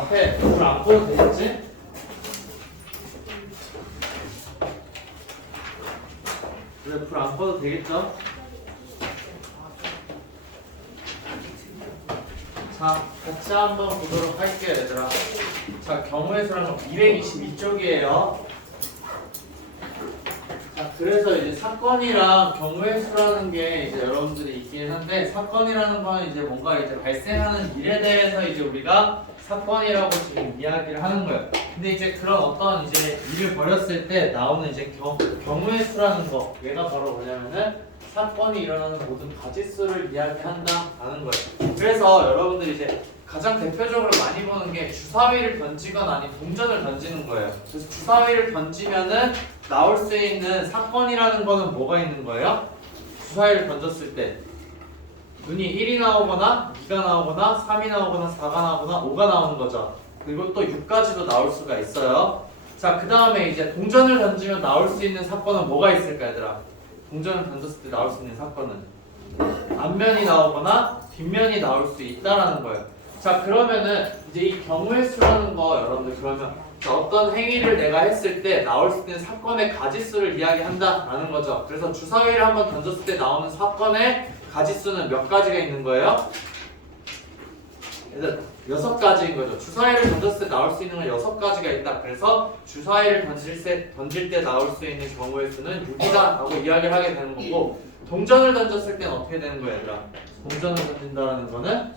앞에 불 안 꺼도 되겠지? 그래, 불 안 꺼도 되겠죠? 자, 같이 한번 보도록 할게요, 얘들아. 자, 경우의 수라는 222쪽이에요. 자, 그래서 이제 사건이랑 경우의 수라는 게 이제 여러분들이 있긴 한데, 사건이라는 건 이제 뭔가 이제 발생하는 일에 대해서 이제 우리가 사건이라고 지금 이야기를 하는 거예요. 근데 이제 그런 어떤 이제 일을 벌였을 때 나오는 이제 경우의 수라는 거, 얘가 바로 뭐냐면은 사건이 일어나는 모든 가짓수를 이야기한다라는 거예요. 그래서 여러분들이 이제 가장 대표적으로 많이 보는 게 주사위를 던지거나 아니면 동전을 던지는 거예요. 그래서 주사위를 던지면은 나올 수 있는 사건이라는 거는 뭐가 있는 거예요? 주사위를 던졌을 때 눈이 1이 나오거나 2가 나오거나 3이 나오거나 4가 나오거나 5가 나오는 거죠. 그리고 또 6까지도 나올 수가 있어요. 자, 그 다음에 이제 동전을 던지면 나올 수 있는 사건은 뭐가 있을까, 얘들아? 동전을 던졌을 때 나올 수 있는 사건은 앞면이 나오거나 뒷면이 나올 수 있다라는 거예요. 자, 그러면은 이제 이 경우의 수라는 거 여러분들 그러면 어떤 행위를 내가 했을 때 나올 수 있는 사건의 가짓수를 이야기한다라는 거죠. 그래서 주사위를 한번 던졌을 때 나오는 사건의 가짓수는 몇 가지가 있는 거예요? 얘들 6가지인 거죠. 주사위를 던졌을 때 나올 수 있는 건 6가지가 있다. 그래서 주사위를 던질 때 나올 수 있는 경우의 수는 6이다 라고 이야기를 하게 되는 거고, 동전을 던졌을 때는 어떻게 되는 거야, 얘들아? 동전을 던진다라는 거는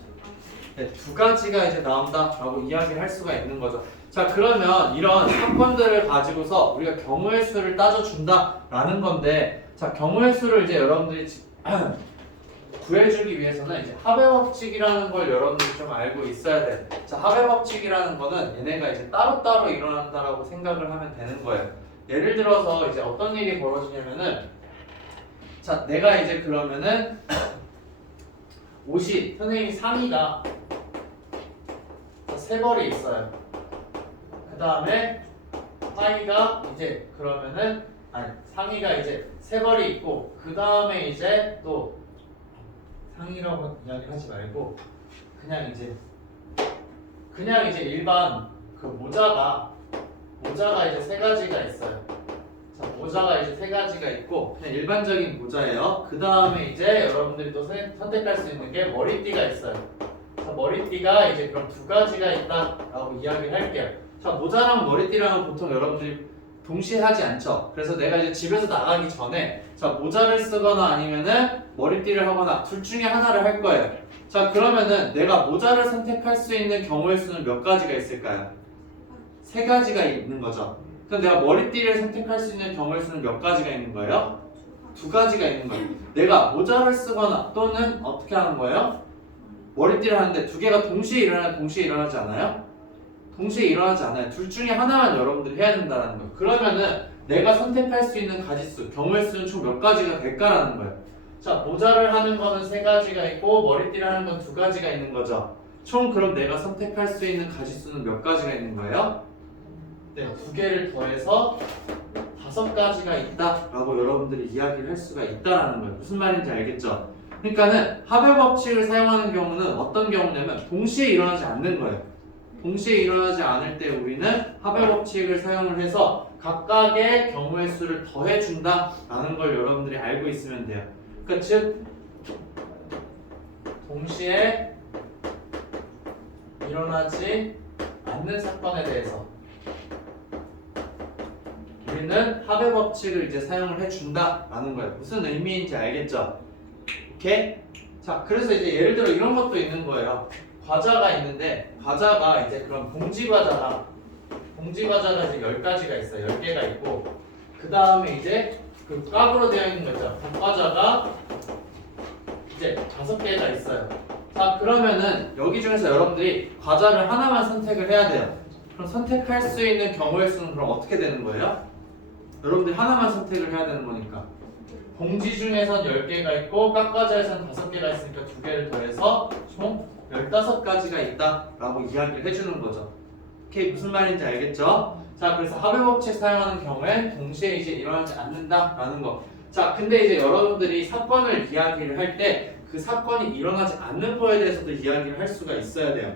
2가지가 이제 나온다라고 이야기를 할 수가 있는 거죠. 자, 그러면 이런 사건들을 가지고서 우리가 경우의 수를 따져준다라는 건데, 자, 경우의 수를 이제 여러분들이 구해주기 위해서는 이제 합의 법칙이라는 걸 여러분들이 좀 알고 있어야 돼. 자, 합의 법칙이라는 거는 얘네가 이제 따로따로 일어난다라고 생각을 하면 되는 거예요. 예를 들어서 이제 어떤 일이 벌어지냐면은, 자, 내가 이제 그러면은 옷이 선생님이 상의가 3벌이 있어요. 그 다음에 하의가 이제 그러면은 상의가 이제 3벌이 있고, 그 다음에 이제 또 상의라고 이야기하지 말고 그냥 이제 일반 그 모자가 이제 3가지가 있어요. 자, 모자가 이제 3가지가 있고 그냥 일반적인 모자예요. 그 다음에 이제 여러분들이 또 선택할 수 있는 게 머리띠가 있어요. 자, 머리띠가 이제 그럼 2가지가 있다라고 이야기를 할게요. 자, 모자랑 머리띠랑은 보통 여러분들이 동시에 하지 않죠. 그래서 내가 이제 집에서 나가기 전에 자, 모자를 쓰거나 아니면은 머리띠를 하거나 둘 중에 하나를 할 거예요. 자, 그러면은 내가 모자를 선택할 수 있는 경우의 수는 몇 가지가 있을까요? 3가지가 있는 거죠. 그럼 내가 머리띠를 선택할 수 있는 경우의 수는 몇 가지가 있는 거예요? 2가지가 있는 거예요. 내가 모자를 쓰거나 또는 어떻게 하는 거예요? 머리띠를 하는데 2개가 동시에 일어나지 않아요? 동시에 일어나지 않아요. 둘 중에 하나만 여러분들이 해야 된다는 거예요. 그러면은 내가 선택할 수 있는 가짓수, 경우의 수는 총 몇 가지가 될까라는 거예요. 자, 모자를 하는 거는 3가지가 있고 머리띠를 하는 건 2가지가 있는 거죠. 총 그럼 내가 선택할 수 있는 가짓수는 몇 가지가 있는 거예요? 네, 2개를 더해서 5가지가 있다라고 여러분들이 이야기를 할 수가 있다라는 거예요. 무슨 말인지 알겠죠? 그러니까는 합의 법칙을 사용하는 경우는 어떤 경우냐면 동시에 일어나지 않는 거예요. 동시에 일어나지 않을 때 우리는 합의 법칙을 사용을 해서 각각의 경우의 수를 더해준다라는 걸 여러분들이 알고 있으면 돼요. 그러니까 즉 동시에 일어나지 않는 사건에 대해서 우리는 합의 법칙을 이제 사용을 해준다라는 거예요. 무슨 의미인지 알겠죠? 오케이? 자, 그래서 이제 예를 들어 이런 것도 있는 거예요. 과자가 있는데 과자가 이제 그럼 봉지 과자가 이제 10가지가 있어요. 10개가 있고 그 다음에 이제 그 깍으로 되어 있는 거 있죠. 닭과자가 이제 5개가 있어요. 자, 그러면은 여기 중에서 여러분들이 과자를 하나만 선택을 해야 돼요. 그럼 선택할 수 있는 경우의 수는 그럼 어떻게 되는 거예요? 여러분들이 하나만 선택을 해야 되는 거니까 봉지 중에선 10개가 있고 깍과자에선 5개가 있으니까 2개를 더해서 총 15가지가 있다라고 이야기를 해주는 거죠. 오케이, 무슨 말인지 알겠죠? 자, 그래서 합의 법칙 사용하는 경우엔 동시에 이제 일어나지 않는다라는 거. 자, 근데 이제 여러분들이 사건을 이야기를 할 때 그 사건이 일어나지 않는 거에 대해서도 이야기를 할 수가 있어야 돼요.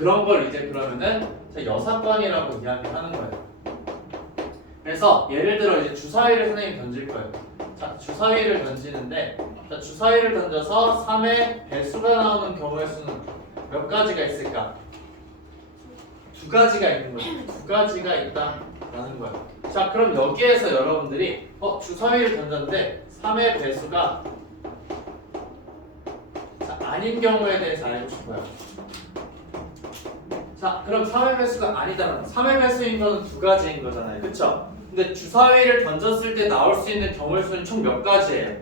그런 걸 이제 그러면은 여사건이라고 이야기하는 거예요. 그래서 예를 들어 이제 주사위를 선생님이 던질 거예요. 자, 주사위를 던지는데 자, 주사위를 던져서 3의 배수가 나오는 경우의 수는 몇 가지가 있을까? 두 가지가 있는 거예요. 두 가지가 있다라는 거예요. 자, 그럼 여기에서 여러분들이 주사위를 던졌는데 3의 배수가 자, 아닌 경우에 대해서 알고 싶어요. 자, 그럼 3의 배수가 아니다면 3의 배수인 거는 두 가지인 거잖아요. 그쵸? 근데 주사위를 던졌을 때 나올 수 있는 경우의 수는 총 몇 가지예요?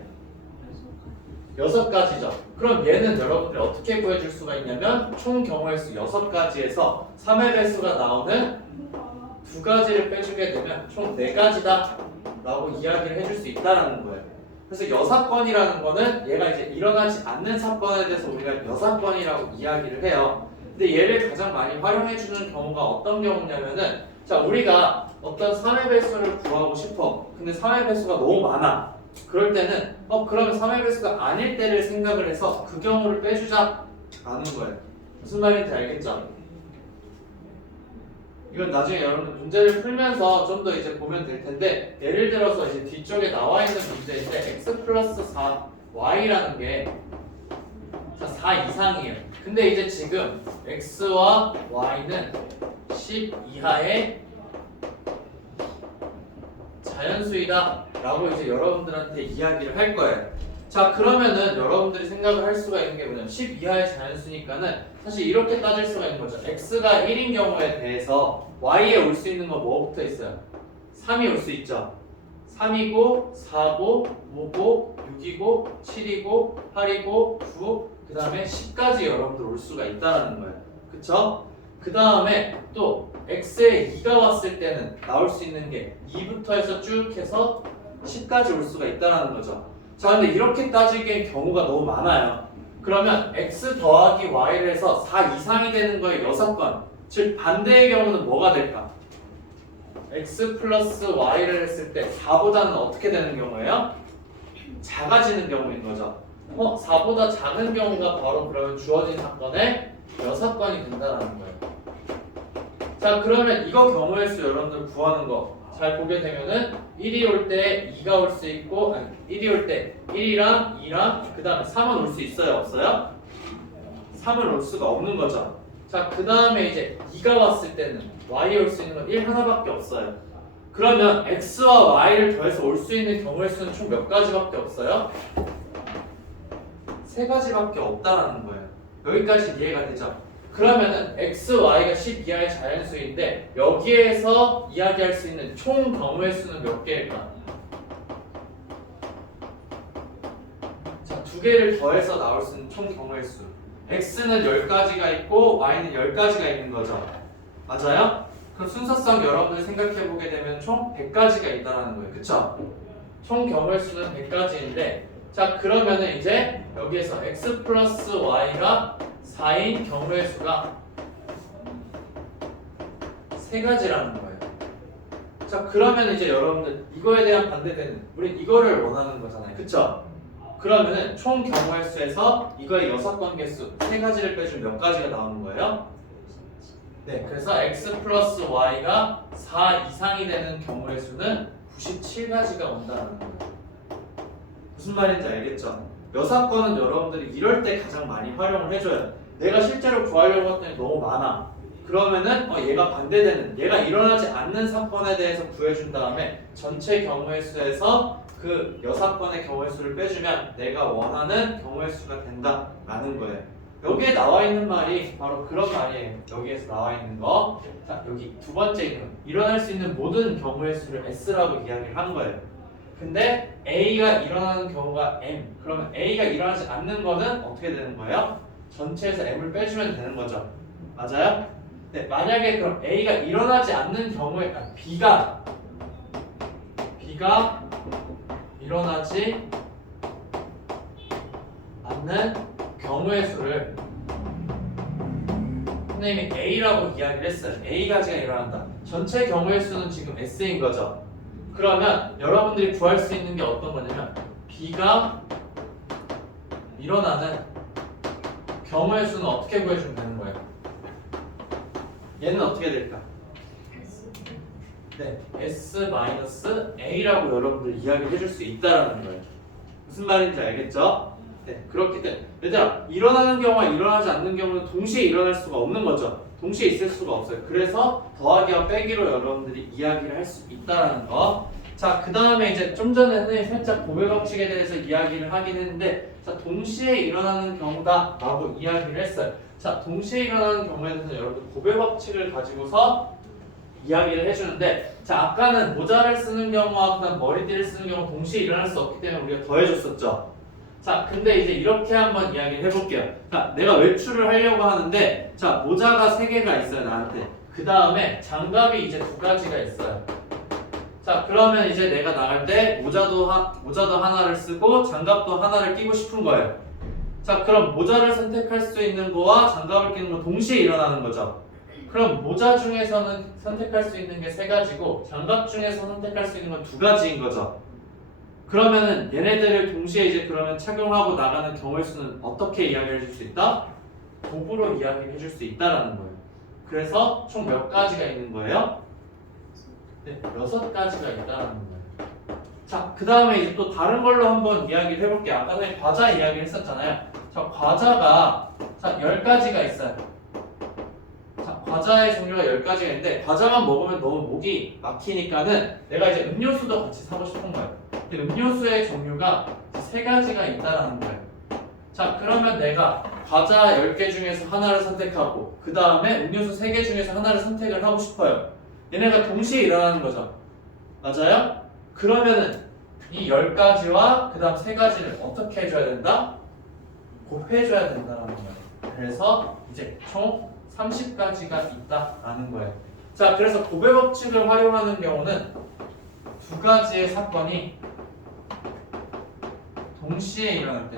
6가지죠. 그럼 얘는 여러분들이 어떻게 구해줄 수가 있냐면 총 경우의 수 6가지에서 3의 배수가 나오는 두 가지를 빼주게 되면 총 4가지다 라고 이야기를 해줄 수 있다는 거예요. 그래서 여사건이라는 거는 얘가 이제 일어나지 않는 사건에 대해서 우리가 여사건이라고 이야기를 해요. 근데 얘를 가장 많이 활용해주는 경우가 어떤 경우냐면은 자, 우리가 어떤 3의 배수를 구하고 싶어. 근데 3의 배수가 너무 많아. 그럴 때는 그러면 3의 배수가 아닐 때를 생각을 해서 그 경우를 빼주자 라는 거예요. 무슨 말인지 알겠죠? 이건 나중에 여러분들 문제를 풀면서 좀 더 이제 보면 될 텐데 예를 들어서 이제 뒤쪽에 나와 있는 문제인데 x 플러스 4y라는 게 자, 4 이상이에요. 근데 이제 지금 x와 y는 10 이하의 자연수이다 라고 이제 여러분들한테 이야기를 할 거예요. 자, 그러면은 여러분들이 생각을 할 수가 있는 게 뭐냐면 10 이하의 자연수니까는 사실 이렇게 따질 수가 있는 거죠. x가 1인 경우에 대해서 y에 올 수 있는 거 뭐부터 있어요? 3이 올 수 있죠. 3이고 4고 5고 6이고 7이고 8이고 9 그 다음에 10까지 여러분들 올 수가 있다는 거예요. 그쵸? 그 다음에 또 x에 2가 왔을 때는 나올 수 있는 게 2부터 해서 쭉 해서 10까지 올 수가 있다는 거죠. 자, 근데 이렇게 따지기엔 경우가 너무 많아요. 그러면 x 더하기 y를 해서 4 이상이 되는 거에 6건, 즉 반대의 경우는 뭐가 될까? x 플러스 y를 했을 때 4보다는 어떻게 되는 경우예요? 작아지는 경우인 거죠. 4보다 작은 경우가 바로 그러면 주어진 사건의 6건이 된다는 거예요. 자, 그러면 이거 경우의 수 여러분들 구하는 거 잘 보게 되면은 1이 올 때 2가 올 수 있고 1이 올 때 1이랑 2랑 그 다음에 3은 올 수 있어요? 없어요? 3은 올 수가 없는 거죠. 자, 그 다음에 이제 2가 왔을 때는 y에 올 수 있는 건 1 하나밖에 없어요. 그러면 x와 y를 더해서 올 수 있는 경우의 수는 총 몇 가지밖에 없어요? 3가지밖에 없다라는 거예요. 여기까지 이해가 되죠? 그러면은 x, y가 10 이하의 자연수인데 여기에서 이야기할 수 있는 총 경우의 수는 몇 개일까? 자, 2개를 더해서 나올 수 있는 총 경우의 수. x는 10가지가 있고 y는 10가지가 있는 거죠. 맞아요? 그럼 순서상 여러분들 생각해보게 되면 총 100가지가 있다는 거예요. 그쵸? 총 경우의 수는 100가지인데 자, 그러면은 이제 여기에서 x 플러스 y가 4인 경우의 수가 3가지라는 거예요. 자, 그러면 이제 여러분들 이거에 대한 반대되는 우린 이거를 원하는 거잖아요. 그쵸? 그러면은 총 경우의 수에서 이거의 6건 개수 3가지를 빼주면 몇 가지가 나오는 거예요? 네, 그래서 x 플러스 y가 4 이상이 되는 경우의 수는 97가지가 온다는 거예요. 무슨 말인지 알겠죠? 여사건은 여러분들이 이럴 때 가장 많이 활용을 해줘요. 내가 실제로 구하려고 했더니 너무 많아. 그러면은 얘가 반대되는, 얘가 일어나지 않는 사건에 대해서 구해준 다음에 전체 경우의 수에서 그 여사건의 경우의 수를 빼주면 내가 원하는 경우의 수가 된다라는 거예요. 여기에 나와 있는 말이 바로 그런 말이에요. 여기에서 나와 있는 거. 자, 여기 두 번째 있는 일어날 수 있는 모든 경우의 수를 S라고 이야기를 한 거예요. 근데 A가 일어나는 경우가 M. 그러면 A가 일어나지 않는 거는 어떻게 되는 거예요? 전체에서 M을 빼주면 되는 거죠. 맞아요? 네, 만약에 그럼 A가 일어나지 않는 경우에 B가 일어나지 않는 경우의 수를 선생님이 A라고 이야기를 했어요. A가지가 일어난다. 전체 경우의 수는 지금 S인 거죠. 그러면 여러분들이 구할 수 있는 게 어떤 거냐면 B가 일어나는 경우의 수는 어떻게 구해주면 되는 거예요? 얘는 어떻게 될까? 네, S-A라고 여러분들 이야기를 해줄 수 있다라는 거예요. 무슨 말인지 알겠죠? 네, 그렇기 때문에 얘들아, 일어나는 경우와 일어나지 않는 경우는 동시에 일어날 수가 없는 거죠. 동시에 있을 수가 없어요. 그래서 더하기와 빼기로 여러분들이 이야기를 할 수 있다라는 거. 자, 그 다음에 이제 좀 전에 선생님이 살짝 고배 법칙에 대해서 이야기를 하긴 했는데, 자, 동시에 일어나는 경우다 라고 이야기를 했어요. 자, 동시에 일어나는 경우에 대해서 여러분 고배 법칙을 가지고서 이야기를 해주는데, 자, 아까는 모자를 쓰는 경우와 그다음 머리띠를 쓰는 경우 동시에 일어날 수 없기 때문에 우리가 더해줬었죠. 자, 근데 이제 이렇게 한번 이야기를 해볼게요. 자, 내가 외출을 하려고 하는데, 자, 모자가 3개가 있어요, 나한테. 그 다음에 장갑이 이제 2가지가 있어요. 자, 그러면 이제 내가 나갈 때 모자도 하나를 쓰고 장갑도 하나를 끼고 싶은 거예요. 자, 그럼 모자를 선택할 수 있는 거와 장갑을 끼는 거 동시에 일어나는 거죠. 그럼 모자 중에서는 선택할 수 있는 게 3가지고 장갑 중에서 선택할 수 있는 건 2가지인 거죠. 그러면은 얘네들을 동시에 이제 그러면 착용하고 나가는 경우의 수는 어떻게 이야기해 줄 수 있다? 곱으로 이야기해 줄 수 있다라는 거예요. 그래서 총 몇 가지가 있는 거예요? 네, 6가지가 있다라는 거예요. 자, 그 다음에 이제 또 다른 걸로 한번 이야기를 해볼게요. 아까 전에 과자 이야기를 했었잖아요. 자, 과자가 10가지가 있어요. 자, 과자의 종류가 10가지가 있는데 과자만 먹으면 너무 목이 막히니까는 내가 이제 음료수도 같이 사고 싶은 거예요. 근데 음료수의 종류가 3가지가 있다라는 거예요. 자, 그러면 내가 과자 10개 중에서 하나를 선택하고 그 다음에 음료수 3개 중에서 하나를 선택을 하고 싶어요. 얘네가 동시에 일어나는 거죠. 맞아요? 그러면은 이 10가지와 그 다음 3가지를 어떻게 해줘야 된다? 곱해줘야 된다는 거예요. 그래서 이제 총 30가지가 있다라는 거예요. 자, 그래서 곱의 법칙을 활용하는 경우는 2가지의 사건이 동시에 일어날 때,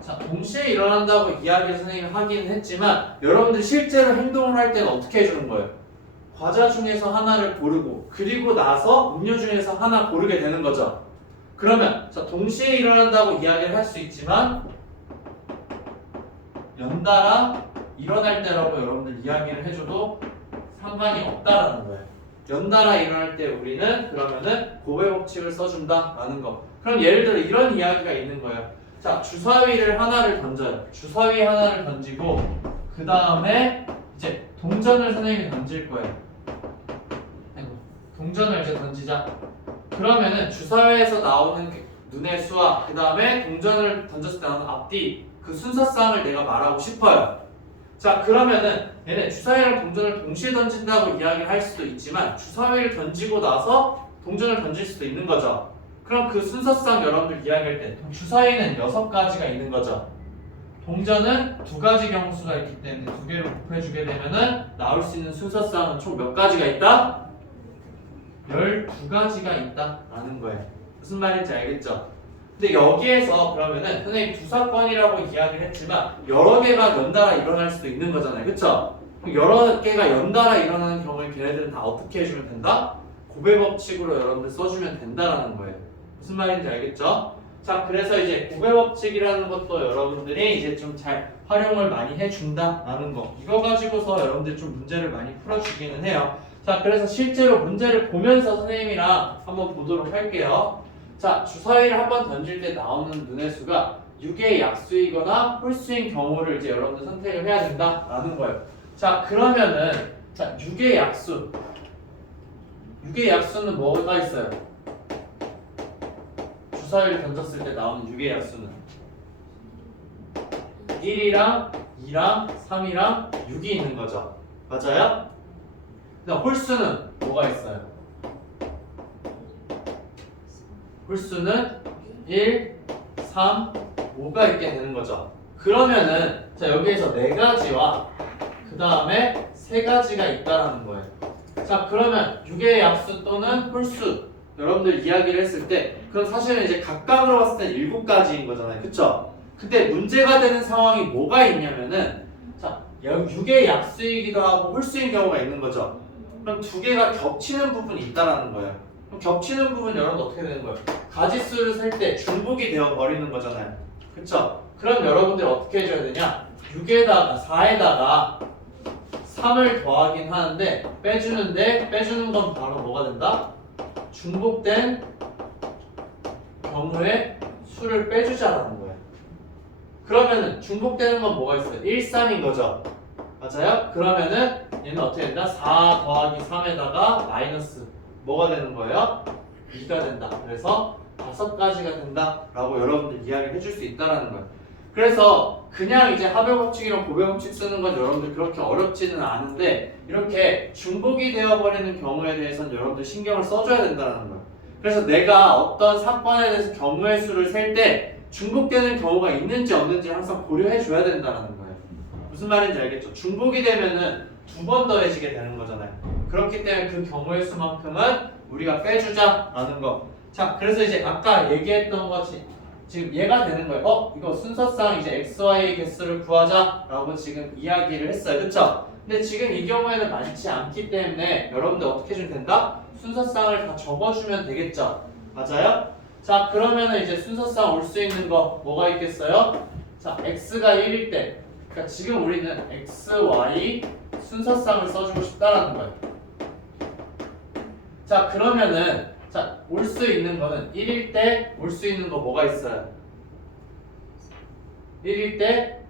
자, 동시에 일어난다고 이야기를 선생님이 하기는 했지만 여러분들 실제로 행동을 할 때는 어떻게 해주는 거예요? 과자 중에서 하나를 고르고 그리고 나서 음료 중에서 하나 고르게 되는 거죠. 그러면 자, 동시에 일어난다고 이야기를 할 수 있지만 연달아 일어날 때라고 여러분들 이야기를 해줘도 상관이 없다라는 거예요. 연달아 일어날 때 우리는 그러면은 곱의 법칙을 써준다라는 거. 그럼 예를 들어 이런 이야기가 있는 거예요. 자, 주사위를 하나를 던져요. 주사위 하나를 던지고 그 다음에 이제 동전을 선생님이 던질 거예요. 동전을 이제 던지자. 그러면은 주사위에서 나오는 눈의 수와 그 다음에 동전을 던졌을 때 나오는 앞뒤 그 순서상을 내가 말하고 싶어요. 자, 그러면은 얘네 주사위랑 동전을 동시에 던진다고 이야기를 할 수도 있지만 주사위를 던지고 나서 동전을 던질 수도 있는 거죠. 그럼 그 순서상 여러분들 이야기할 때 주사위는 6가지가 있는 거죠. 동전은 2가지 경수가 있기 때문에 2개로 곱해주게 되면은 나올 수 있는 순서상은 총 몇 가지가 있다? 12가지가 있다라는 거예요. 무슨 말인지 알겠죠? 근데 여기에서 그러면은 선생님 2사건이라고 이야기를 했지만 여러 개가 연달아 일어날 수도 있는 거잖아요. 그쵸? 여러 개가 연달아 일어나는 경우에 걔네들은 다 어떻게 해주면 된다? 곱의 법칙으로 여러분들 써주면 된다라는 거예요. 무슨 말인지 알겠죠? 자, 그래서 이제 곱의 법칙이라는 것도 여러분들이 이제 좀 잘 활용을 많이 해준다라는 거. 이거 가지고서 여러분들 좀 문제를 많이 풀어주기는 해요. 자, 그래서 실제로 문제를 보면서 선생님이랑 한번 보도록 할게요. 자, 주사위를 한번 던질 때 나오는 눈의 수가 6의 약수이거나 홀수인 경우를 이제 여러분들 선택을 해야 된다라는 거예요. 자, 그러면은 자, 6의 약수. 6의 약수는 뭐가 있어요? 주사위를 던졌을 때 나오는 6의 약수는 1이랑 2랑 3이랑 6이 있는 거죠. 맞아요? 그다음 홀수는 뭐가 있어요? 홀수는 1, 3, 5가 있게 되는 거죠. 그러면은 자, 여기에서 4가지와 그 다음에 3가지가 있다라는 거예요. 자, 그러면 6의 약수 또는 홀수 여러분들 이야기를 했을 때 그럼 사실은 이제 각각으로 봤을 때 7가지인 거잖아요. 그쵸? 근데 문제가 되는 상황이 뭐가 있냐면은 자, 6의 약수이기도 하고 홀수인 경우가 있는 거죠. 그럼 2개가 겹치는 부분이 있다라는 거예요. 그럼 겹치는 부분 여러분 어떻게 되는 거예요? 가지수를 셀 때 중복이 되어 버리는 거잖아요. 그쵸? 그럼 여러분들이 어떻게 해줘야 되냐? 6에다가 4에다가 3을 더하긴 하는데 빼주는데 빼주는 건 바로 뭐가 된다? 중복된 경우에 수를 빼주자라는 거예요. 그러면은 중복되는 건 뭐가 있어요? 1, 3인 거죠. 맞아요? 그러면은 얘는 어떻게 된다? 4 더하기 3에다가 마이너스 뭐가 되는 거예요? 2가 된다. 그래서 5가지가 된다 라고 여러분들 이야기를 해줄 수 있다는 거예요. 그래서 그냥 이제 합의 법칙이랑 고배 법칙 쓰는 건 여러분들 그렇게 어렵지는 않은데 이렇게 중복이 되어버리는 경우에 대해서는 여러분들 신경을 써줘야 된다는 거예요. 그래서 내가 어떤 사건에 대해서 경우의 수를 셀 때 중복되는 경우가 있는지 없는지 항상 고려해 줘야 된다는 거예요. 무슨 말인지 알겠죠? 중복이 되면은 2번 더해지게 되는 거잖아요. 그렇기 때문에 그 경우의 수만큼은 우리가 빼주자라는 거. 자, 그래서 이제 아까 얘기했던 것이 지금 얘가 되는 거예요. 이거 순서상 이제 XY 개수를 구하자라고 지금 이야기를 했어요. 그쵸? 근데 지금 이 경우에는 많지 않기 때문에 여러분들 어떻게 해주면 된다? 순서상을 다 적어주면 되겠죠? 맞아요? 자, 그러면은 이제 순서상 올 수 있는 거 뭐가 있겠어요? 자, X가 1일 때 그러니까 지금 우리는 X, Y 순서상을 써주고 싶다라는 거예요. 자, 그러면은 자, 올 수 있는 거는 1일 때 올 수 있는 거 뭐가 있어요? 1일 때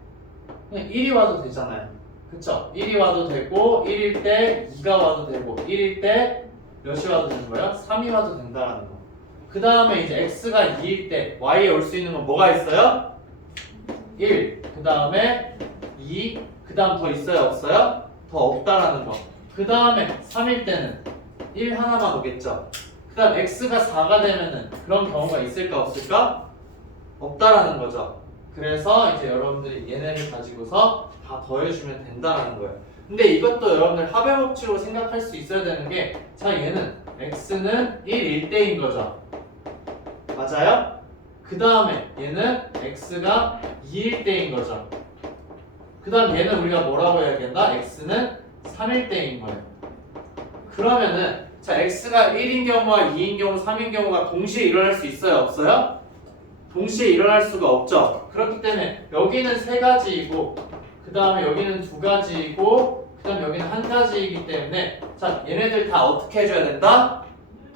그냥 1이 와도 되잖아요. 그쵸? 1이 와도 되고 1일 때 2가 와도 되고 1일 때 몇이 와도 되는 거예요? 3이 와도 된다라는 거. 그 다음에 이제 X가 2일 때 Y에 올 수 있는 건 뭐가 있어요? 1, 그 다음에 2, 그 다음 더 있어요? 없어요? 더 없다라는 거. 그 다음에 3일 때는 1 하나만 오겠죠? 그 다음 X가 4가 되면은 그런 경우가 있을까 없을까? 없다라는 거죠. 그래서 이제 여러분들이 얘네를 가지고서 다 더해주면 된다라는 거예요. 근데 이것도 여러분들 합의 법칙으로 생각할 수 있어야 되는 게 자, 얘는 X는 1일 때인 거죠. 맞아요? 그 다음에 얘는 X가 2일 때인 거죠. 그 다음 얘는 우리가 뭐라고 해야겠나? X는 3일 때인 거예요. 그러면은 자, X가 1인 경우와 2인 경우, 3인 경우가 동시에 일어날 수 있어요? 없어요? 동시에 일어날 수가 없죠. 그렇기 때문에 여기는 3가지이고 그 다음에 여기는 2가지이고 그 다음에 여기는 1가지이기 때문에 자, 얘네들 다 어떻게 해줘야 된다?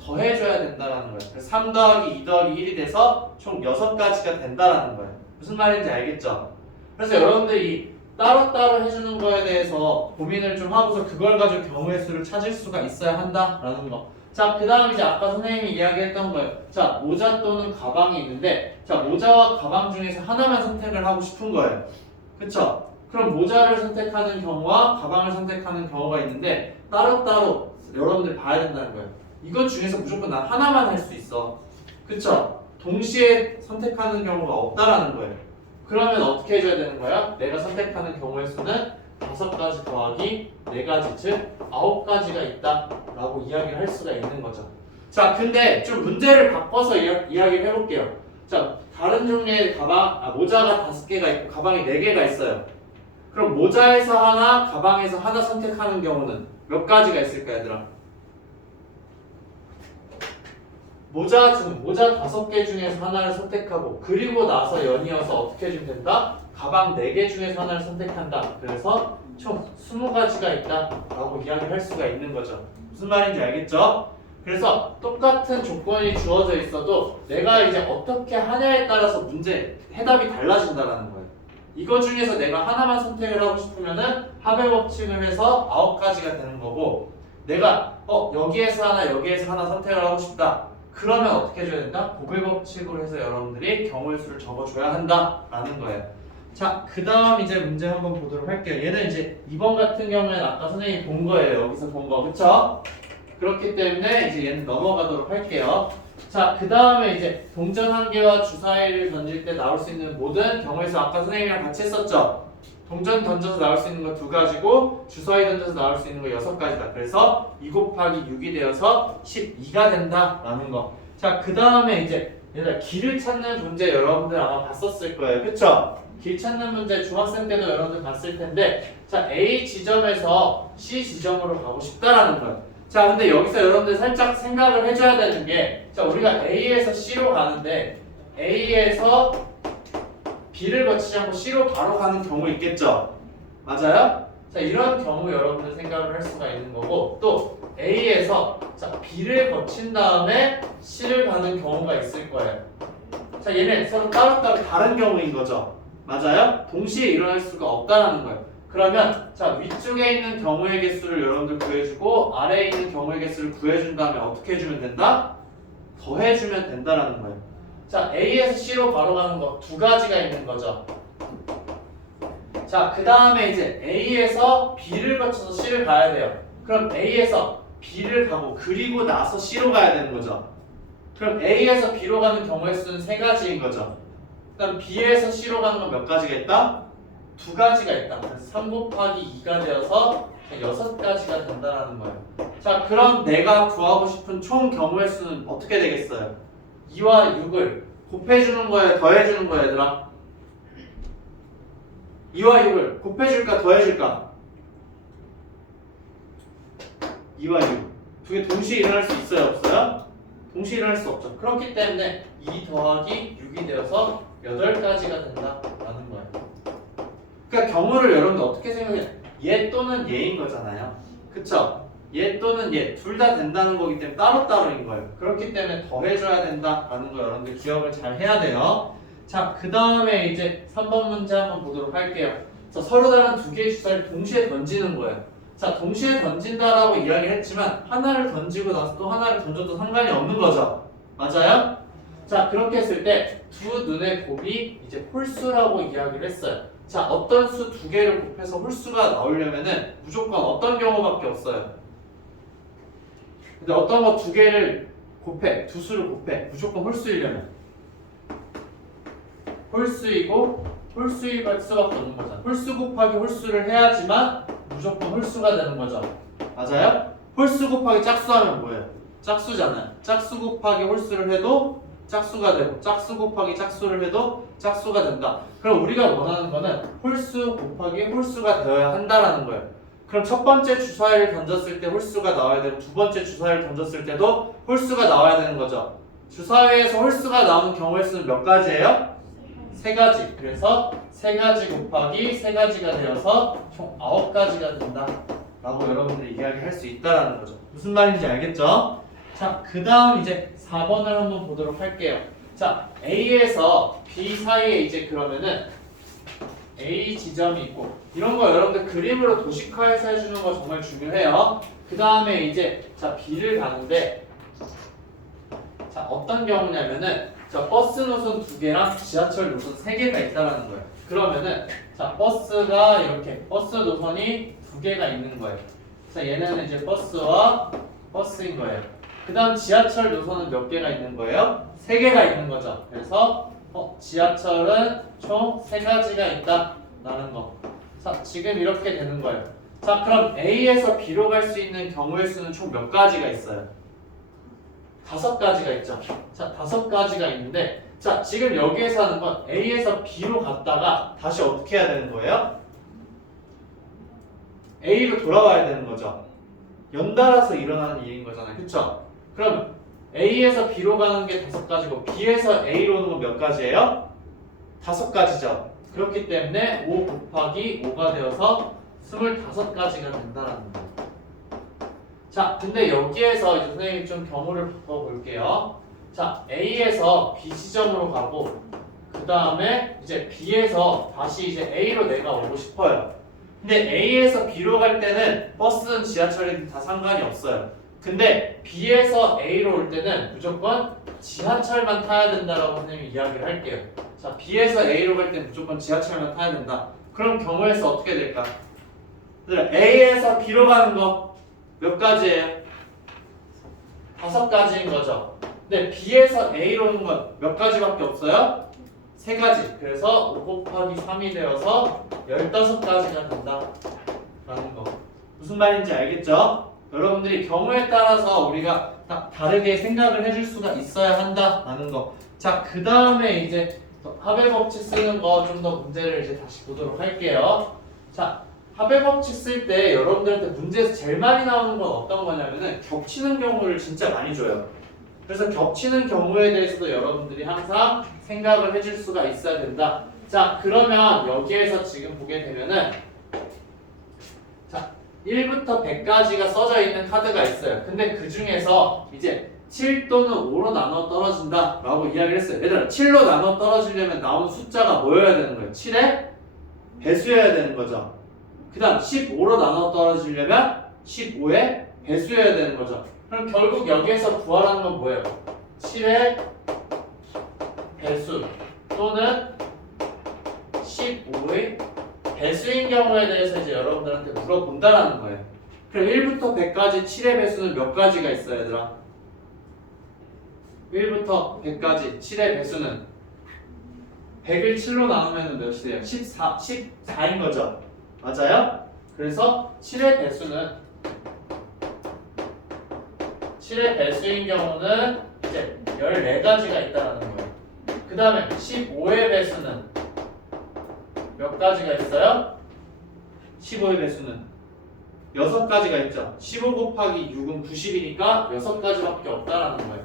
더해줘야 된다라는 거예요. 그래서 3 더하기 2 더하기 1이 돼서 총 6가지가 된다라는 거예요. 무슨 말인지 알겠죠? 그래서 여러분들이 따로따로 해주는 거에 대해서 고민을 좀 하고서 그걸 가지고 경우의 수를 찾을 수가 있어야 한다라는 거. 자, 그 다음 이제 아까 선생님이 이야기했던 거예요. 자, 모자 또는 가방이 있는데 자, 모자와 가방 중에서 하나만 선택을 하고 싶은 거예요. 그쵸? 그럼 모자를 선택하는 경우와 가방을 선택하는 경우가 있는데 따로따로 여러분들 봐야 된다는 거예요. 이것 중에서 무조건 난 하나만 할 수 있어. 그쵸? 동시에 선택하는 경우가 없다라는 거예요. 그러면 어떻게 해줘야 되는 거야? 내가 선택하는 경우의 수는 5가지 더하기 4가지, 즉 9가지가 있다 라고 이야기를 할 수가 있는 거죠. 자, 근데 좀 문제를 바꿔서 이야기를 해볼게요. 자, 다른 종류의 모자가 5개가 있고 가방이 4개가 있어요. 그럼 모자에서 하나, 가방에서 하나 선택하는 경우는 몇 가지가 있을까, 얘들아? 모자 5개 중에서 하나를 선택하고 그리고 나서 연이어서 어떻게 해주면 된다? 가방 4개 중에서 하나를 선택한다. 그래서 총 20가지가 있다 라고 이야기를 할 수가 있는 거죠. 무슨 말인지 알겠죠? 그래서 똑같은 조건이 주어져 있어도 내가 이제 어떻게 하냐에 따라서 문제 해답이 달라진다는 거예요. 이거 중에서 내가 하나만 선택을 하고 싶으면은 합의 법칙을 해서 9가지가 되는 거고 내가 여기에서 하나 여기에서 하나 선택을 하고 싶다. 그러면 어떻게 해줘야 된다? 고배 법칙으로 해서 여러분들이 경우의 수를 적어줘야 한다라는 거예요. 자, 그 다음 이제 문제 한번 보도록 할게요. 얘는 이제 2번 같은 경우에는 아까 선생님이 본 거예요. 여기서 본 거, 그쵸? 그렇기 때문에 이제 얘는 넘어가도록 할게요. 자, 그 다음에 이제 동전 1개와 주사위를 던질 때 나올 수 있는 모든 경우의 수 아까 선생님이랑 같이 했었죠? 동전 던져서 나올 수 있는 거 2가지고 주사위 던져서 나올 수 있는 거 6가지다. 그래서 2 곱하기 6이 되어서 12가 된다라는 거. 자, 그 다음에 이제 얘들아 길을 찾는 문제 여러분들 아마 봤었을 거예요. 그쵸? 길 찾는 문제 중학생 때도 여러분들 봤을 텐데 자, A 지점에서 C 지점으로 가고 싶다라는 거예요. 자, 근데 여기서 여러분들 살짝 생각을 해줘야 되는 게 자, 우리가 A에서 C로 가는데 A에서 B를 거치지 않고 C로 바로 가는 경우 있겠죠? 맞아요? 자, 이런 경우 여러분들 생각을 할 수가 있는 거고, 또 A에서 자, B를 거친 다음에 C를 가는 경우가 있을 거예요. 자, 얘네 서로 따로따로 다른 경우인 거죠. 맞아요? 동시에 일어날 수가 없다는 거예요. 그러면 자, 위쪽에 있는 경우의 개수를 여러분들 구해주고 아래에 있는 경우의 개수를 구해준 다음에 어떻게 해주면 된다? 더해주면 된다라는 거예요. 자, A에서 C로 바로 가는 거 두 가지가 있는 거죠. 자, 그 다음에 이제 A에서 B를 거쳐서 C를 가야 돼요. 그럼 A에서 B를 가고 그리고 나서 C로 가야 되는 거죠. 그럼 A에서 B로 가는 경우의 수는 세 가지인 거죠. 그다음 B에서 C로 가는 건 몇 가지가 있다? 두 가지가 있다. 그래서 3 곱하기 2가 되어서 6가지가 된다는 거예요. 자, 그럼 내가 구하고 싶은 총 경우의 수는 어떻게 되겠어요? 2와 6을 곱해주는 거예요? 더해주는 거예요, 얘들아? 2와 6을 곱해줄까? 더해줄까? 2와 6. 두 개 동시에 일어날 수 있어요? 없어요? 동시에 일어날 수 없죠. 그렇기 때문에 2 더하기 6이 되어서 8가지가 된다라는 거예요. 그러니까 경우를 여러분들 어떻게 생각해요? 얘 또는 얘인 거잖아요. 그쵸? 얘 또는 얘 둘 다 된다는 거기 때문에 따로따로인 거예요. 그렇기 때문에 더해줘야 된다라는 거 여러분들 기억을 잘 해야 돼요. 자, 그 다음에 이제 3번 문제 한번 보도록 할게요. 자, 서로 다른 두 개의 주사를 동시에 던지는 거예요. 자, 동시에 던진다라고 이야기를 했지만 하나를 던지고 나서 또 하나를 던져도 상관이 없는 거죠. 맞아요? 자, 그렇게 했을 때 두 눈의 곱이 이제 홀수라고 이야기를 했어요. 자, 어떤 수 두 개를 곱해서 홀수가 나오려면은 무조건 어떤 경우밖에 없어요. 근데 어떤 거 두 개를 곱해, 두 수를 곱해, 무조건 홀수이려면 홀수이고 홀수일 수밖에 없는 거잖아. 홀수 곱하기 홀수를 해야지만 무조건 홀수가 되는 거죠. 맞아요? 홀수 곱하기 짝수하면 뭐예요? 짝수잖아요. 짝수 곱하기 홀수를 해도 짝수가 되고 짝수 곱하기 짝수를 해도 짝수가 된다. 그럼 우리가 원하는 거는 홀수 곱하기 홀수가 되어야 한다라는 거예요. 그럼 첫 번째 주사위를 던졌을 때 홀수가 나와야 되고 두 번째 주사위를 던졌을 때도 홀수가 나와야 되는 거죠. 주사위에서 홀수가 나오는 경우의 수는 몇 가지예요? 세 가지. 그래서 세 가지 곱하기 세 가지가 되어서 총 9가지가 된다 라고 여러분들이 이야기할 수 있다라는 거죠. 무슨 말인지 알겠죠? 자, 그 다음 이제 4번을 한번 보도록 할게요. 자, A에서 B 사이에 이제 그러면은 A 지점이 있고 이런 거 여러분들 그림으로 도식화해서 해주는 거 정말 중요해요. 그 다음에 이제 자, B를 가는데 자, 어떤 경우냐면은 자, 버스 노선 2개랑 지하철 노선 3개가 있다라는 거예요. 그러면은 자, 버스가 이렇게 버스 노선이 2개가 있는 거예요. 자, 얘네는 이제 버스와 버스인 거예요. 그 다음 지하철 노선은 몇 개가 있는 거예요? 3개가 있는 거죠. 그래서 지하철은 총 3가지가 있다라는 거. 자, 지금 이렇게 되는 거예요. 자, 그럼 A에서 B로 갈 수 있는 경우의 수는 총 몇 가지가 있어요? 5가지가 있죠. 자, 5가지가 있는데 자, 지금 여기에서 하는 건 A에서 B로 갔다가 다시 어떻게 해야 되는 거예요? A로 돌아와야 되는 거죠. 연달아서 일어나는 일인 거잖아요. 그쵸? 그럼 A에서 B로 가는 게 5가지고 B에서 A로 오는 건 몇 가지예요? 5가지죠. 그렇기 때문에 5 곱하기 5가 되어서 25가지가 된다라는 거예요. 자, 근데 여기에서 이제 선생님이 좀 경우를 바꿔볼게요. 자, A에서 B 지점으로 가고 그 다음에 이제 B에서 다시 이제 A로 내가 오고 싶어요. 근데 A에서 B로 갈 때는 버스든 지하철이든 다 상관이 없어요. 근데 B에서 A로 올 때는 무조건 지하철만 타야 된다라고 선생님이 이야기를 할게요. 자, B에서 A로 갈 때는 무조건 지하철만 타야 된다. 그럼 경우에서 어떻게 될까? A에서 B로 가는 거 몇 가지예요? 5가지인 거죠. 근데 B에서 A로 오는 건 몇 가지밖에 없어요? 3가지. 그래서 5 곱하기 3이 되어서 15가지가 된다라는 거. 무슨 말인지 알겠죠? 여러분들이 경우에 따라서 우리가 딱 다르게 생각을 해줄 수가 있어야 한다라는 거. 자, 그 다음에 이제 합의 법칙 쓰는 거 좀 더 문제를 이제 다시 보도록 할게요. 자, 합의 법칙 쓸 때 여러분들한테 문제에서 제일 많이 나오는 건 어떤 거냐면은 겹치는 경우를 진짜 많이 줘요. 그래서 겹치는 경우에 대해서도 여러분들이 항상 생각을 해줄 수가 있어야 된다. 자, 그러면 여기에서 지금 보게 되면은 자, 1부터 100까지가 써져 있는 카드가 있어요. 근데 그 중에서 이제 7 또는 5로 나눠 떨어진다 라고 이야기를 했어요. 얘들아, 7로 나눠 떨어지려면 나온 숫자가 뭐여야 되는 거예요? 7의 배수여야 되는 거죠. 그 다음 15로 나눠 떨어지려면 15의 배수여야 되는 거죠. 그럼 결국 여기에서 구하라는 건 뭐예요? 7의 배수 또는 15의 배수인 경우에 대해서 이제 여러분들한테 물어본다라는 거예요. 그럼 1부터 100까지 7의 배수는 몇 가지가 있어요, 얘들아? 1부터 100까지 7의 배수는 100을 7로 나누면 몇이 돼요? 14인 거죠. 맞아요? 그래서 7의 배수인 경우는 이제 14가지가 있다는 거예요. 그 다음에 15의 배수는 몇 가지가 있어요? 15의 배수는 6가지가 있죠. 15 곱하기 6은 90이니까 6가지밖에 없다라는 거예요.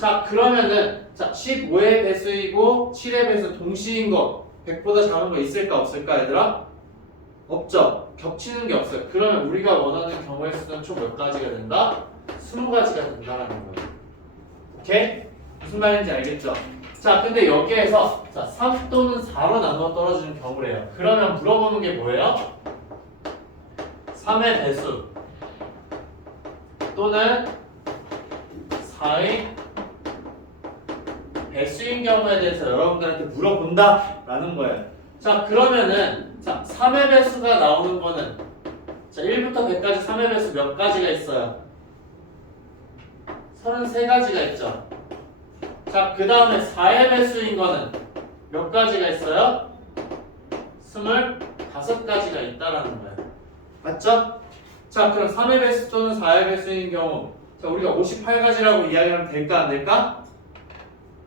자, 그러면은 자 15의 배수이고 7의 배수 동시인 거 100보다 작은 거 있을까 없을까 얘들아? 없죠. 겹치는 게 없어요. 그러면 우리가 원하는 경우의 수는 총 몇 가지가 된다? 20가지가 된다라는 거예요. 오케이? 무슨 말인지 알겠죠? 자, 근데 여기에서 자 3 또는 4로 나눠 떨어지는 경우래요. 그러면 물어보는 게 뭐예요? 3의 배수 또는 4의 배수인 경우에 대해서 여러분들한테 물어본다 라는 거예요. 자, 그러면은 자 3의 배수가 나오는 거는 자 1부터 100까지 3의 배수 몇 가지가 있어요? 33가지가 있죠. 자, 그 다음에 4의 배수인 거는 몇 가지가 있어요? 25가지가 있다라는 거예요. 맞죠? 자, 그럼 3의 배수 또는 4의 배수인 경우 자 우리가 58가지라고 이야기하면 될까 안 될까?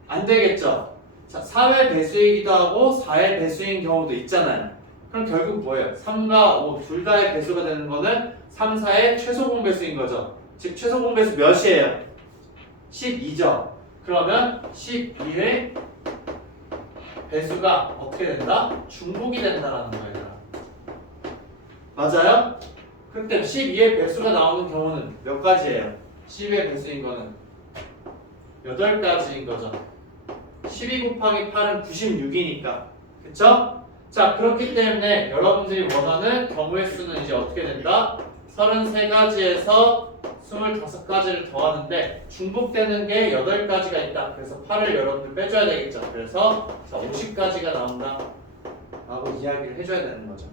안 되겠죠. 자, 3의 배수이기도 하고 4의 배수인 경우도 있잖아요. 그럼 결국 뭐예요? 3과 5 둘 다의 배수가 되는 거는 3, 4의 최소 공배수인 거죠. 즉 최소 공배수 몇이에요? 12죠. 그러면 12의 배수가 어떻게 된다? 중복이 된다라는 거예요. 맞아요? 그때 12의 배수가 나오는 경우는 몇 가지예요? 12의 배수인 거는 8가지인 거죠. 12 곱하기 8은 96이니까. 그쵸? 자, 그렇기 때문에 여러분들이 원하는 경우의 수는 이제 어떻게 된다? 33가지에서 25가지를 더하는데 중복되는 게 8가지가 있다. 그래서 8을 여러분들 빼줘야 되겠죠. 그래서 자, 50가지가 나온다 라고 이야기를 해줘야 되는 거죠.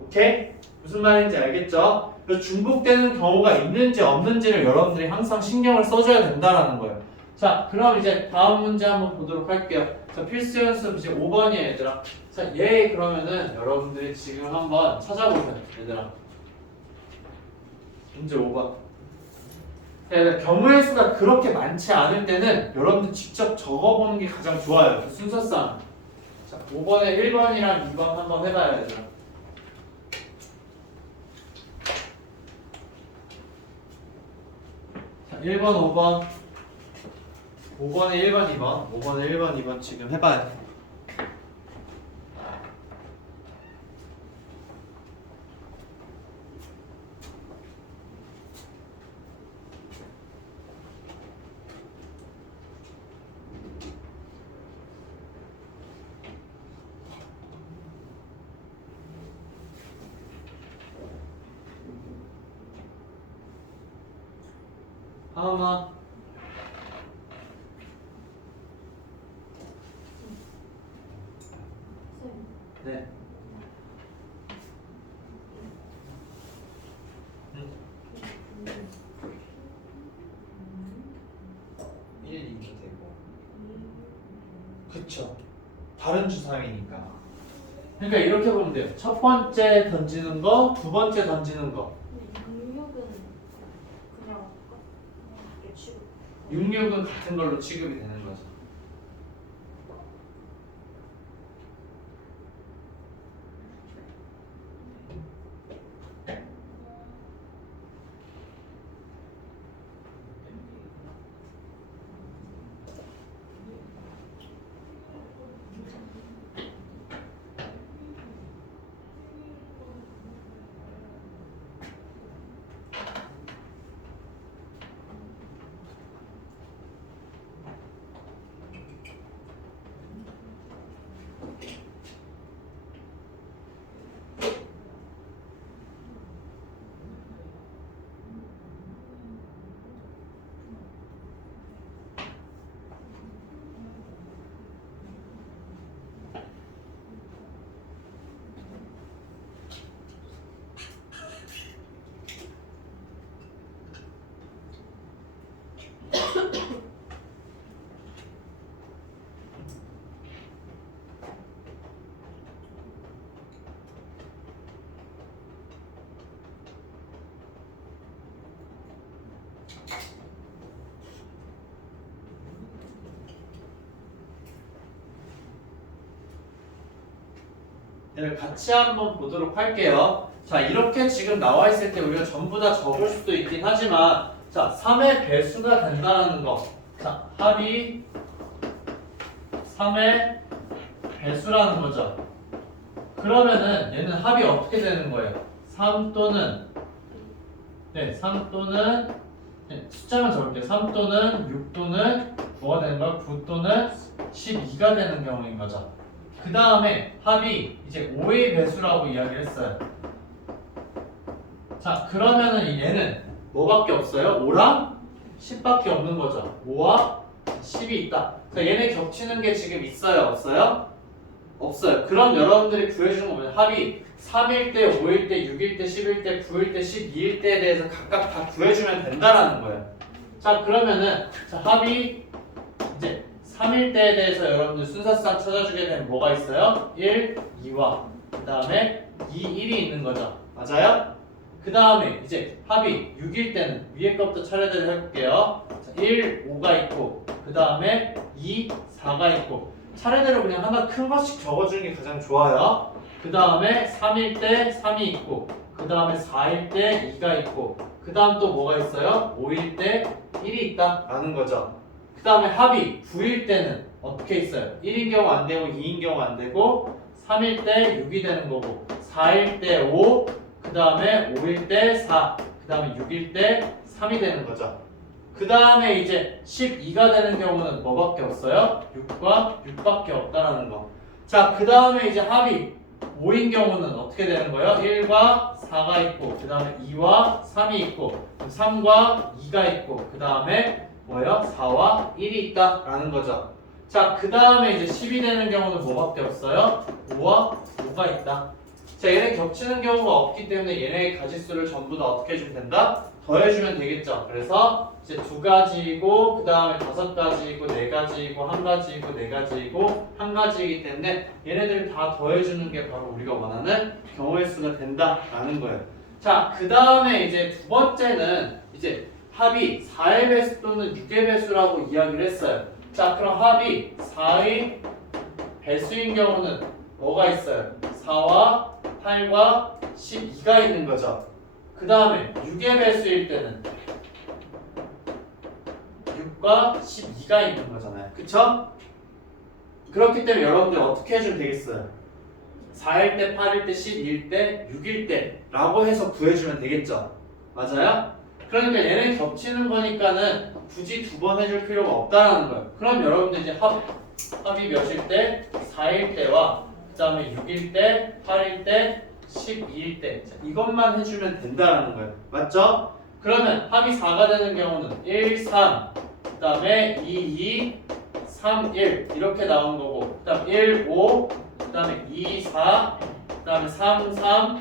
오케이? 무슨 말인지 알겠죠? 그래서 중복되는 경우가 있는지 없는지를 여러분들이 항상 신경을 써줘야 된다는 거예요. 자, 그럼 이제 다음 문제 한번 보도록 할게요. 자, 필수 연습 이제 5번이에요, 얘들아. 자, 얘 그러면은 여러분들이 지금 한번 찾아보세요, 얘들아. 문제 5번. 자, 경우의 수가 그렇게 많지 않을 때는 여러분들 직접 적어보는 게 가장 좋아요. 그 순서상. 자, 5번에 1번이랑 2번 한번 해봐요, 얘들아. 자, 1번, 5번. 5번에 1번, 2번. 5번에 1번, 2번 지금 해봐요. 하마. 네. 1, 2도 되고. 그쵸. 다른 주사위니까. 그러니까 이렇게 보면 돼요. 첫 번째 던지는 거, 두 번째 던지는 거. 66은 같은 걸로 취급이 되는 거죠. 얘를 같이 한번 보도록 할게요. 자, 이렇게 지금 나와 있을 때 우리가 전부 다 적을 수도 있긴 하지만 자, 3의 배수가 된다는 거. 자, 합이 3의 배수라는 거죠. 그러면은 얘는 합이 어떻게 되는 거예요? 3 또는 3 또는 숫자만 적을게요. 3 또는 6 또는 9가 되는 거야. 9 또는 12가 되는 경우인 거죠. 그 다음에 합이 이제 5의 배수라고 이야기를 했어요. 자, 그러면은 얘는 뭐밖에 없어요? 5랑 10밖에 없는 거죠. 5와 10이 있다. 자, 얘네 겹치는 게 지금 있어요? 없어요? 없어요. 그럼 여러분들이 구해주는 거 뭐냐? 합이 3일 때, 5일 때, 6일 때, 10일 때, 9일 때, 12일 때에 대해서 각각 다 구해주면 된다라는 거예요. 자, 그러면은 자, 합이 이제 3일 때에 대해서 여러분들 순서상 찾아주게 되면 뭐가 있어요? 1, 2와 그 다음에 2, 1이 있는 거죠. 맞아요? 그 다음에 이제 합이 6일 때는 위에 것부터 차례대로 해볼게요. 자, 1, 5가 있고 그 다음에 2, 4가 있고 차례대로 그냥 하나 큰 것씩 적어주는 게 가장 좋아요. 그 다음에 3일 때 3이 있고 그 다음에 4일 때 2가 있고 그 다음 또 뭐가 있어요? 5일 때 1이 있다라는 거죠. 그 다음에 합이 9일 때는 어떻게 있어요? 1인 경우 안 되고 2인 경우 안 되고 3일 때 6이 되는 거고 4일 때 5, 그 다음에 5일 때 4, 그 다음에 6일 때 3이 되는 거죠. 그 다음에 이제 12가 되는 경우는 뭐밖에 없어요? 6과 6밖에 없다라는 거. 자, 그 다음에 이제 합이 5인 경우는 어떻게 되는 거예요? 1과 4가 있고 그 다음에 2와 3이 있고 3과 2가 있고 그 다음에 뭐예요? 4와 1이 있다라는 거죠. 자, 그 다음에 이제 10이 되는 경우는 뭐밖에 없어요? 5와 5가 있다. 자, 얘네 겹치는 경우가 없기 때문에 얘네의 가지수를 전부 다 어떻게 해주면 된다? 더해주면 되겠죠. 그래서 이제 2가지이고 그 다음에 5가지이고 4가지이고 1가지이고 4가지이고 1가지이기 때문에 얘네들을 다 더해주는 게 바로 우리가 원하는 경우의 수가 된다라는 거예요. 자, 그 다음에 이제 두 번째는 이제 합이 4의 배수 또는 6의 배수라고 이야기를 했어요. 자, 그럼 합이 4의 배수인 경우는 뭐가 있어요? 4와 8과 12가 있는 거죠. 그 다음에 6의 배수일 때는 6과 12가 있는 거잖아요. 그쵸? 그렇기 때문에 여러분들 어떻게 해주면 되겠어요? 4일 때, 8일 때, 12일 때, 6일 때 라고 해서 구해주면 되겠죠? 맞아요? 그러니까 얘네 겹치는 거니까는 굳이 두 번 해줄 필요가 없다라는 거예요. 그럼 여러분들 이제 합이 몇일 때? 4일 때와 그 다음에 6일 때, 8일 때, 12일 때 이것만 해주면 된다라는 거예요. 맞죠? 그러면 합이 4가 되는 경우는 1, 3, 그 다음에 2, 2, 3, 1 이렇게 나온 거고 그 다음 1, 5, 그 다음에 2, 4, 그 다음에 3, 3,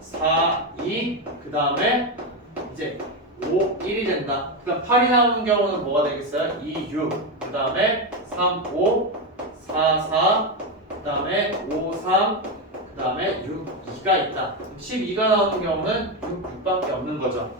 4, 2, 그 다음에 이제 5, 1이 된다. 그 다음 8이 나오는 경우는 뭐가 되겠어요? 2, 6, 그 다음에 3, 5, 4, 4, 그 다음에 5, 3, 그 다음에 6, 2가 있다. 12가 나오는 경우는 6, 6밖에 없는 거죠.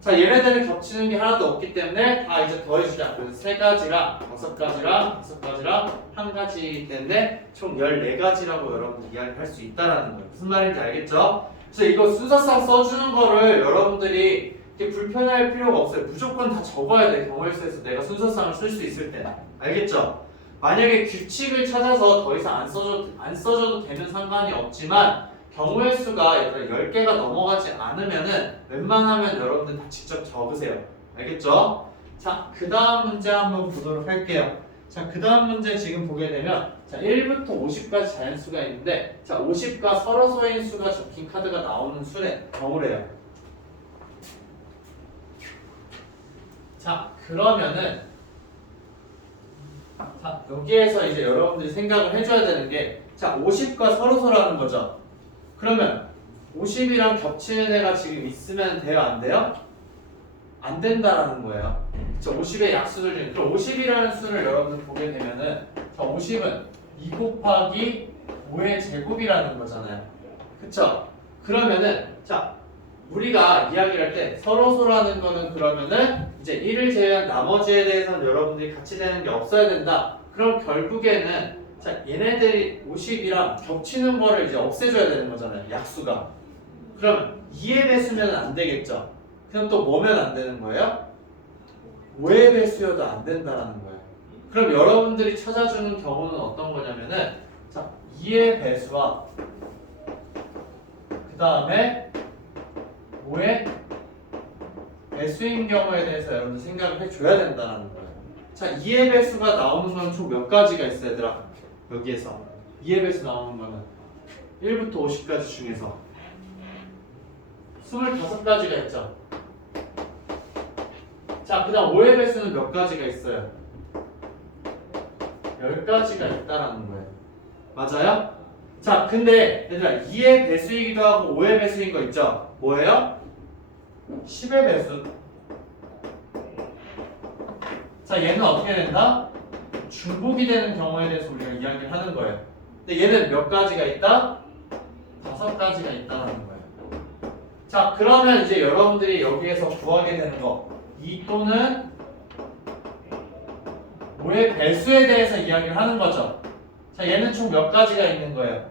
자, 얘네들을 겹치는 게 하나도 없기 때문에 다 이제 더해주자. 그래서 3가지랑 5가지랑 5가지랑 1가지 때문에 총 14가지라고 여러분들 이야기할 수 있다라는 거예요. 무슨 말인지 알겠죠? 그래서 이거 순서상 써주는 거를 여러분들이 이렇게 불편할 필요가 없어요. 무조건 다 적어야 돼. 경우일수에서 내가 순서상을 쓸 수 있을 때. 알겠죠? 만약에 규칙을 찾아서 더 이상 안 써줘도 되는 상관이 없지만 경우의 수가 얘들아 10개가 넘어가지 않으면은 웬만하면 여러분들 다 직접 적으세요. 알겠죠? 자, 그 다음 문제 한번 보도록 할게요. 자, 그 다음 문제 지금 보게 되면 자, 1부터 50까지 자연수가 있는데 자, 50과 서로소인 수가 적힌 카드가 나오는 경우래요. 자, 그러면은 자, 여기에서 이제 여러분들이 생각을 해줘야 되는 게 자, 50과 서로소라는 거죠. 그러면 50이랑 겹치는 애가 지금 있으면 돼요? 안 돼요? 안 된다라는 거예요. 자, 50의 약수들 중에 그럼 50이라는 수를 여러분들 보게 되면은 자, 50은 2 곱하기 5의 제곱이라는 거잖아요. 그쵸? 그러면은 자, 우리가 이야기를 할 때 서로소라는 거는 그러면은 이제 1을 제외한 나머지에 대해서는 여러분들이 같이 되는 게 없어야 된다. 그럼 결국에는 자, 얘네들이 50이랑 겹치는 거를 이제 없애줘야 되는 거잖아요. 약수가. 그러면 2의 배수면 안 되겠죠. 그럼 또 뭐면 안 되는 거예요? 5의 배수여도 안 된다는 거예요. 그럼 여러분들이 찾아주는 경우는 어떤 거냐면은 자, 2의 배수와 그 다음에 5의 배수인 경우에 대해서 여러분들 생각을 해줘야 된다는 거예요. 자, 2의 배수가 나오는 건 총 몇 가지가 있어요, 얘들아? 여기에서 2의 배수 나오는 거는 1부터 50까지 중에서 25가지가 있죠. 자, 그 다음 5의 배수는 몇 가지가 있어요? 10가지가 있다라는 거예요. 맞아요? 자, 근데 얘들아 2의 배수이기도 하고 5의 배수인 거 있죠? 뭐예요? 10의 배수. 자, 얘는 어떻게 된다? 중복이 되는 경우에 대해서 우리가 이야기를 하는 거예요. 근데 얘는 몇 가지가 있다? 5가지가 있다는 거예요. 자, 그러면 이제 여러분들이 여기에서 구하게 되는 거 2 또는 5의 배수에 대해서 이야기를 하는 거죠. 자, 얘는 총 몇 가지가 있는 거예요?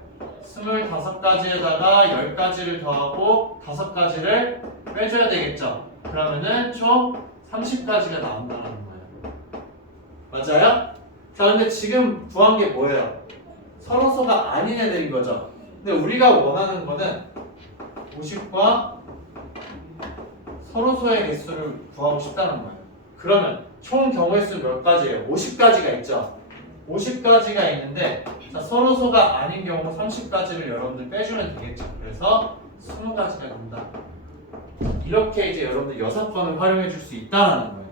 25가지에다가 10가지를 더하고 5가지를 빼줘야 되겠죠. 그러면은 총 30가지가 나온다는 거예요. 맞아요? 자, 근데 지금 구한 게 뭐예요? 서로소가 아닌 애들인 거죠. 근데 우리가 원하는 거는 50과 서로소의 개수를 구하고 싶다는 거예요. 그러면 총 경우의 수 몇 가지예요? 50가지가 있죠. 50가지가 있는데 자, 서로소가 아닌 경우 30가지를 여러분들 빼주면 되겠죠. 그래서 20가지가 된다. 이렇게 이제 여러분들 6번을 활용해 줄 수 있다는 거예요.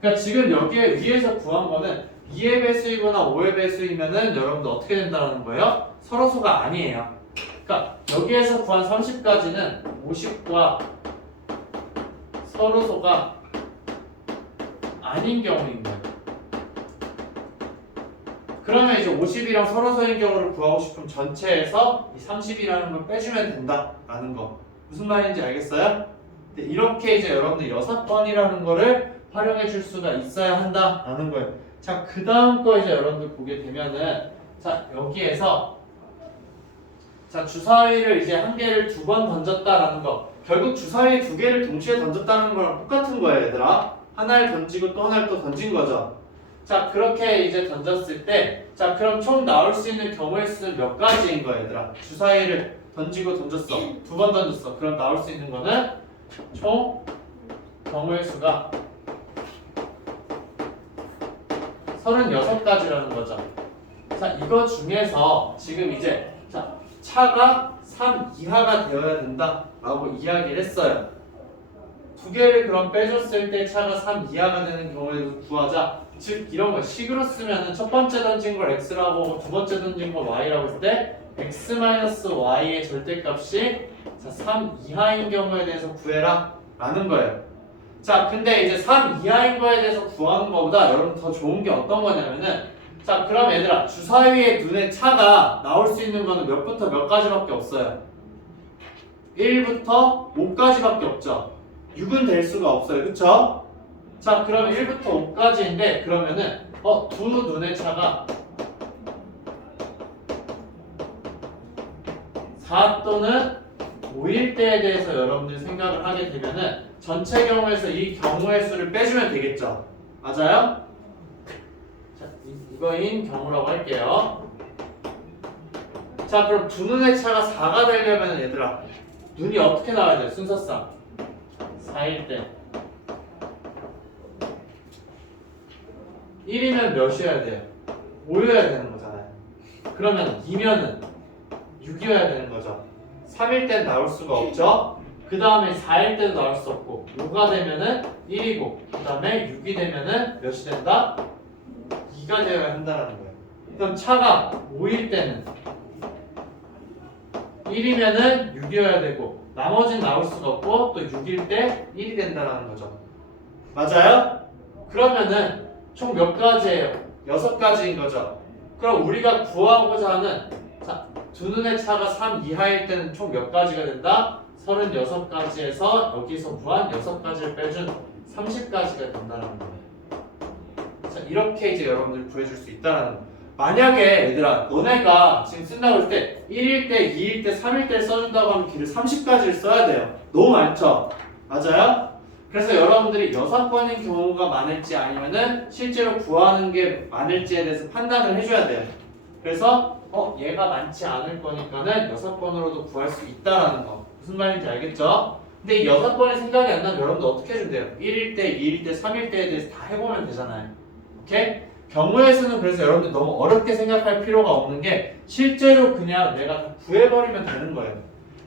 그러니까 지금 여기에 위에서 구한 거는 2의 배수이거나 5의 배수이면은 여러분들 어떻게 된다는 거예요? 서로소가 아니에요. 그러니까 여기에서 구한 30가지는 50과 서로소가 아닌 경우인 거예요. 그러면 이제 50이랑 서로소인 경우를 구하고 싶으면 전체에서 이 30이라는 걸 빼주면 된다라는 거. 무슨 말인지 알겠어요? 이렇게 이제 여러분들 6번이라는 거를 활용해 줄 수가 있어야 한다라는 거예요. 자, 그 다음 거 이제 여러분들 보게 되면은 자, 여기에서 자, 주사위를 이제 한 개를 2번 던졌다라는 거. 결국 주사위 2개를 동시에 던졌다는 거랑 똑같은 거예요, 얘들아. 하나를 던지고 또 하나를 또 던진 거죠. 자, 그렇게 이제 던졌을 때 자, 그럼 총 나올 수 있는 경우의 수는 몇 가지인 거야, 얘들아? 주사위를 던지고 던졌어. 2번 던졌어. 그럼 나올 수 있는 거는 총 경우의 수가 36가지라는 거죠. 자, 이거 중에서 지금 이제 자, 차가 3 이하가 되어야 된다라고 이야기를 했어요. 2개를 그럼 빼줬을 때 차가 3 이하가 되는 경우에도 구하자. 즉 이런 거 식으로 쓰면은 첫 번째 던진 걸 x라고 하고 두 번째 던진 걸 y라고 했을 때 x-y의 절대값이 자, 3 이하인 경우에 대해서 구해라 라는 거예요. 자, 근데 이제 3 이하인 거에 대해서 구하는 것보다 여러분 더 좋은 게 어떤 거냐면은 자, 그럼 얘들아 주사위의 눈에 차가 나올 수 있는 거는 몇부터 몇 가지밖에 없어요. 1부터 5까지밖에 없죠. 6은 될 수가 없어요. 그쵸? 자, 그러면 1부터 5까지인데 그러면은 두 눈의 차가 4 또는 5일 때에 대해서 여러분들이 생각을 하게 되면은 전체 경우에서 이 경우의 수를 빼주면 되겠죠. 맞아요? 자, 이거인 경우라고 할게요. 자, 그럼 두 눈의 차가 4가 되려면 얘들아 눈이 어떻게 나와야 돼요? 순서상 4일 때 1이면 몇이어야 돼요? 5여야 되는 거잖아요. 그러면 2면은 6이어야 되는 거죠. 3일 때는 나올 수가 없죠. 그 다음에 4일 때도 나올 수 없고 5가 되면은 1이고 그 다음에 6이 되면은 몇이 된다? 2가 되어야 한다는 거예요. 그럼 차가 5일 때는 1이면은 6이어야 되고 나머지는 나올 수가 없고 또 6일 때 1이 된다는 거죠. 맞아요? 그러면은 총 몇 가지예요? 6가지인 거죠. 그럼 우리가 구하고자 하는 자, 두 눈의 차가 3 이하일 때는 총 몇 가지가 된다? 36가지에서 여기서 무한 6가지를 빼준 30가지가 된다는 거예요. 자, 이렇게 이제 여러분들 구해줄 수 있다는 거. 만약에 얘들아 너네가 지금 쓴다고 할 때 1일 때, 2일 때, 3일 때 써준다고 하면 길을 30가지를 써야 돼요. 너무 많죠? 맞아요? 그래서 여러분들이 6번인 경우가 많을지 아니면은 실제로 구하는 게 많을지에 대해서 판단을 해줘야 돼요. 그래서 얘가 많지 않을 거니까는 6번으로도 구할 수 있다라는 거. 무슨 말인지 알겠죠? 근데 이 6번이 생각이 안 나면 여러분들 어떻게 해주면 돼요? 1일 때, 2일 때, 3일 때에 대해서 다 해보면 되잖아요. 오케이? 경우의 수는 그래서 여러분들 너무 어렵게 생각할 필요가 없는 게 실제로 그냥 내가 다 구해버리면 되는 거예요.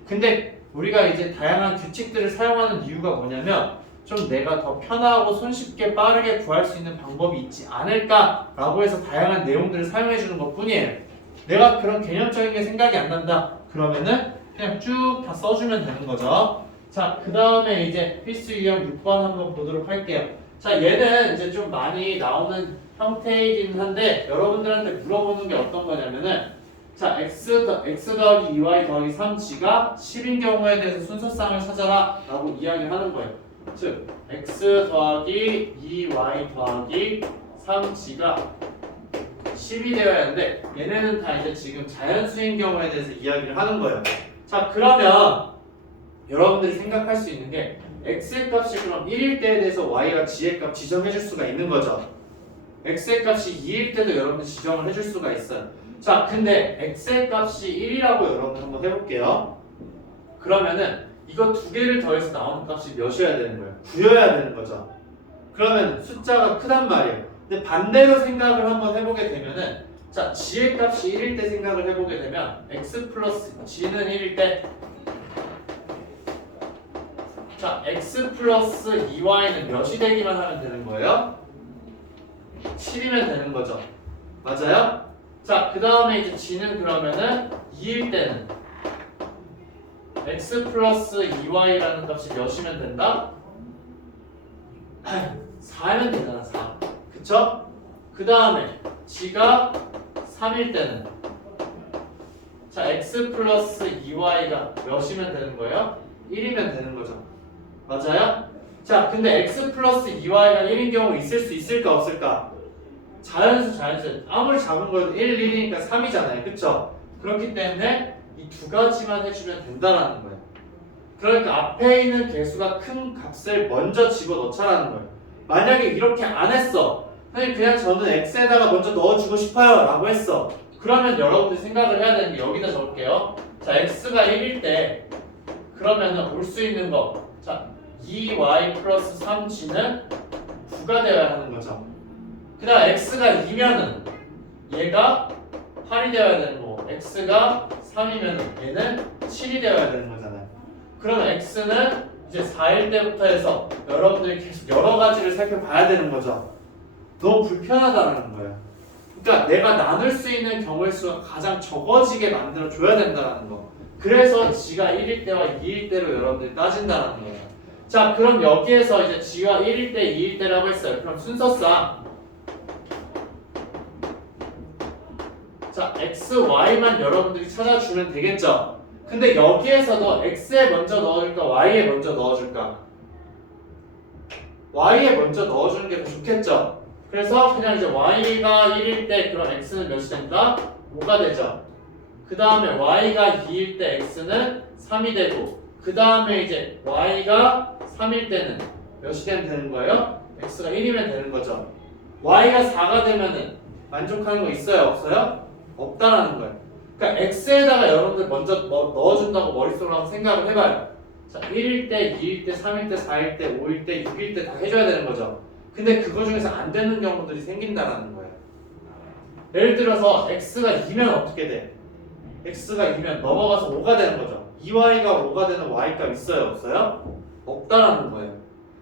근데 우리가 이제 다양한 규칙들을 사용하는 이유가 뭐냐면 좀 내가 더 편하고 손쉽게 빠르게 구할 수 있는 방법이 있지 않을까라고 해서 다양한 내용들을 사용해 주는 것 뿐이에요. 내가 그런 개념적인 게 생각이 안 난다 그러면은 그냥 쭉 다 써주면 되는 거죠. 자, 그 다음에 이제 필수 유형 6번 한번 보도록 할게요. 자, 얘는 이제 좀 많이 나오는 형태이긴 한데 여러분들한테 물어보는 게 어떤 거냐면은 자, x 더하기 2y 더하기 3g가 10인 경우에 대해서 순서쌍을 찾아라 라고 이야기를 하는 거예요. 즉 x 더하기 2y 더하기 3g가 10이 되어야 하는데 얘네는 다 이제 지금 자연수인 경우에 대해서 이야기를 하는 거예요. 자, 그러면 여러분들이 생각할 수 있는 게 x의 값이 그럼 1일 때에 대해서 y가 g의 값 지정해 줄 수가 있는 거죠. x의 값이 2일 때도 여러분들 지정을 해줄 수가 있어요. 자, 근데 x의 값이 1이라고 여러분들 한번 해볼게요. 그러면은 이거 두 개를 더해서 나오는 값이 몇이어야 되는 거예요? 9여야 되는 거죠. 그러면 숫자가 크단 말이에요. 근데 반대로 생각을 한번 해보게 되면은 자, g의 값이 1일 때 생각을 해보게 되면 x 플러스 g는 1일 때 자, x 플러스 2y는 몇이 되기만 하면 되는 거예요? 7이면 되는 거죠. 맞아요? 자, 그 다음에 이제 g는 그러면은 2일 때는 x 플러스 2y라는 값이 몇이면 된다? 4면 되잖아, 4. 그쵸? 그 다음에 g가 3일 때는 자, x 플러스 2y가 몇이면 되는 거예요? 1이면 되는 거죠. 맞아요? 자, 근데 x 플러스 2y가 1인 경우 있을 수 있을까 없을까? 자연수. 아무리 작은 거여도 1, 1이니까 3이잖아요. 그쵸? 그렇기 때문에 이 두 가지만 해주면 된다라는 거예요. 그러니까 앞에 있는 개수가 큰 값을 먼저 집어넣자라는 거예요. 만약에 이렇게 안 했어. 선생님 그냥 저는 x에다가 먼저 넣어주고 싶어요 라고 했어. 그러면 여러분들이 생각을 해야 되는 게 여기다 적을게요. 자, x가 1일 때 그러면은 올 수 있는 거 자, 2y 플러스 3g는 9가 되어야 하는 거죠. 그 다음 x가 2면은 얘가 8이 되어야 되는 거고 x가 3이면은 얘는 7이 되어야 되는 거잖아요. 그러면 x는 이제 4일 때부터 해서 여러분들이 계속 여러 가지를 살펴봐야 되는 거죠. 너무 불편하다는 거예요. 그러니까 내가 나눌 수 있는 경우의 수가 가장 적어지게 만들어 줘야 된다는 거. 그래서 g가 1일 때와 2일 때로 여러분들이 따진다는 거예요. 자, 그럼 여기에서 이제 g가 1일 때, 2일 때라고 했어요. 그럼 순서상 자, x, y만 여러분들이 찾아주면 되겠죠? 근데 여기에서도 x에 먼저 넣어줄까, y에 먼저 넣어줄까? y에 먼저 넣어주는 게 더 좋겠죠? 그래서 그냥 이제 y가 1일 때 그럼 x는 몇이 된다? 5가 되죠. 그 다음에 y가 2일 때 x는 3이 되고 그 다음에 이제 y가 3일 때는 몇이 되는 거예요? x가 1이면 되는 거죠. y가 4가 되면은 만족하는 거 있어요? 없어요? 없다라는 거예요. 그러니까 x에다가 여러분들 먼저 넣어준다고 머릿속으로 한번 생각을 해봐요. 자, 1일 때, 2일 때, 3일 때, 4일 때, 5일 때, 6일 때 다 해줘야 되는 거죠. 근데 그거 중에서 안 되는 경우들이 생긴다라는 거예요. 예를 들어서 x가 2면 어떻게 돼? x가 2면 넘어가서 5가 되는 거죠. 2y가 5가 되는 y값 있어요? 없어요? 없다라는 거예요.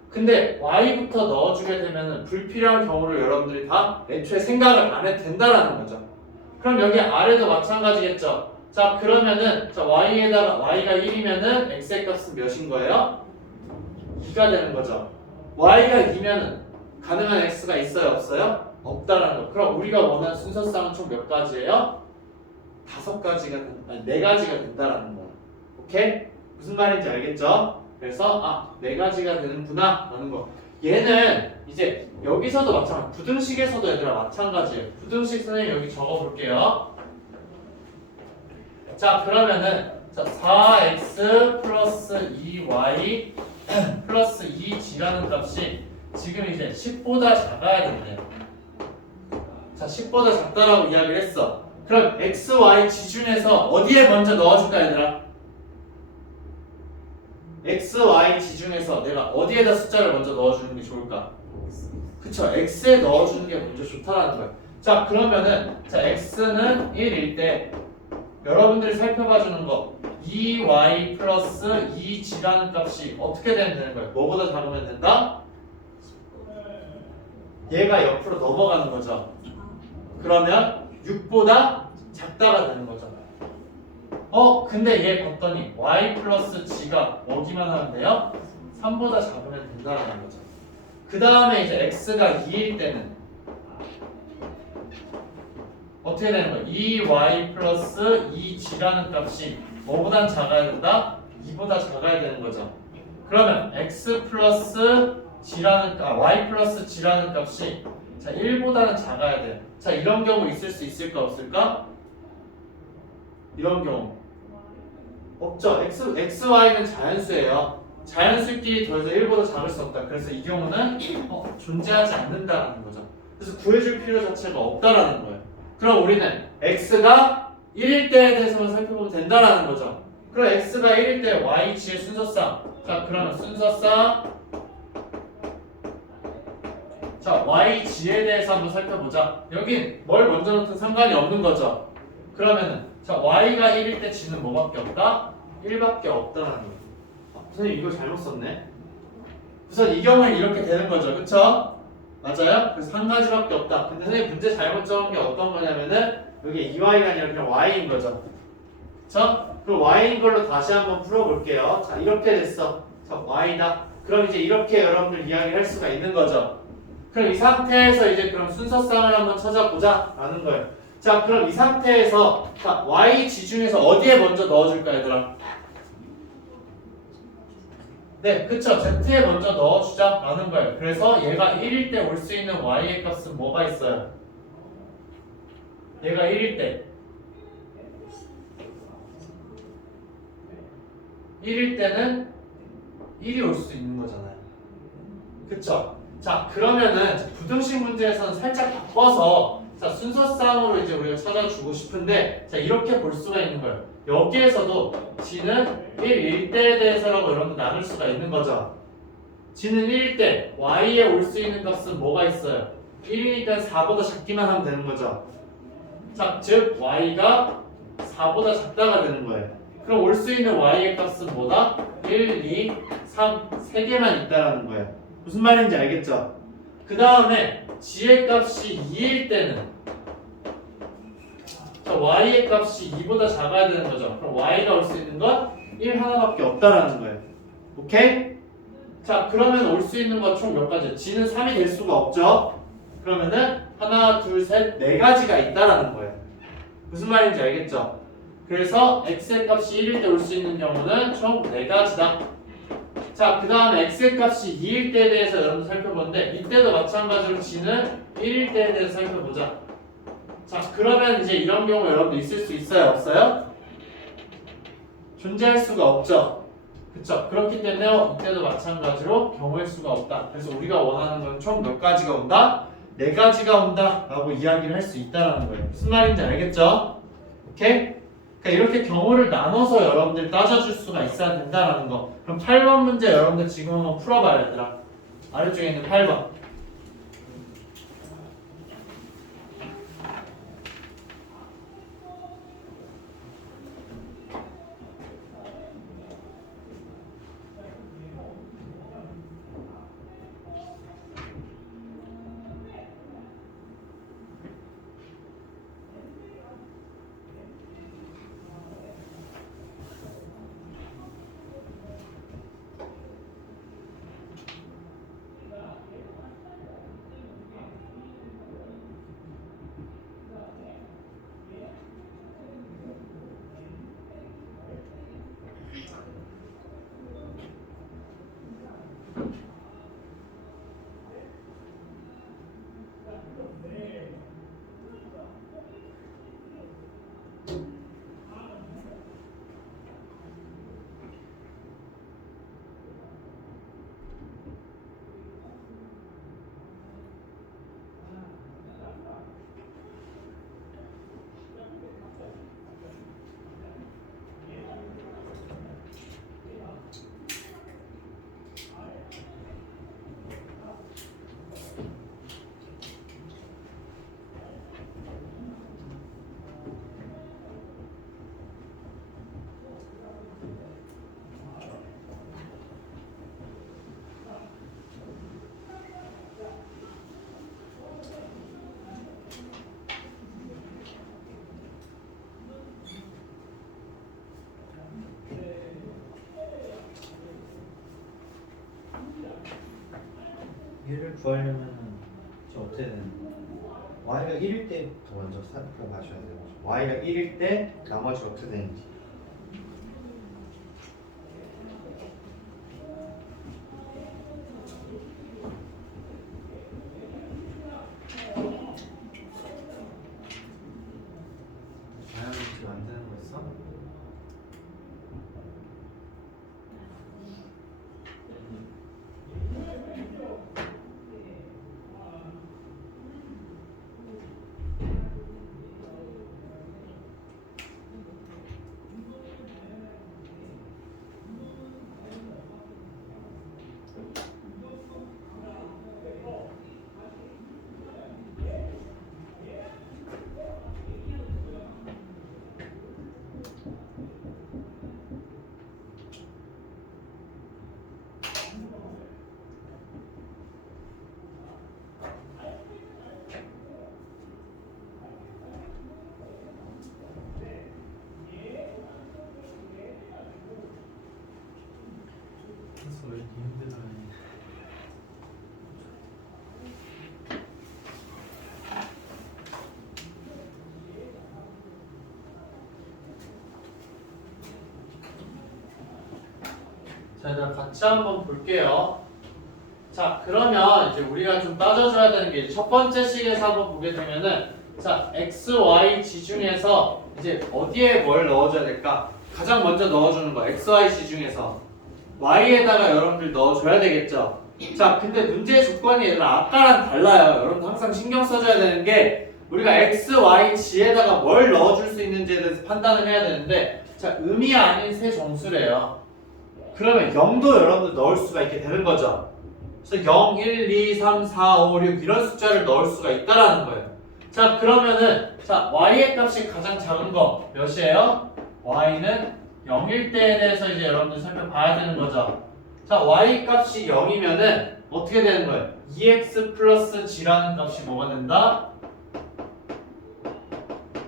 근데 y부터 넣어주게 되면 불필요한 경우를 여러분들이 다 애초에 생각을 안 해도 된다라는 거죠. 그럼 여기 아래도 마찬가지겠죠. 자, 그러면은 자, y에다가 y가 1이면은 x의 값은 몇인 거예요? 2가 되는 거죠. y가 2면은 가능한 x가 있어요? 없어요? 없다라는 거. 그럼 우리가 원하는 순서쌍은 총 몇 가지예요? 5가지가 아니 4가지가 된다라는 거예요. 오케이? 무슨 말인지 알겠죠? 그래서 4가지가 되는구나 라는 거. 얘는 이제 여기서도 마찬가지, 부등식에서도 얘들아 마찬가지예요. 부등식 선생님 여기 적어볼게요. 자 그러면은 자 4x 플러스 2y 플러스 2g라는 값이 지금 이제 10보다 작아야 된대요. 자 10보다 작다라고 이야기를 했어. 그럼 x, y 지중에서 어디에 먼저 넣어줄까 얘들아? x, y 지중에서 내가 어디에다 숫자를 먼저 넣어주는 게 좋을까? 그쵸, x에 넣어주는 게 먼저 좋다라는 거예요. 자 그러면은 자 x는 1일 때 여러분들이 살펴봐주는 거 2y 플러스 2g라는 값이 어떻게 되는 거예요? 뭐보다 작으면 된다? 얘가 옆으로 넘어가는 거죠. 그러면 6보다 작다가 되는 거죠. 근데 얘 봤더니 y 플러스 g가 뭐기만 하면 돼요? 3보다 작으면 된다는 거죠. 그 다음에 이제 x가 2일 때는 어떻게 되는 거예요? 2y 플러스 2g라는 값이 뭐보단 작아야 된다? 2보다 작아야 되는 거죠. 그러면 x 플러스 y 플러스 g라는 값이 자 1보다는 작아야 돼요. 자 이런 경우 있을 수 있을까 없을까? 이런 경우 없죠. x, y는 자연수예요. 자연수끼리 더해서 1보다 작을 수 없다. 그래서 이 경우는 존재하지 않는다라는 거죠. 그래서 구해줄 필요 자체가 없다라는 거예요. 그럼 우리는 x가 1일 때에 대해서만 살펴보면 된다라는 거죠. 그럼 x가 1일 때 y, g의 순서상 자 그러면 순서상 자 y, g에 대해서 한번 살펴보자. 여긴 뭘 먼저 넣든 상관이 없는 거죠. 그러면은 자 y가 1일 때 g는 뭐밖에 없다? 1밖에 없다라는 거예요. 선생님 이거 잘못 썼네. 우선 이 경우는 이렇게 되는 거죠. 그쵸? 맞아요? 그래서 한 가지밖에 없다. 근데 선생님 문제 잘못 적은 게 어떤 거냐면은 여기 2y가 아니라 그냥 y인 거죠. 그쵸? 그럼 y인 걸로 다시 한번 풀어볼게요. 자 이렇게 됐어. 자 y다. 그럼 이제 이렇게 여러분들 이야기를 할 수가 있는 거죠. 그럼 이 상태에서 이제 그럼 순서상을 한번 찾아보자 라는 거예요. 자 그럼 이 상태에서 자 y 지중에서 어디에 먼저 넣어줄까 얘들아? 네 그쵸 z에 먼저 넣어주자 라는 거예요. 그래서 얘가 1일 때 올 수 있는 y의 값은 뭐가 있어요? 얘가 1일 때 1일 때는 1이 올 수 있는 거잖아요. 그쵸? 자 그러면은 부등식 문제에서는 살짝 바꿔서 자 순서상으로 이제 우리가 찾아주고 싶은데 자 이렇게 볼 수가 있는 거예요. 여기에서도 g는 1일 때에 대해서라고 여러분들 나눌 수가 있는 거죠. g는 1일 때 y에 올 수 있는 값은 뭐가 있어요? 1이니까 4보다 작기만 하면 되는 거죠. 자, 즉 y가 4보다 작다가 되는 거예요. 그럼 올 수 있는 y의 값은 뭐다? 1, 2, 3, 3개만 있다라는 거예요. 무슨 말인지 알겠죠? 그 다음에 g의 값이 2일 때는 자, y의 값이 2보다 작아야 되는 거죠. 그럼 y가 올 수 있는 건 1 하나밖에 없다라는 거예요. 오케이? 자, 그러면 올 수 있는 건 총 몇 가지? g는 3이 될 수가 없죠? 그러면은 하나, 둘, 셋, 네 가지가 있다라는 거예요. 무슨 말인지 알겠죠? 그래서 x의 값이 1일 때 올 수 있는 경우는 총 4가지다. 자, 그 다음에 x의 값이 2일 때에 대해서 여러분 살펴보는데 이때도 마찬가지로 g는 1일 때에 대해서 살펴보자. 자, 그러면 이제 이런 경우 여러분도 있을 수 있어요? 없어요? 존재할 수가 없죠. 그쵸? 그렇기 때문에 이때도 마찬가지로 경우일 수가 없다. 그래서 우리가 원하는 건 총 몇 가지가 온다? 4가지가 온다 라고 이야기를 할 수 있다는 거예요. 무슨 말인지 알겠죠? 오케이? 그러니까 이렇게 경우를 나눠서 여러분들 따져줄 수가 있어야 된다는 거. 그럼 8번 문제 여러분들 지금 한번 풀어봐요 얘들아. 아래쪽에 있는 8번. 얘를 구하려면은 저 어떻게 되는 y가 1일 때부터 먼저 살펴봐셔야 돼요. y가 1일 때 나머지가 어떻게 되는지. 다이어트 만드는 거 있어? 그래서 왜 이렇게 힘들어해? 자, 일단 같이 한번 볼게요. 자, 그러면 이제 우리가 좀 따져줘야 되는 게 첫 번째 식에서 한번 보게 되면은 자, x, y 지중에서 이제 어디에 뭘 넣어줘야 될까? 가장 먼저 넣어주는 거 x, y 지중에서 y에다가 여러분들 넣어줘야 되겠죠? 자, 근데 문제의 조건이 얘들아 아까랑 달라요. 여러분들 항상 신경 써줘야 되는 게 우리가 x, y, g에다가 뭘 넣어줄 수 있는지에 대해서 판단을 해야 되는데 자, 음이 아닌 세 정수래요. 그러면 0도 여러분들 넣을 수가 있게 되는 거죠. 그래서 0, 1, 2, 3, 4, 5, 6 이런 숫자를 넣을 수가 있다라는 거예요. 자, 그러면은 자, y의 값이 가장 작은 거 몇이에요? y는 0일 때에 대해서 이제 여러분들 살펴봐야 되는 거죠. 자, y 값이 0이면은 어떻게 되는 거예요? 2x 플러스 g라는 값이 뭐가 된다?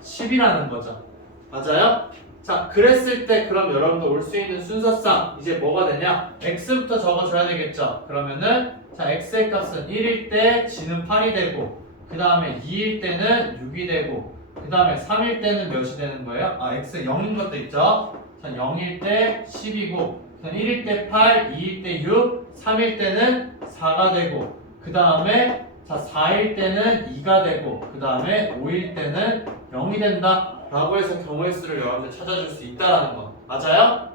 10이라는 거죠. 맞아요? 자, 그랬을 때 그럼 여러분들 올 수 있는 순서상 이제 뭐가 되냐? x부터 적어줘야 되겠죠. 그러면은 자, x의 값은 1일 때 g는 8이 되고 그 다음에 2일 때는 6이 되고 그 다음에 3일 때는 몇이 되는 거예요? 아, x 0인 것도 있죠. 자, 0일 때 10이고 1일 때 8, 2일 때 6, 3일 때는 4가 되고 그 다음에 자, 4일 때는 2가 되고 그 다음에 5일 때는 0이 된다 라고 해서 경우의 수를 여러분들 찾아줄 수 있다라는 거 맞아요?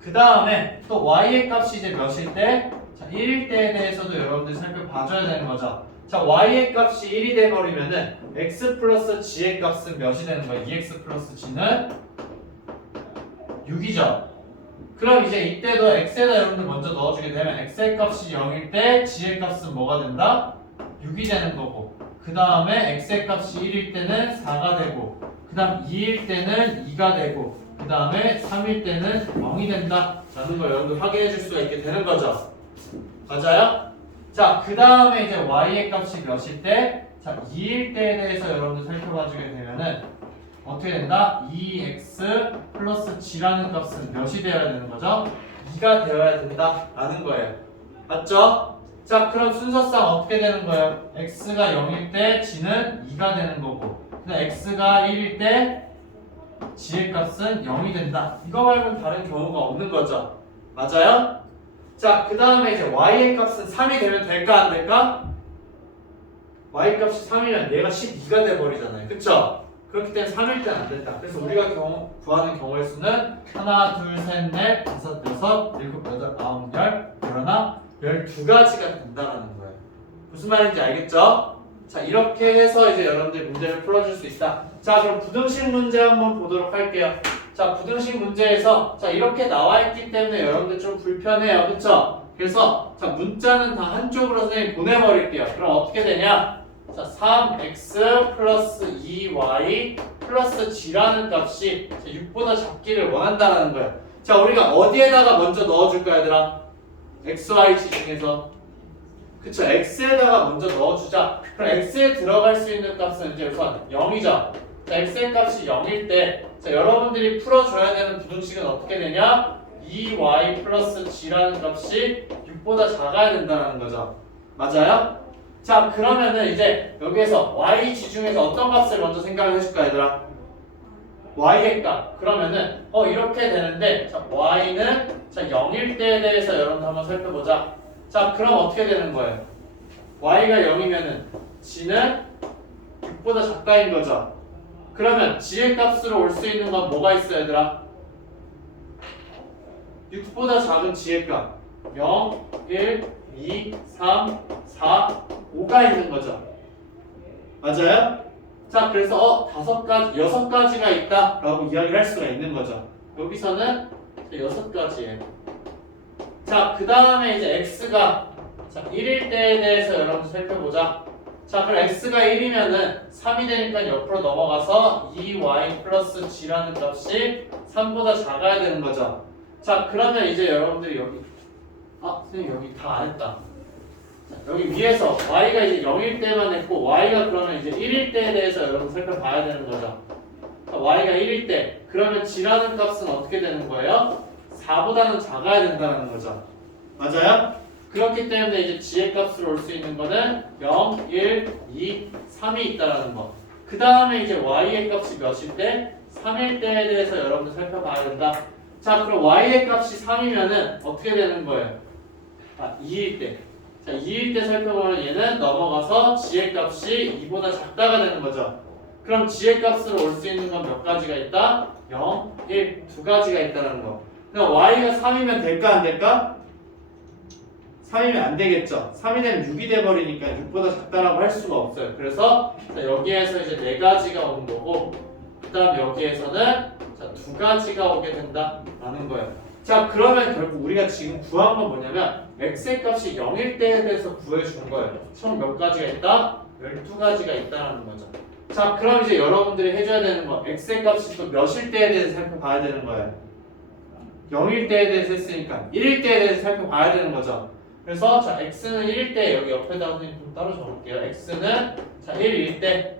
그 다음에 또 y의 값이 이제 몇일 때? 자, 1일 때에 대해서도 여러분들 살펴봐줘야 되는 거죠. 자, y의 값이 1이 돼버리면은 x 플러스 g의 값은 몇이 되는 거예요? 2x 플러스 g는 6이죠. 그럼 이제 이때도 x에다 여러분들 먼저 넣어주게 되면 x의 값이 0일 때 g의 값은 뭐가 된다? 6이 되는 거고 그 다음에 x의 값이 1일 때는 4가 되고 그 다음 2일 때는 2가 되고 그 다음에 3일 때는 0이 된다 라는 걸 여러분들 확인해 줄 수가 있게 되는 거죠. 맞아요? 자, 그 다음에 이제 y의 값이 몇일 때? 자, 2일 때에 대해서 여러분들 살펴봐 주게 되면은 어떻게 된다? 2x 플러스 g라는 값은 몇이 되어야 되는 거죠? 2가 되어야 된다 라는 거예요. 맞죠? 자, 그럼 순서상 어떻게 되는 거예요? x가 0일 때 g는 2가 되는 거고 근데 x가 1일 때 g의 값은 0이 된다. 이거 말고는 다른 경우가 없는 거죠. 맞아요? 자, 그 다음에 이제 y의 값은 3이 되면 될까 안 될까? y 값이 3이면 얘가 12가 돼버리잖아요. 그쵸? 그렇기 때문에 3일 때는 안 된다. 그래서 우리가 구하는 경우의 수는 하나, 둘, 셋, 넷, 다섯, 여섯, 일곱, 여덟, 아홉, 열, 열하나, 12가지가 된다라는 거예요. 무슨 말인지 알겠죠? 자, 이렇게 해서 이제 여러분들 문제를 풀어줄 수 있다. 자, 그럼 부등식 문제 한번 보도록 할게요. 자, 부등식 문제에서 자, 이렇게 나와 있기 때문에 여러분들 좀 불편해요. 그쵸? 그래서 자, 문자는 다 한쪽으로 선생님 보내버릴게요. 그럼 어떻게 되냐? 자, 3x 플러스 2y 플러스 g라는 값이 6보다 작기를 원한다는 거예요. 자, 우리가 어디에다가 먼저 넣어줄 거야, 얘들아? x, y 지중에서. 그쵸, x에다가 먼저 넣어주자. 그럼 x에 들어갈 수 있는 값은 이제 우선 0이죠. 자, x의 값이 0일 때 자, 여러분들이 풀어줘야 되는 부등식은 어떻게 되냐? 2y 플러스 g라는 값이 6보다 작아야 된다는 거죠. 맞아요? 자 그러면은 이제 여기에서 yg 중에서 어떤 값을 먼저 생각을 해줄까 얘들아? y의 값. 그러면은 이렇게 되는데 자 y는 자 0일 때에 대해서 여러분 한번 살펴보자. 자 그럼 어떻게 되는 거예요? y가 0이면은 g는 6보다 작다인 거죠. 그러면 g의 값으로 올 수 있는 건 뭐가 있어 얘들아? 6보다 작은 g의 값 0, 1, 2, 3, 4, 5가 있는 거죠. 맞아요? 자 그래서 5가지, 6가지가 있다 라고 이야기를 할 수가 있는 거죠. 여기서는 6가지예요. 자 그 다음에 이제 x가 자 1일 때에 대해서 여러분 살펴보자. 자 그럼 x가 1이면은 3이 되니까 옆으로 넘어가서 2y 플러스 g라는 값이 3보다 작아야 되는 거죠. 자 그러면 이제 여러분들이 여기 선생님 여기 다 안 했다. 자, 여기 위에서 y가 이제 0일 때만 했고 y가 그러면 이제 1일 때에 대해서 여러분 살펴봐야 되는 거죠. 자, y가 1일 때 그러면 g라는 값은 어떻게 되는 거예요? 4보다는 작아야 된다는 거죠. 맞아요? 그렇기 때문에 이제 g의 값으로 올 수 있는 거는 0, 1, 2, 3이 있다라는 거. 그 다음에 이제 y의 값이 몇일 때? 3일 때에 대해서 여러분들 살펴봐야 된다. 자 그럼 y의 값이 3이면은 어떻게 되는 거예요? 2일 때. 자 2일 때 살펴보면 얘는 넘어가서 g의 값이 2보다 작다가 되는 거죠. 그럼 g의 값으로 올 수 있는 건 몇 가지가 있다? 0, 1, 두 가지가 있다는 거. 그럼 y가 3이면 될까 안 될까? 3이면 안 되겠죠. 3이 되면 6이 돼버리니까 6보다 작다라고 할 수가 없어요. 그래서 자, 여기에서 이제 4가지가 오는 거고 그 다음 여기에서는 자, 2가지가 오게 된다라는 거예요. 자 그러면 결국 우리가 지금 구한 건 뭐냐면 x의 값이 0일 때에 대해서 구해준 거예요. 총 몇 가지가 있다? 12가지가 있다는 거죠. 자 그럼 이제 여러분들이 해줘야 되는 거 x의 값이 또 몇일 때에 대해서 살펴봐야 되는 거예요. 0일 때에 대해서 했으니까 1일 때에 대해서 살펴봐야 되는 거죠. 그래서 자 x는 1일 때 여기 옆에다 선생님 좀 따로 적을게요. x는 자 1일 때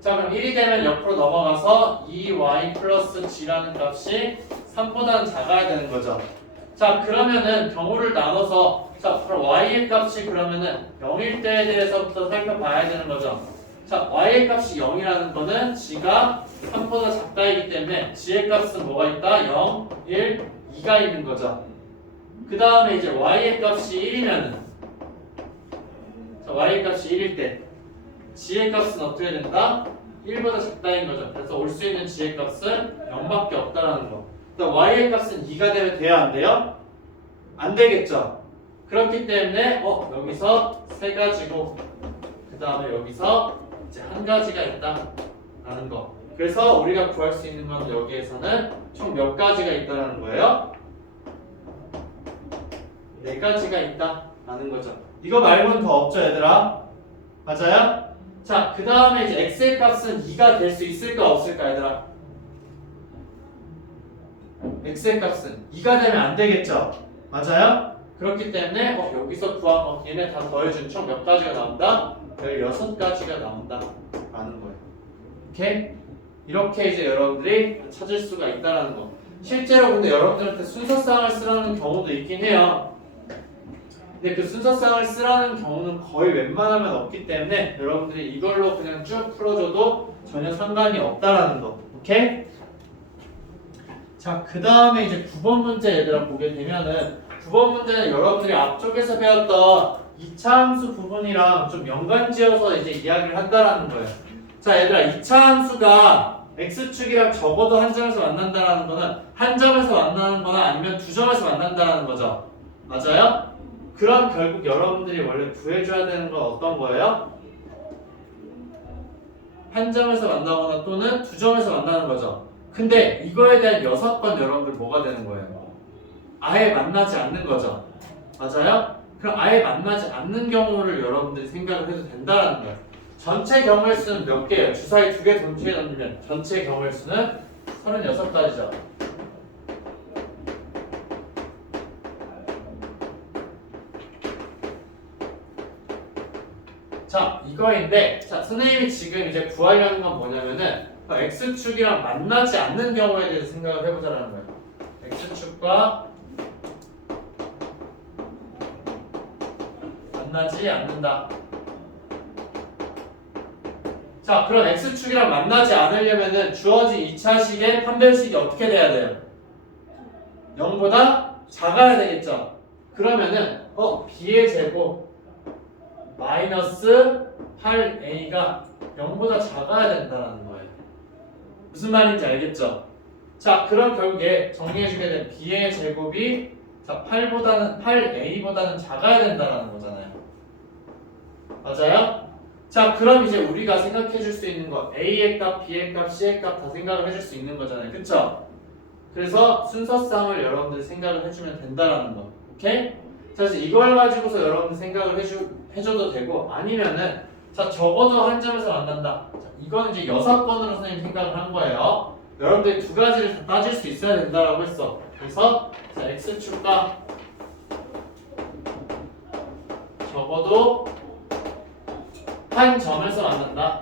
자 그럼 1이 되면 옆으로 넘어가서 2y 플러스 g라는 값이 3보다는 작아야 되는 거죠. 자 그러면은 경우를 나눠서 자 그럼 y의 값이 그러면은 0일 때에 대해서부터 살펴봐야 되는 거죠. 자 y의 값이 0이라는 거는 g가 3보다 작다이기 때문에 g의 값은 뭐가 있다? 0, 1, 2가 있는 거죠. 그 다음에 이제 y의 값이 1이면은 자 y의 값이 1일 때 g의 값은 어떻게 된다? 1보다 작다인 거죠. 그래서 올 수 있는 g의 값은 0밖에 없다라는 거. 그다음 y의 값은 2가 되면 돼요, 안 돼요? 안 되겠죠. 그렇기 때문에 여기서 3가지고 그 다음에 여기서 이제 1가지가 있다라는 거. 그래서 우리가 구할 수 있는 건 여기에서는 총 몇 가지가 있다라는 거예요? 4가지가 있다라는 거죠. 이거 말고는 더 없죠, 얘들아? 맞아요? 자, 그 다음에 이제 x의 값은 2가 될 수 있을까 없을까, 얘들아? x의 값은 2가 되면 안 되겠죠? 맞아요? 그렇기 때문에 여기서 구한 거 얘네 다 더해준 총 몇 가지가 나온다? 16가지가 나온다라는 거예요. 오케이? 이렇게 이제 여러분들이 찾을 수가 있다라는 거. 실제로 근데 여러분들한테 순서쌍을 쓰라는 경우도 있긴 해요. 근데 그 순서쌍을 쓰라는 경우는 거의 웬만하면 없기 때문에 여러분들이 이걸로 그냥 쭉 풀어줘도 전혀 상관이 없다라는 거. 오케이? 자, 그 다음에 이제 9번 문제 얘들아 보게 되면은 9번 문제는 여러분들이 앞쪽에서 배웠던 2차 함수 부분이랑 좀 연관지어서 이제 이야기를 한다라는 거예요. 자, 얘들아 2차 함수가 x축이랑 적어도 한 점에서 만난다라는 거는 한 점에서 만나는 거나 아니면 두 점에서 만난다라는 거죠. 맞아요? 그럼 결국 여러분들이 원래 구해줘야 되는 건 어떤 거예요? 한 점에서 만나거나 또는 두 점에서 만나는 거죠. 근데 이거에 대한 6번 여러분들 뭐가 되는 거예요? 아예 만나지 않는 거죠. 맞아요? 그럼 아예 만나지 않는 경우를 여러분들이 생각을 해도 된다는 거예요. 전체 경우의 수는 몇 개예요? 주사위 2개 동시에 던지면 전체 경우의 수는 36가지죠. 자, 이거인데, 자, 선생님이 지금 이제 구하려는 건 뭐냐면은, x축이랑 만나지 않는 경우에 대해서 생각을 해보자는 거예요. x축과 만나지 않는다. 자, 그럼 x축이랑 만나지 않으려면은 주어진 2차식의 판별식이 어떻게 돼야 돼요? 0보다 작아야 되겠죠? 그러면은 b의 제곱 마이너스 8a가 0보다 작아야 된다는 거예요. 무슨 말인지 알겠죠? 자, 그럼 결국에 정리해주게 된 b의 제곱이 자 8a보다는 작아야 된다는 거잖아요. 맞아요? 자, 그럼 이제 우리가 생각해 줄 수 있는 거 a의 값, b의 값, c의 값 다 생각을 해줄 수 있는 거잖아요. 그쵸? 그래서 순서쌍을 여러분들이 생각을 해주면 된다라는 거. 오케이? 자, 그래서 이걸 가지고서 여러분들 생각을 해줘도 되고 아니면은 자, 적어도 한 점에서 만난다. 자, 이거는 이제 여사건으로 선생님이 생각을 한 거예요. 여러분들이 두 가지를 다 따질 수 있어야 된다라고 했어. 그래서 자, x축과 적어도 한 점에서 만난다.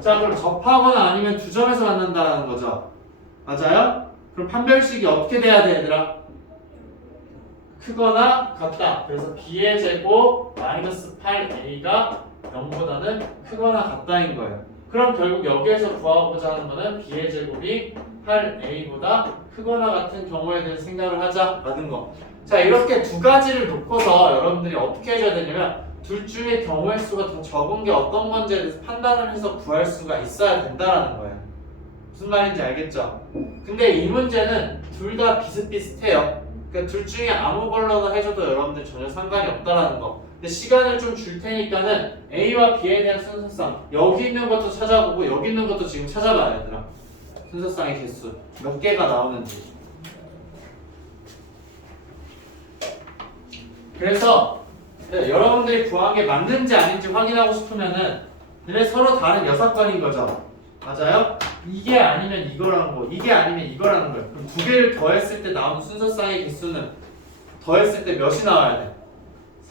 자, 그럼 접하거나 아니면 두 점에서 만난다는 거죠. 맞아요? 그럼 판별식이 어떻게 돼야 돼, 얘들아? 크거나 같다. 그래서 b의 제곱 마이너스 8a가 0보다는 크거나 같다인 거예요. 그럼 결국 여기에서 구하고자 하는 거는 b의 제곱이 8a보다 크거나 같은 경우에 대해서 생각을 하자라는 거. 자, 이렇게 두 가지를 놓고서 여러분들이 어떻게 해줘야 되냐면 둘 중에 경우의 수가 더 적은 게 어떤 건지에 대해서 판단을 해서 구할 수가 있어야 된다라는 거예요. 무슨 말인지 알겠죠? 근데 이 문제는 둘 다 비슷비슷해요. 그러니까 둘 중에 아무 걸로나 해줘도 여러분들 전혀 상관이 없다라는 거. 근데 시간을 좀 줄 테니까는 A와 B에 대한 순서상 여기 있는 것도 찾아보고 여기 있는 것도 지금 찾아봐야 얘들아. 순서상의 개수 몇 개가 나오는지. 그래서 여러분들이 구한 게 맞는지 아닌지 확인하고 싶으면은 근데 서로 다른 여사건인 거죠. 맞아요? 이게 아니면 이거라는 거, 이게 아니면 이거라는 거예요. 그럼 두 개를 더했을 때 나오는 순서쌍의 개수는 더했을 때 몇이 나와야 돼?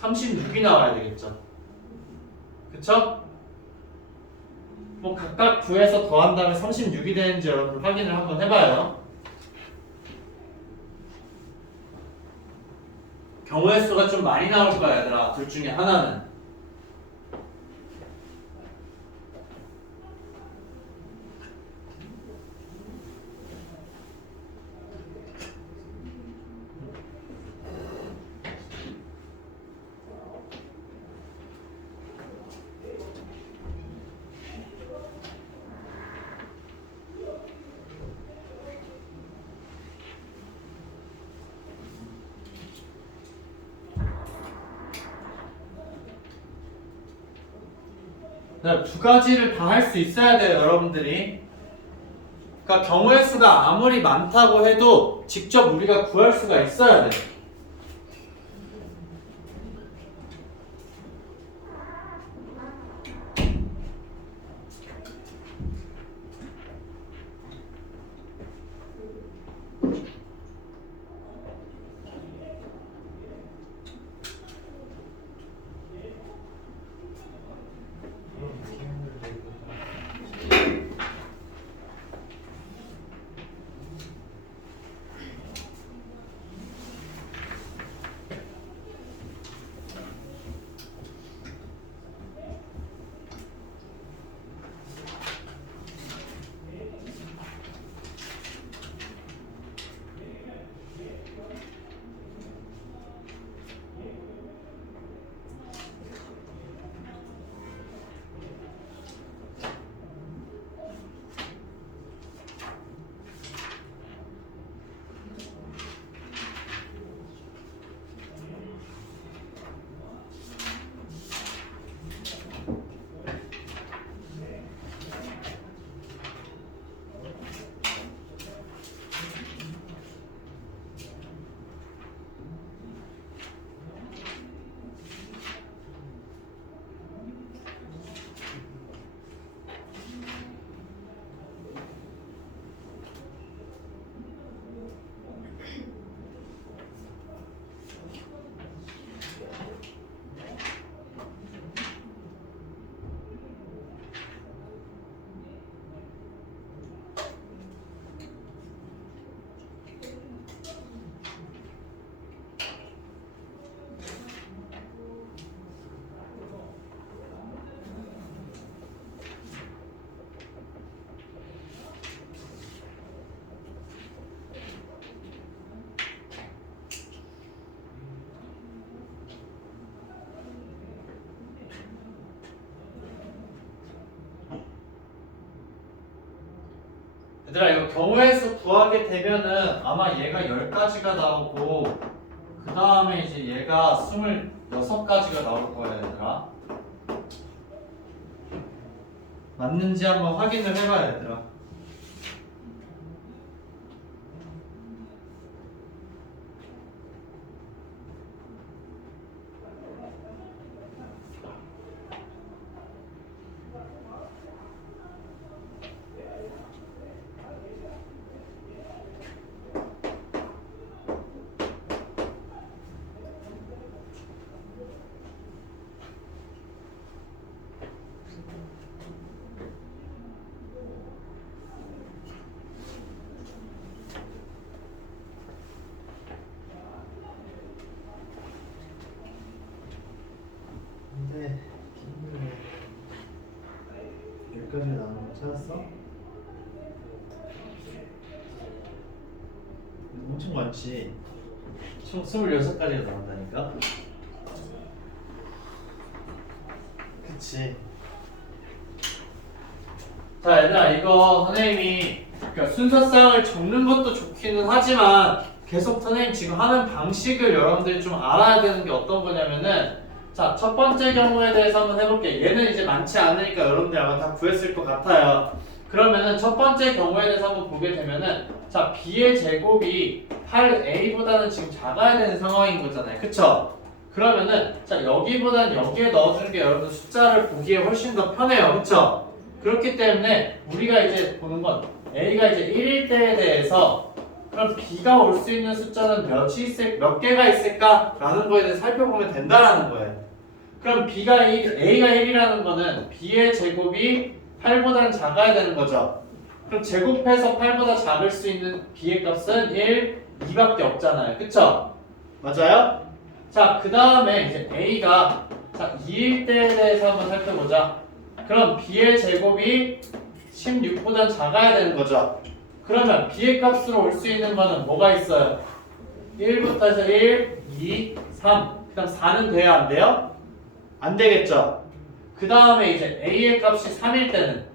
36이 나와야 되겠죠. 그쵸? 뭐 각각 구해서 더한 다음에 36이 되는지 여러분 확인을 한번 해봐요. 경우의 수가 좀 많이 나올 거야 얘들아. 둘 중에 하나는. 두 가지를 다 할 수 있어야 돼요, 여러분들이. 그러니까 경우의 수가 아무리 많다고 해도 직접 우리가 구할 수가 있어야 돼. 얘들아 이거 경우의 수 구하게 되면은 아마 얘가 10가지가 나오고 그 다음에 이제 얘가 26가지가 나올 거야 얘들아. 맞는지 한번 확인을 해봐야 얘들아. 근데 여기까지 나오는 거 찾았어? 엄청 많지. 총 26가지가 나온다니까? 그치. 자 얘들아 이거 선생님이 그러니까 순서상을 적는 것도 좋기는 하지만 계속 선생님 지금 하는 방식을 여러분들이 좀 알아야 되는 게 어떤 거냐면은 자 첫 번째 경우에 대해서 한번 해볼게. 얘는 이제 많지 않으니까 여러분들이 아마 다 구했을 것 같아요. 그러면은 첫 번째 경우에 대해서 한번 보게 되면은 자 b의 제곱이 8a보다는 지금 작아야 되는 상황인 거잖아요. 그쵸? 그러면은 자 여기보다는 여기에 넣어주는 게 여러분들 숫자를 보기에 훨씬 더 편해요. 그쵸? 그렇기 때문에 우리가 이제 보는 건 a가 이제 1일 때에 대해서 그럼 b가 올 수 있는 숫자는 몇 개가 있을까라는 거에 대해서 살펴보면 된다라는 거예요. 그럼 a가 1이라는 거는 b의 제곱이 8보다는 작아야 되는 거죠. 그럼 제곱해서 8보다 작을 수 있는 b의 값은 1, 2밖에 없잖아요. 그쵸? 맞아요? 자, 그 다음에 이제 a가 자 2일 때에 대해서 한번 살펴보자. 그럼 b의 제곱이 16보다 작아야 되는 거죠. 그러면 b의 값으로 올 수 있는 거는 뭐가 있어요? 1부터 해서 1, 2, 3. 그 다음 4는 돼야 안 돼요? 안 되겠죠. 그 다음에 이제 a의 값이 3일 때는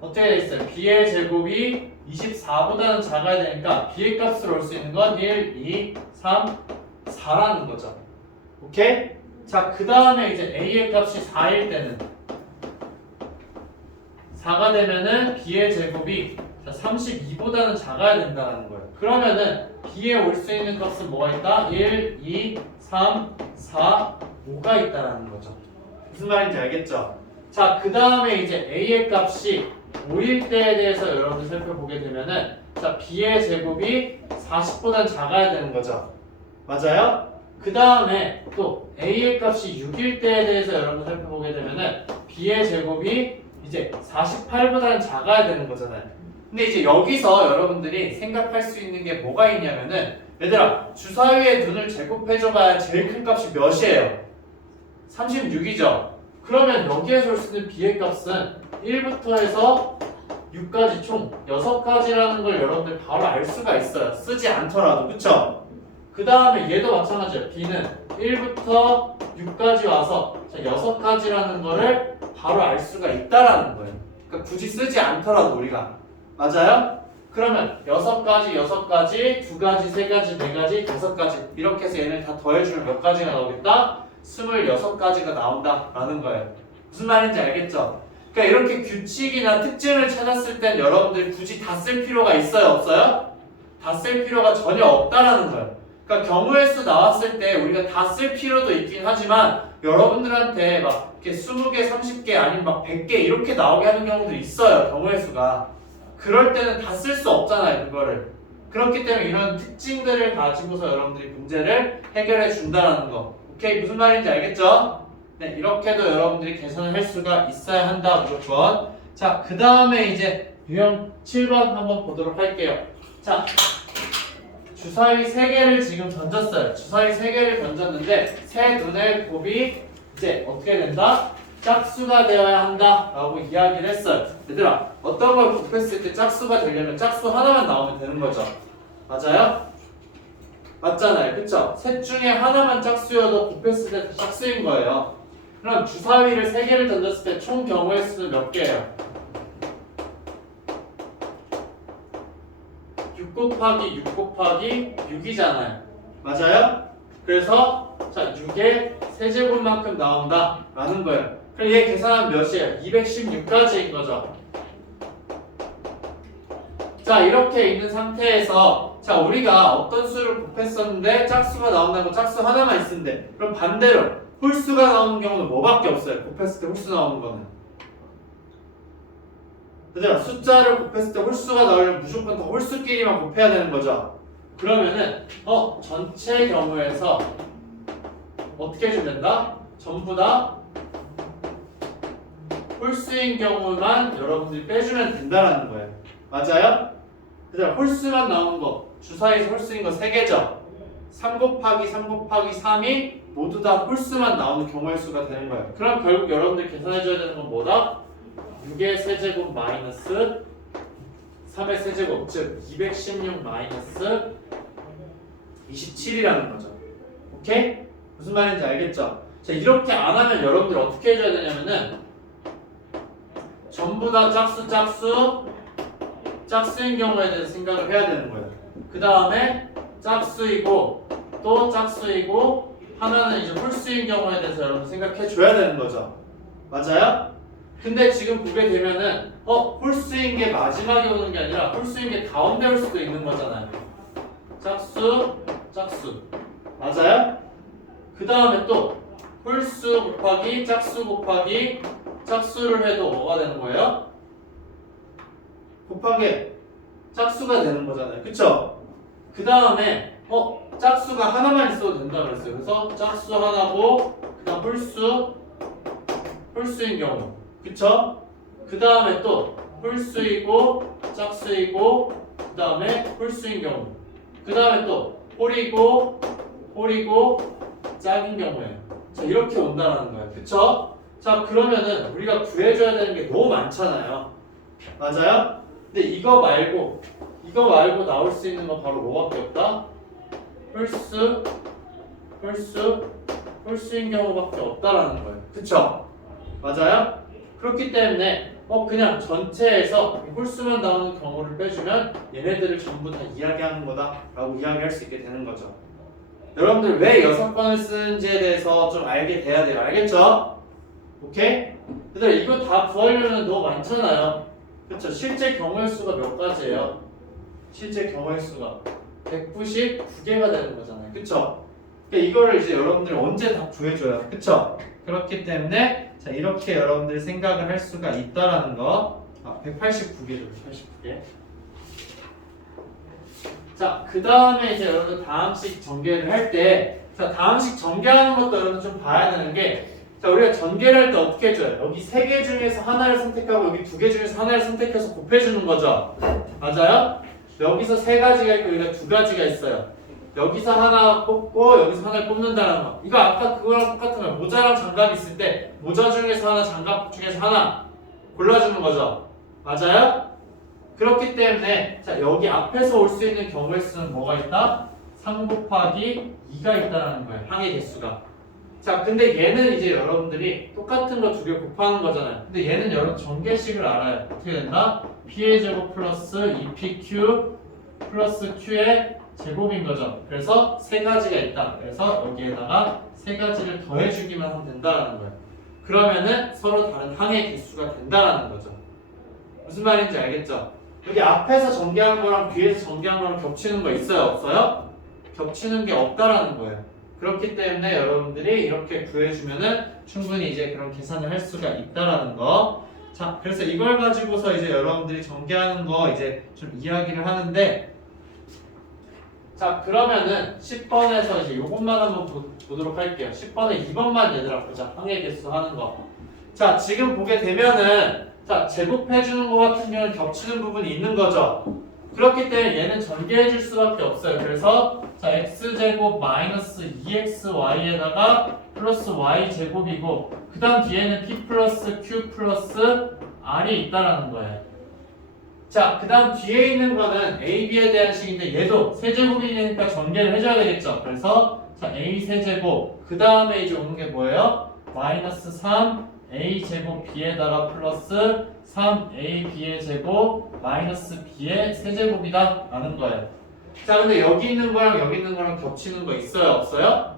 어떻게 돼 있어요? b의 제곱이 24보다는 작아야 되니까 b의 값으로 올 수 있는 건 1, 2, 3, 4라는 거죠. 오케이? 자, 그 다음에 이제 a의 값이 4일 때는 4가 되면은 b의 제곱이 32보다는 작아야 된다는 거예요. 그러면은 b에 올 수 있는 값은 뭐가 있다? 1, 2, 3, 4, 5가 있다라는 거죠. 무슨 말인지 알겠죠? 자, 그 다음에 이제 a의 값이 5일 때에 대해서 여러분들 살펴보게 되면은 자, b의 제곱이 40보다는 작아야 되는 거죠. 맞아요? 그 다음에 또 a의 값이 6일 때에 대해서 여러분들 살펴보게 되면은 b의 제곱이 이제 48보다는 작아야 되는 거잖아요. 근데 이제 여기서 여러분들이 생각할 수 있는 게 뭐가 있냐면은 얘들아 주사위의 눈을 제곱해줘봐야 제일 큰 값이 몇이에요? 36이죠? 그러면 여기에서 올 수 있는 b의 값은 1부터 해서 6까지 총 6가지라는 걸 여러분들 바로 알 수가 있어요. 쓰지 않더라도. 그쵸? 그 다음에 얘도 마찬가지예요. b는 1부터 6까지 와서 6가지라는 거를 바로 알 수가 있다라는 거예요. 그러니까 굳이 쓰지 않더라도 우리가. 맞아요? 그러면 6가지, 6가지, 2가지, 3가지, 4가지, 5가지 이렇게 해서 얘를 다 더해주면 몇 가지가 나오겠다? 26가지가 나온다라는 거예요. 무슨 말인지 알겠죠? 그러니까 이렇게 규칙이나 특징을 찾았을 땐 여러분들이 굳이 다 쓸 필요가 있어요? 없어요? 다 쓸 필요가 전혀 없다라는 거예요. 그러니까 경우의 수 나왔을 때 우리가 다 쓸 필요도 있긴 하지만 여러분들한테 막 이렇게 20개, 30개 아니면 막 100개 이렇게 나오게 하는 경우도 있어요. 경우의 수가. 그럴 때는 다 쓸 수 없잖아요. 그거를. 그렇기 때문에 이런 특징들을 가지고서 여러분들이 문제를 해결해 준다는 거. 오케이? 무슨 말인지 알겠죠? 네, 이렇게도 여러분들이 계산을 할 수가 있어야 한다. 무조건. 자, 그 다음에 이제 유형 7번 한번 보도록 할게요. 자, 주사위 3개를 지금 던졌어요. 주사위 3개를 던졌는데 새 눈의 곱이 이제 어떻게 된다? 짝수가 되어야 한다 라고 이야기를 했어요. 얘들아 어떤 걸 곱했을 때 짝수가 되려면 짝수 하나만 나오면 되는 거죠. 맞아요? 맞잖아요. 그쵸? 셋 중에 하나만 짝수여도 곱했을 때 짝수인 거예요. 그럼 주사위를 3개를 던졌을 때 총 경우의 수는 몇 개예요? 6 곱하기 6 곱하기 6이잖아요. 맞아요? 그래서 자 6의 세제곱만큼 나온다 라는 거예요. 그럼 얘 계산하면 몇이에요? 216까지인 거죠. 자 이렇게 있는 상태에서 자 우리가 어떤 수를 곱했었는데 짝수가 나온다는 건 짝수 하나만 있으면 돼. 그럼 반대로 홀수가 나오는 경우는 뭐밖에 없어요. 곱했을 때 홀수 나오는 거는. 그죠? 숫자를 곱했을 때 홀수가 나오려면 무조건 다 홀수끼리만 곱해야 되는 거죠. 그러면은 전체 경우에서 어떻게 해주면 된다? 전부 다 홀수인 경우만 여러분들이 빼주면 된다라는 거예요. 맞아요? 그다음 홀수만 나오는 거 주사위에서 홀수인 거 3개죠. 3 곱하기 3 곱하기 3이 모두 다 홀수만 나오는 경우의 수가 되는 거예요. 그럼 결국 여러분들이 계산해줘야 되는 건 뭐다? 6의 세제곱 마이너스 3의 세제곱 즉 216 마이너스 27이라는 거죠. 오케이? 무슨 말인지 알겠죠? 자 이렇게 안 하면 여러분들 어떻게 해줘야 되냐면은 전부 다 짝수인 경우에 대해서 생각을 해야 되는 거예요. 그 다음에 짝수이고 또 짝수이고 하나는 이제 홀수인 경우에 대해서 여러분 생각해 줘야 되는 거죠. 맞아요? 근데 지금 보게 되면은 홀수인 게 마지막에 오는 게 아니라 홀수인 게 가운데 올 수도 있는 거잖아요. 짝수 맞아요? 그 다음에 또 홀수 곱하기 짝수 곱하기 짝수를 해도 뭐가 되는 거예요? 곱하기 짝수가 되는 거잖아요. 그쵸? 그 다음에 짝수가 하나만 있어도 된다 그랬어요. 그래서 짝수 하나고 그 다음 홀수인 경우 그쵸? 그 다음에 또 홀수이고 짝수이고 그 다음에 홀수인 경우 그 다음에 또 홀이고 짝인 경우에 자 이렇게 온다라는 거예요. 그쵸? 자 그러면은 우리가 구해줘야 되는 게 너무 많잖아요. 맞아요? 근데 이거 말고 나올 수 있는 건 바로 뭐밖에 없다? 홀수인 경우밖에 없다라는 거예요. 그쵸? 맞아요? 그렇기 때문에 그냥 전체에서 홀수만 나오는 경우를 빼주면 얘네들을 전부 다 이야기하는 거다 라고 이야기할 수 있게 되는 거죠. 여러분들 왜 6번을 쓰는지에 대해서 좀 알게 돼야 돼요. 알겠죠? 오케이? 얘들아 이거 다 구하려면 너무 많잖아요. 그쵸? 실제 경우의 수가 몇 가지예요? 실제 경우의 수가 199개가 되는 거잖아요. 그쵸? 그러니까 이거를 이제 여러분들이 언제 다 구해줘요. 그쵸? 그렇기 때문에 자 이렇게 여러분들이 생각을 할 수가 있다라는 거. 189개죠. 189개. 자, 그 다음에 이제 여러분들 다항식 전개를 할 때, 자, 다항식 전개하는 것도 여러분 좀 봐야 되는 게, 자, 우리가 전개를 할 때 어떻게 해줘요? 여기 3개 중에서 하나를 선택하고 여기 2개 중에서 하나를 선택해서 곱해주는 거죠. 맞아요? 여기서 3가지가 있고 여기가 2가지가 있어요. 여기서 하나 뽑고 여기서 하나를 뽑는다는 거. 이거 아까 그거랑 똑같은 거예요. 모자랑 장갑이 있을 때 모자 중에서 하나, 장갑 중에서 하나 골라주는 거죠. 맞아요? 그렇기 때문에 자 여기 앞에서 올 수 있는 경우의 수는 뭐가 있다? 3 곱하기 2가 있다는 거예요. 항의 개수가. 자 근데 얘는 이제 여러분들이 똑같은 거 2개 곱하는 거잖아요. 근데 얘는 여러분 전개식을 알아요. 어떻게 된다? P의 제곱 플러스 2PQ 플러스 Q의 제곱인 거죠. 그래서 3가지가 있다. 그래서 여기에다가 3가지를 더해주기만 하면 된다는 거예요. 그러면은 서로 다른 항의 개수가 된다는 거죠. 무슨 말인지 알겠죠? 여기 앞에서 전개한 거랑 뒤에서 전개한 거랑 겹치는 거 있어요? 없어요? 겹치는 게 없다라는 거예요. 그렇기 때문에 여러분들이 이렇게 구해주면은 충분히 이제 그런 계산을 할 수가 있다라는 거. 자, 그래서 이걸 가지고서 이제 여러분들이 전개하는 거 이제 좀 이야기를 하는데, 자, 그러면은 10번에서 이제 요것만 한번 보도록 할게요. 10번에 2번만 얘들아 보자. 항의 개수 하는 거. 자, 지금 보게 되면은 자, 제곱해주는 거 같은 경우는 겹치는 부분이 있는 거죠. 그렇기 때문에 얘는 전개해줄 수밖에 없어요. 그래서 자, x제곱 마이너스 2xy에다가 플러스 y제곱이고 그 다음 뒤에는 p 플러스 q 플러스 r이 있다라는 거예요. 자, 그 다음 뒤에 있는 거는 a, b에 대한 식인데 얘도 세제곱이니까 전개를 해줘야 되겠죠. 그래서 자, a 세제곱 그 다음에 이제 오는 게 뭐예요? 마이너스 3 a 제곱 b에다가 플러스 3ab의 제곱 마이너스 b의 세제곱이다 라는 거예요. 자, 근데 여기 있는 거랑 여기 있는 거랑 겹치는 거 있어요? 없어요?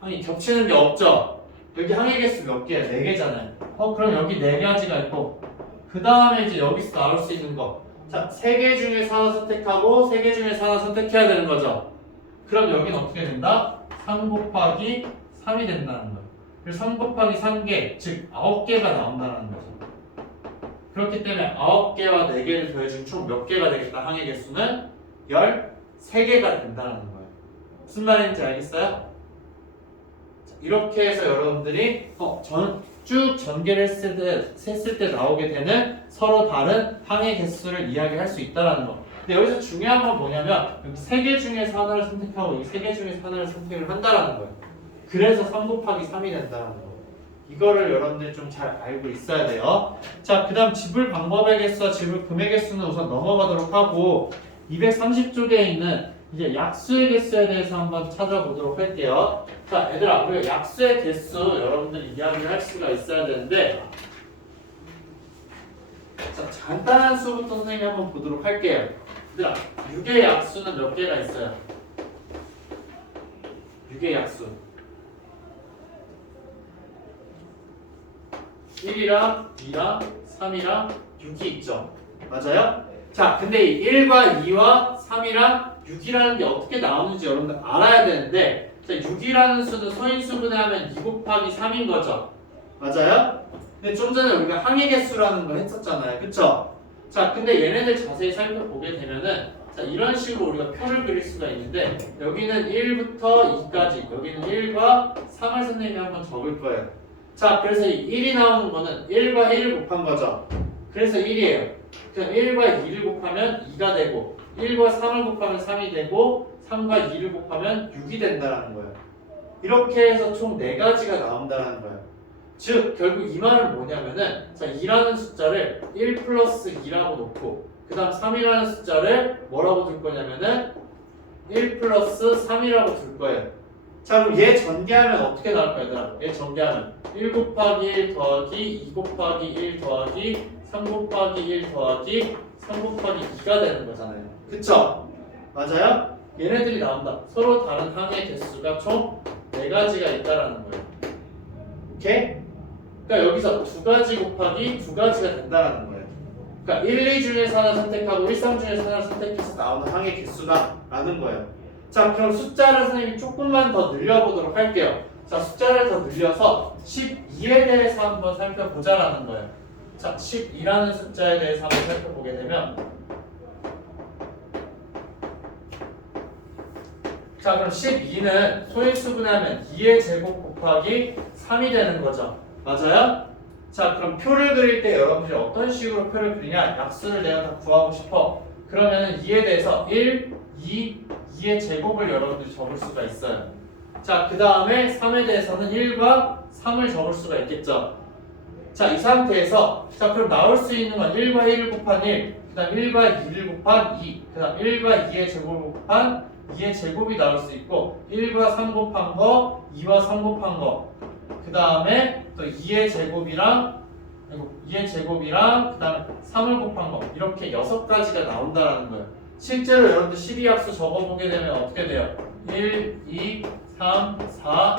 아니, 겹치는 게 없죠? 여기 항의 개수 몇 개야? 4개잖아요. 그럼 여기 4가지가 있고, 그 다음에 이제 여기서 나올 수 있는 거. 자, 3개 중에서 하나 선택하고 3개 중에서 하나 선택해야 되는 거죠. 그럼 여기는 어떻게 된다? 3 곱하기 3이 된다는 거예요. 그래서 3 곱하기 3개, 즉 9개가 나온다는 거죠. 그렇기 때문에 9개와 4개를 더해주면 총 몇 개가 되겠다? 항의 개수는 13개가 된다는 거예요. 무슨 말인지 알겠어요? 자, 이렇게 해서 여러분들이 쭉 전개를 했을 때 나오게 되는 서로 다른 항의 개수를 이야기할 수 있다는 거. 근데 여기서 중요한 건 뭐냐면 여기 3개 중에서 하나를 선택하고 여기 3개 중에서 하나를 선택을 한다는 거예요. 그래서 3 곱하기 3이 된다는 거. 이거를 여러분들이 좀 잘 알고 있어야 돼요. 자, 그 다음 지불 방법의 개수와 지불 금액 개수는 우선 넘어가도록 하고 230쪽에 있는 이제 약수의 개수에 대해서 한번 찾아보도록 할게요. 자, 얘들아, 우리가 약수의 개수 여러분들이 이야기를 할 수가 있어야 되는데, 자, 간단한 수부터 선생님이 한번 보도록 할게요. 얘들아, 6의 약수는 몇 개가 있어요? 6의 약수 1이랑 2랑 3이랑 6이 있죠. 맞아요? 자, 근데 이 1과 2와 3이랑 6이라는 게 어떻게 나오는지 여러분들 알아야 되는데, 자, 6이라는 수는 소인수분해하면 2 곱하기 3인 거죠. 맞아요? 근데 좀 전에 우리가 항의 개수라는 걸 했었잖아요. 그쵸? 자, 근데 얘네들 자세히 살펴보게 되면은, 자, 이런 식으로 우리가 표를 그릴 수가 있는데, 여기는 1부터 2까지, 여기는 1과 3을 선생님이 한번 적을 거예요. 자, 그래서 이 1이 나오는 거는 1과 1을 곱한 거죠. 그래서 1이에요. 그럼 1과 2를 곱하면 2가 되고, 1과 3을 곱하면 3이 되고, 3과 2를 곱하면 6이 된다는 거예요. 이렇게 해서 총 4가지가 나온다는 거예요. 즉, 결국 이 말은 뭐냐면은, 자, 2라는 숫자를 1 플러스 2라고 놓고, 그 다음 3이라는 숫자를 뭐라고 둘 거냐면은, 1 플러스 3이라고 둘 거예요. 자, 그럼 얘 전개하면 어떻게 나올 거야, 얘들아? 얘 전개하면 1 곱하기 1 더하기 2 곱하기 1 더하기 3 곱하기 1 더하기 3 곱하기 2가 되는 거잖아요. 그쵸? 맞아요? 얘네들이 나온다. 서로 다른 항의 개수가 총 4가지가 있다라는 거예요. 오케이? 그러니까 여기서 2가지 곱하기 2가지가 된다라는 거예요. 그러니까 1, 2 중에서 하나 선택하고 1, 3 중에서 하나 선택해서 나오는 항의 개수다라는 거예요. 자, 그럼 숫자를 선생님이 조금만 더 늘려보도록 할게요. 자, 숫자를 더 늘려서 12에 대해서 한번 살펴보자라는 거예요. 자, 12라는 숫자에 대해서 한번 살펴보게 되면, 자, 그럼 12는 소인수분해하면 2의 제곱 곱하기 3이 되는 거죠. 맞아요? 자, 그럼 표를 그릴 때 여러분들이 어떤 식으로 표를 그리냐? 약수를 내가 다 구하고 싶어. 그러면은 2에 대해서 1, 2의 제곱을 여러분들이 적을 수가 있어요. 자, 그 다음에 3에 대해서는 1과 3을 적을 수가 있겠죠. 자, 이 상태에서, 자, 그럼 나올 수 있는 건 1과 1을 곱한 1, 그 다음 1과 2를 곱한 2, 그 다음 1과 2의 제곱을 곱한 2의 제곱이 나올 수 있고, 1과 3 곱한 거, 2와 3 곱한 거, 그 다음에 또 2의 제곱이랑, 그 다음에 3을 곱한 거, 이렇게 6가지가 나온다는 거예요. 실제로 여러분들 12약수 적어보게 되면 어떻게 돼요? 1, 2, 3, 4,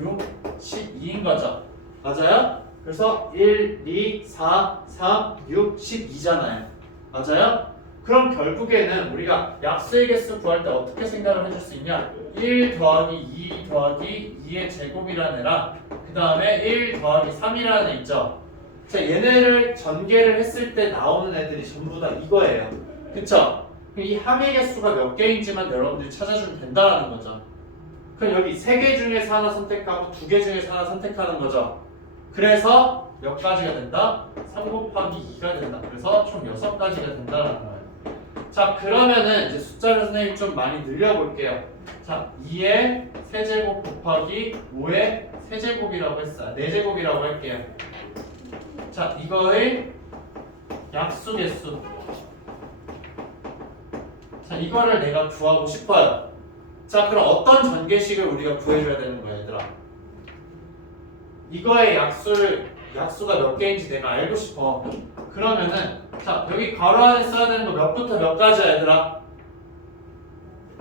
6, 12인 거죠. 맞아요? 그래서 1, 2, 4, 3, 6, 12잖아요. 맞아요? 그럼 결국에는 우리가 약수의 개수 구할 때 어떻게 생각을 해줄 수 있냐? 1 더하기 2 더하기 2의 제곱이라는 애랑 그 다음에 1 더하기 3이라는 애 있죠? 자, 얘네를 전개를 했을 때 나오는 애들이 전부 다 이거예요. 그쵸? 이 항의 개수가 몇 개인지만 여러분들이 찾아주면 된다는 거죠. 그럼 여기 3개 중에서 하나 선택하고 2개 중에서 하나 선택하는 거죠. 그래서 몇 가지가 된다? 3 곱하기 2가 된다. 그래서 총 6가지가 된다는 거예요. 자, 그러면은 이제 숫자를 선생님이 좀 많이 늘려볼게요. 자, 2의 세제곱 곱하기 5의 세제곱이라고 했어요. 4제곱이라고 할게요. 자, 이거의 약수 개수. 자, 이거를 내가 구하고 싶어요. 자, 그럼 어떤 전개식을 우리가 구해줘야 되는 거야, 얘들아? 이거의 약수가 몇 개인지 내가 알고 싶어. 그러면은 자 여기 괄호 안에 써야 되는 거 몇부터 몇까지야 얘들아?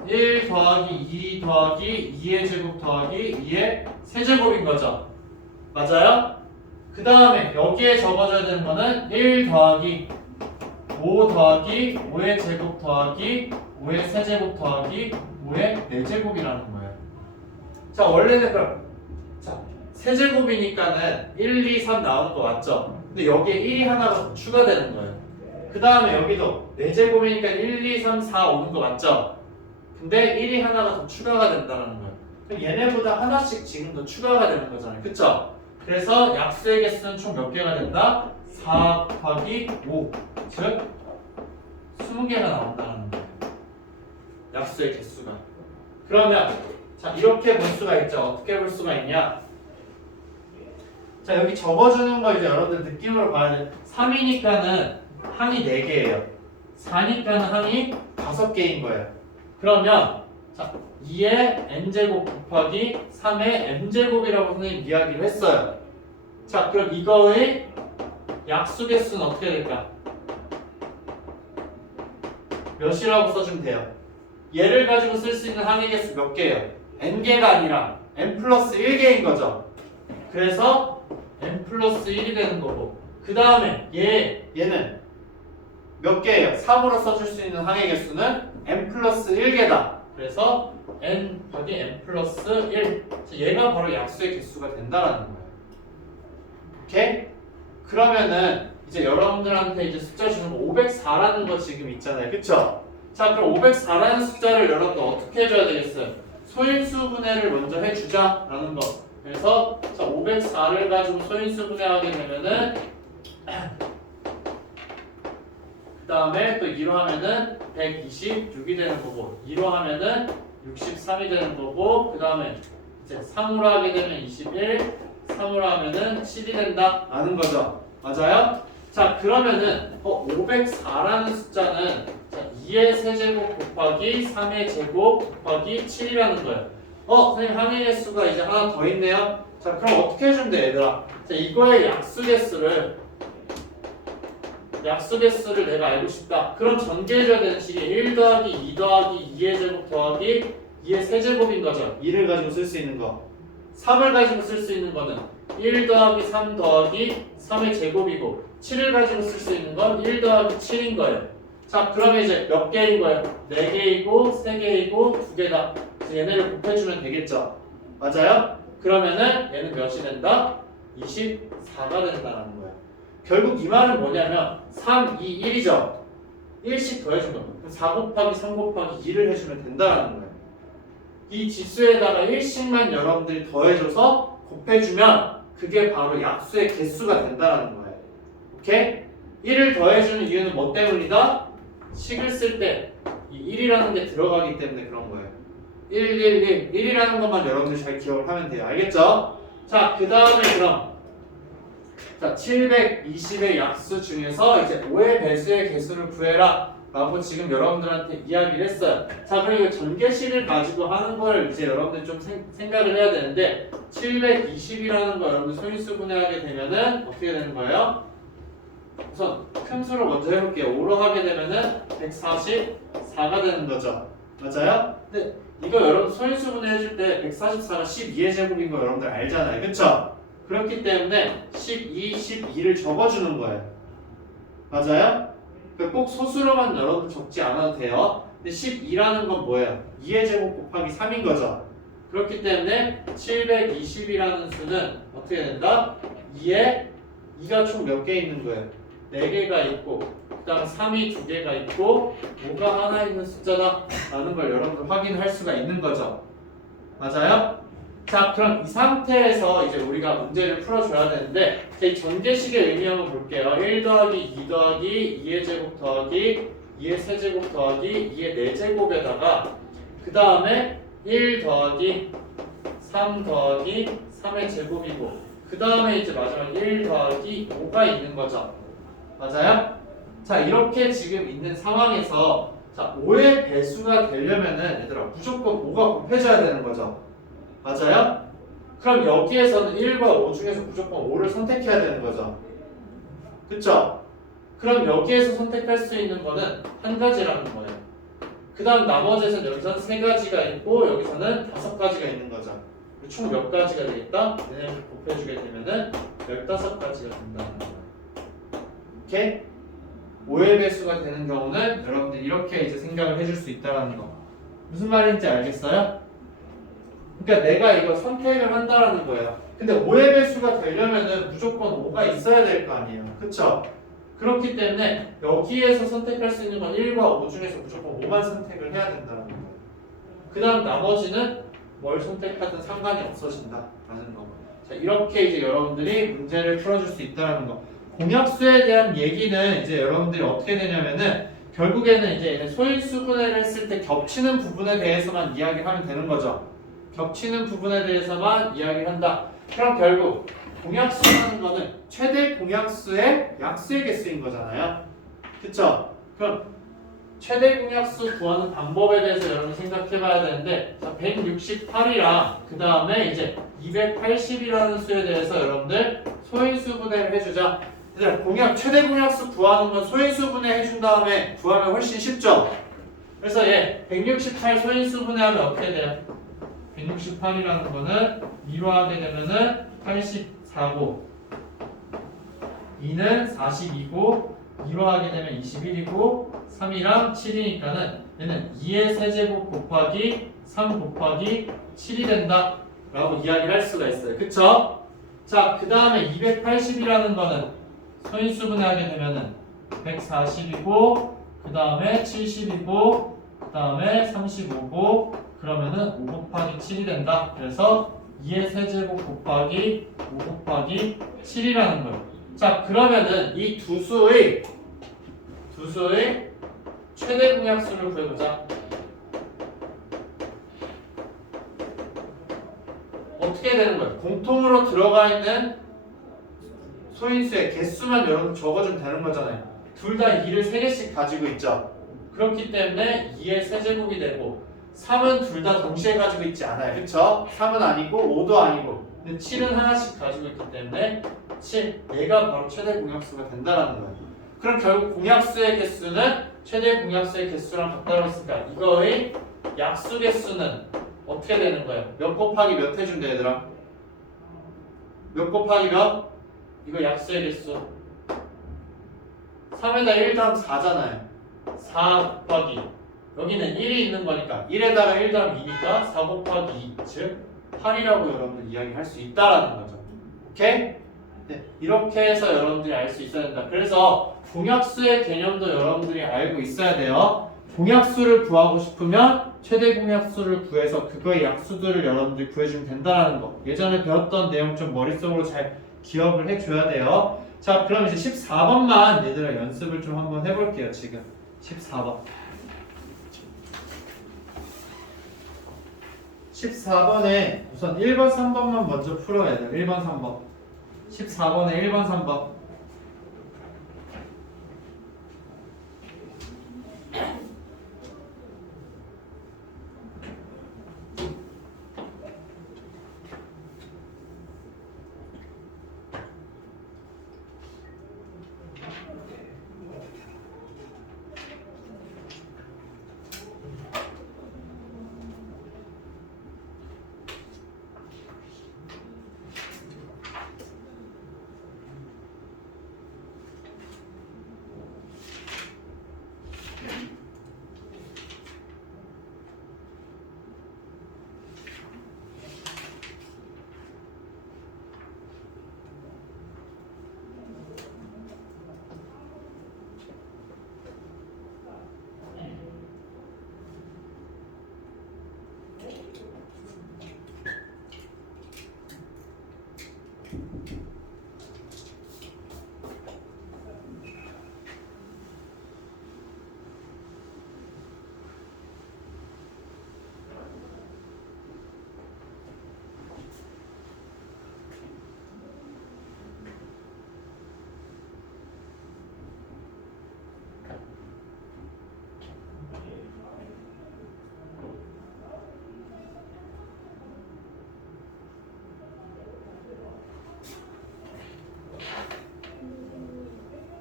1 더하기 2 더하기 2의 제곱 더하기 2의 세제곱인 거죠. 맞아요? 그 다음에 여기에 적어줘야 되는 거는 1 더하기 5 더하기 5의 제곱 더하기 5의 세제곱 더하기 5의 4제곱이라는 거예요. 자 원래는 그럼 자 세제곱이니까는 1, 2, 3 나오는 거 맞죠? 근데 여기에 1이 하나가 더 추가되는 거예요. 그 다음에 여기도 4제곱이니까 1, 2, 3, 4 오는 거 맞죠? 근데 1이 하나가 더 추가가 된다는 거예요. 그럼 얘네보다 하나씩 지금 더 추가가 되는 거잖아요. 그쵸? 그래서 약수의 개수는 총 몇 개가 된다? 4 곱하기 5. 즉 20개가 나온다는 거예요. 약수의 개수가. 그러면 자 이렇게 볼 수가 있죠. 어떻게 볼 수가 있냐? 자 여기 적어주는 거 이제 여러분들 느낌으로 봐야 돼. 3이니까는 항이 4개예요. 4니까는 항이 5개인 거예요. 그러면 자 2의 n제곱 곱하기 3의 m제곱이라고 선생님 이야기를 했어요. 자 그럼 이거의 약수 개수는 어떻게 될까? 몇이라고 써주면 돼요. 얘를 가지고 쓸 수 있는 항의 개수 몇 개예요? n개가 아니라 n 플러스 1개인 거죠. 그래서 n 플러스 1이 되는 거고 그 다음에 얘는 몇 개예요? 3으로 써줄 수 있는 항의 개수는 n 플러스 1개다. 그래서 n 더하기 n 플러스 1 얘가 바로 약수의 개수가 된다라는 거예요. 오케이? 그러면은 이제 여러분들한테 이제 숫자 주는 거 504라는 거 지금 있잖아요. 그쵸? 자 그럼 504라는 숫자를 여러분들 어떻게 해줘야 되겠어요? 소인수 분해를 먼저 해주자 라는 거. 그래서 자 504를 가지고 소인수 분해하게 되면은 그 다음에 또 2로 하면은 126이 되는 거고 2로 하면은 63이 되는 거고 그 다음에 이제 3으로 하게 되면 21 3으로 하면은 7이 된다 라는 거죠. 맞아요? 자 그러면은 504라는 숫자는 자, 2의 세제곱 곱하기 3의 제곱 곱하기 7이라는 거예요. 선생님 항의 개수가 이제 하나 더 있네요. 자 그럼 어떻게 해주면 돼 얘들아? 자 이거의 약수 개수를 내가 알고 싶다. 그럼 전개해줘야 되는 식이 1 더하기 2 더하기 2의 제곱 더하기 2의 세제곱인 거죠. 2를 가지고 쓸 수 있는 거. 3을 가지고 쓸 수 있는 거는 1 더하기 3 더하기 3의 제곱이고 7을 가지고 쓸 수 있는 건 1 더하기 7인 거예요. 자 그러면 이제 몇 개인 거예요? 4개이고 3개이고 2개다. 그래서 얘네를 곱해주면 되겠죠. 맞아요? 그러면은 얘는 몇이 된다? 24가 된다는 거예요. 결국 이 말은 뭐냐면 3, 2, 1이죠. 1씩 더해준 겁니다. 4 곱하기 3 곱하기 2를 해주면 된다는 거예요. 이 지수에다가 1씩만 여러분들이 더해줘서 곱해주면 그게 바로 약수의 개수가 된다는 거예요. 오케이? 1을 더해주는 이유는 뭐 때문이다? 식을 쓸 때 이 1이라는 게 들어가기 때문에 그런 거예요. 1, 1, 1, 1이라는 것만 여러분들 잘 기억을 하면 돼요. 알겠죠? 자, 그 다음에 그럼 자, 720의 약수 중에서 이제 5의 배수의 개수를 구해라 라고 지금 여러분들한테 이야기를 했어요. 자, 그리고 전개식을 가지고 하는 걸 이제 여러분들 좀 생각을 해야 되는데 720이라는 거 여러분들 소인수 분해하게 되면은 어떻게 되는 거예요? 우선 큰 수를 먼저 해볼게요. 5로 하게 되면은 144가 되는 거죠. 맞아요? 근데 이거 여러분 소인수 분해해줄 때 144가 12의 제곱인 거 여러분들 알잖아요. 그쵸? 그렇기 때문에 12, 12를 적어주는 거예요. 맞아요? 그러니까 꼭 소수로만 여러분 적지 않아도 돼요. 근데 12라는 건 뭐예요? 2의 제곱 곱하기 3인 거죠. 그렇기 때문에 720이라는 수는 어떻게 된다? 2가 총 몇 개 있는 거예요? 4개가 있고 그 다음 3이 2개가 있고 5가 하나 있는 숫자다 라는 걸 여러분들 확인할 수가 있는 거죠. 맞아요? 자 그럼 이 상태에서 이제 우리가 문제를 풀어줘야 되는데 이 전개식의 의미 한번 볼게요. 1 더하기 2 더하기 2의 제곱 더하기 2의 세제곱 더하기 2의 4제곱에다가 그 다음에 1 더하기 3 더하기 3의 제곱이고 그 다음에 이제 마지막 1 더하기 5가 있는 거죠. 맞아요? 자 이렇게 지금 있는 상황에서 자 5의 배수가 되려면은 얘들아 무조건 5가 곱해져야 되는 거죠. 맞아요? 그럼 여기에서는 1과 5 중에서 무조건 5를 선택해야 되는 거죠. 그쵸? 그럼 여기에서 선택할 수 있는 거는 한 가지라는 거예요. 그 다음 나머지에서는 여기서는 세 가지가 있고 여기서는 5가지가 있는 거죠. 총 몇 가지가 되겠다? 얘네를 곱해주게 되면은 15가지가 된다는 거예요. 오케이? 5의 배수가 되는 경우는 여러분들 이렇게 이제 생각을 해줄 수 있다는 거. 무슨 말인지 알겠어요? 그러니까 내가 이거 선택을 한다라는 거예요. 근데 5의 배수가 되려면은 무조건 5가 있어야 될 거 아니에요. 그쵸? 그렇기 때문에 여기에서 선택할 수 있는 건 1과 5 중에서 무조건 5만 선택을 해야 된다는 거예요. 그 다음 나머지는 뭘 선택하든 상관이 없어진다라는 거. 자, 이렇게 이제 여러분들이 문제를 풀어줄 수 있다는 거. 공약수에 대한 얘기는 이제 여러분들이 어떻게 되냐면은 결국에는 이제 얘네 소인수분해를 했을 때 겹치는 부분에 대해서만 이야기하면 되는 거죠. 겹치는 부분에 대해서만 이야기를 한다. 그럼 결국 공약수라는 거는 최대 공약수의 약수의 개수인 거잖아요. 그쵸? 그럼 최대 공약수 구하는 방법에 대해서 여러분이 생각해 봐야 되는데, 자, 168이랑 그 다음에 이제 280이라는 수에 대해서 여러분들 소인수 분해를 해주자. 얘들아, 최대 공약수 구하는 건 소인수 분해 해준 다음에 구하면 훨씬 쉽죠? 그래서 얘 168 소인수 분해하면 어떻게 돼요? 168이라는 거는 2로 하게 되면은 84고 2는 42고 2로 하게 되면 21이고 3이랑 7이니까는 얘는 2의 세제곱 곱하기 3 곱하기 7이 된다 라고 이야기를 할 수가 있어요. 그쵸? 자, 그 다음에 280이라는 거는 소인수분해하게 되면은 140이고 그 다음에 70이고 그 다음에 35고 그러면은 5 곱하기 7이 된다. 그래서 2의 세제곱 곱하기 5 곱하기 7이라는 거예요. 자, 그러면은 이 두 수의 최대 공약수를 구해보자. 어떻게 되는 거예요? 공통으로 들어가 있는 소인수의 개수만 여러분 적어주면 되는 거잖아요. 둘 다 2를 3개씩 가지고 있죠. 그렇기 때문에 2의 세제곱이 되고 3은 둘 다 동시에 가지고 있지 않아요. 그쵸? 3은 아니고 5도 아니고 근데 7은 하나씩 가지고 있기 때문에 7, 얘가 바로 최대 공약수가 된다는 거예요. 그럼 결국 공약수의 개수는 최대 공약수의 개수랑 같다고 했으니까 이거의 약수 개수는 어떻게 되는 거예요? 몇 곱하기 몇 해준대 얘들아? 몇 곱하기 몇? 이거 약수의 개수 3에다 1 더하면 4잖아요. 4 곱하기 여기는 1이 있는 거니까 1에다가 1 더하면 2니까 4 곱하기 2 즉 8이라고 여러분들 이야기할 수 있다라는 거죠. 오케이? 네, 이렇게 해서 여러분들이 알 수 있어야 된다. 그래서 공약수의 개념도 여러분들이 알고 있어야 돼요. 공약수를 구하고 싶으면 최대 공약수를 구해서 그거의 약수들을 여러분들이 구해주면 된다는 거. 예전에 배웠던 내용 좀 머릿속으로 잘 기억을 해줘야 돼요. 자, 그럼 이제 14번만 얘들아 연습을 좀 한번 해볼게요. 지금 14번 14번에 우선 1번, 3번만 먼저 풀어야 돼요. 1번, 3번 14번에 1번, 3번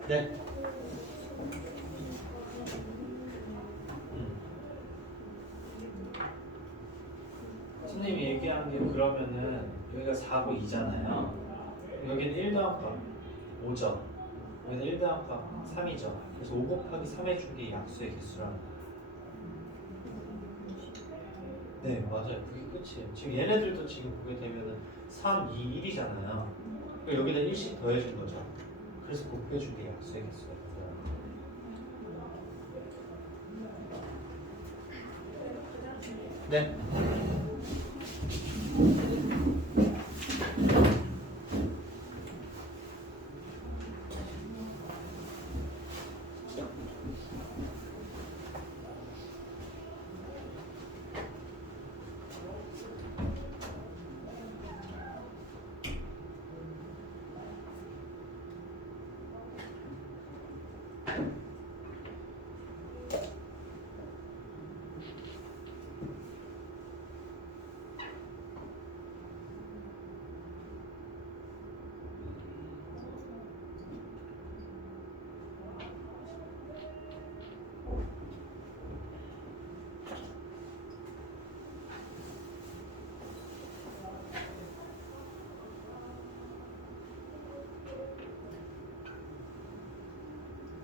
네. 선생님이 얘기한 게 그러면은 여기가 4고 2잖아요. 여기는 1 더함값 5죠. 여기는 1 더함값 3이죠. 그래서 5 곱하기 3 해준 게 약수의 개수라는 거예요. 네, 맞아요. 그게 끝이에요. 지금 얘네들도 지금 보게 되면은 3, 2, 1이잖아요. 여기다 1씩 더해준 거죠. 그래서 곱해준 게 약수의 개수가 있어요. 네.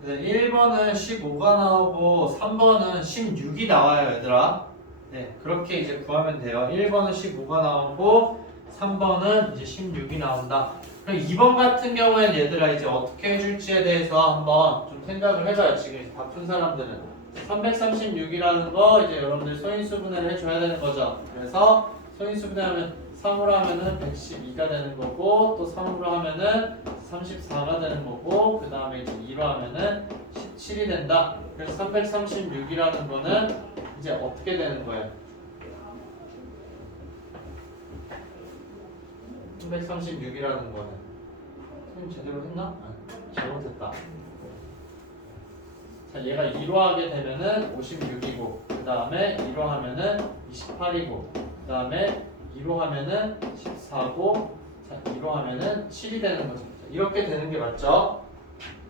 네, 1번은 15가 나오고 3번은 16이 나와요, 얘들아. 네, 그렇게 이제 구하면 돼요. 1번은 15가 나오고 3번은 이제 16이 나온다. 그럼 2번 같은 경우에는 얘들아 이제 어떻게 해줄지에 대해서 한번 좀 생각을 해봐요. 지금 다 푼 사람들은 336이라는 거 이제 여러분들 소인수분해를 해줘야 되는 거죠. 그래서 소인수분해하면 3으로 하면은 112가 되는 거고 또 3으로 하면은 34가 되는 거고 그 다음에 이제 2로 하면은 17이 된다. 그래서 336이라는 거는 이제 어떻게 되는 거예요? 336이라는 거는 선생님 제대로 했나? 아, 잘못했다. 자, 얘가 2로 하게 되면은 56이고 그 다음에 2로 하면은 28이고 그 다음에 2로 하면은 14고 자, 2로 하면은 7이 되는 거죠. 이렇게 되는 게 맞죠?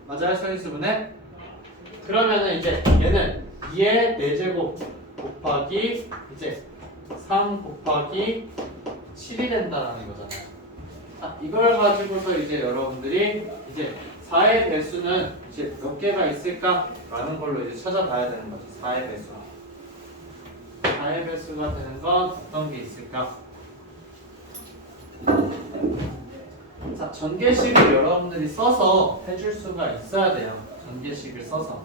맞아요, 서인수분해? 그러면은 이제 얘는 2의 4제곱 곱하기 이제 3 곱하기 7이 된다는 거잖아요. 자, 이걸 가지고서 이제 여러분들이 이제 4의 배수는 이제 몇 개가 있을까? 라는 걸로 이제 찾아봐야 되는 거죠. 4의 배수. 4의 배수가 되는 건 어떤 게 있을까? 자, 전개식을 여러분들이 써서 해줄 수가 있어야 돼요. 전개식을 써서.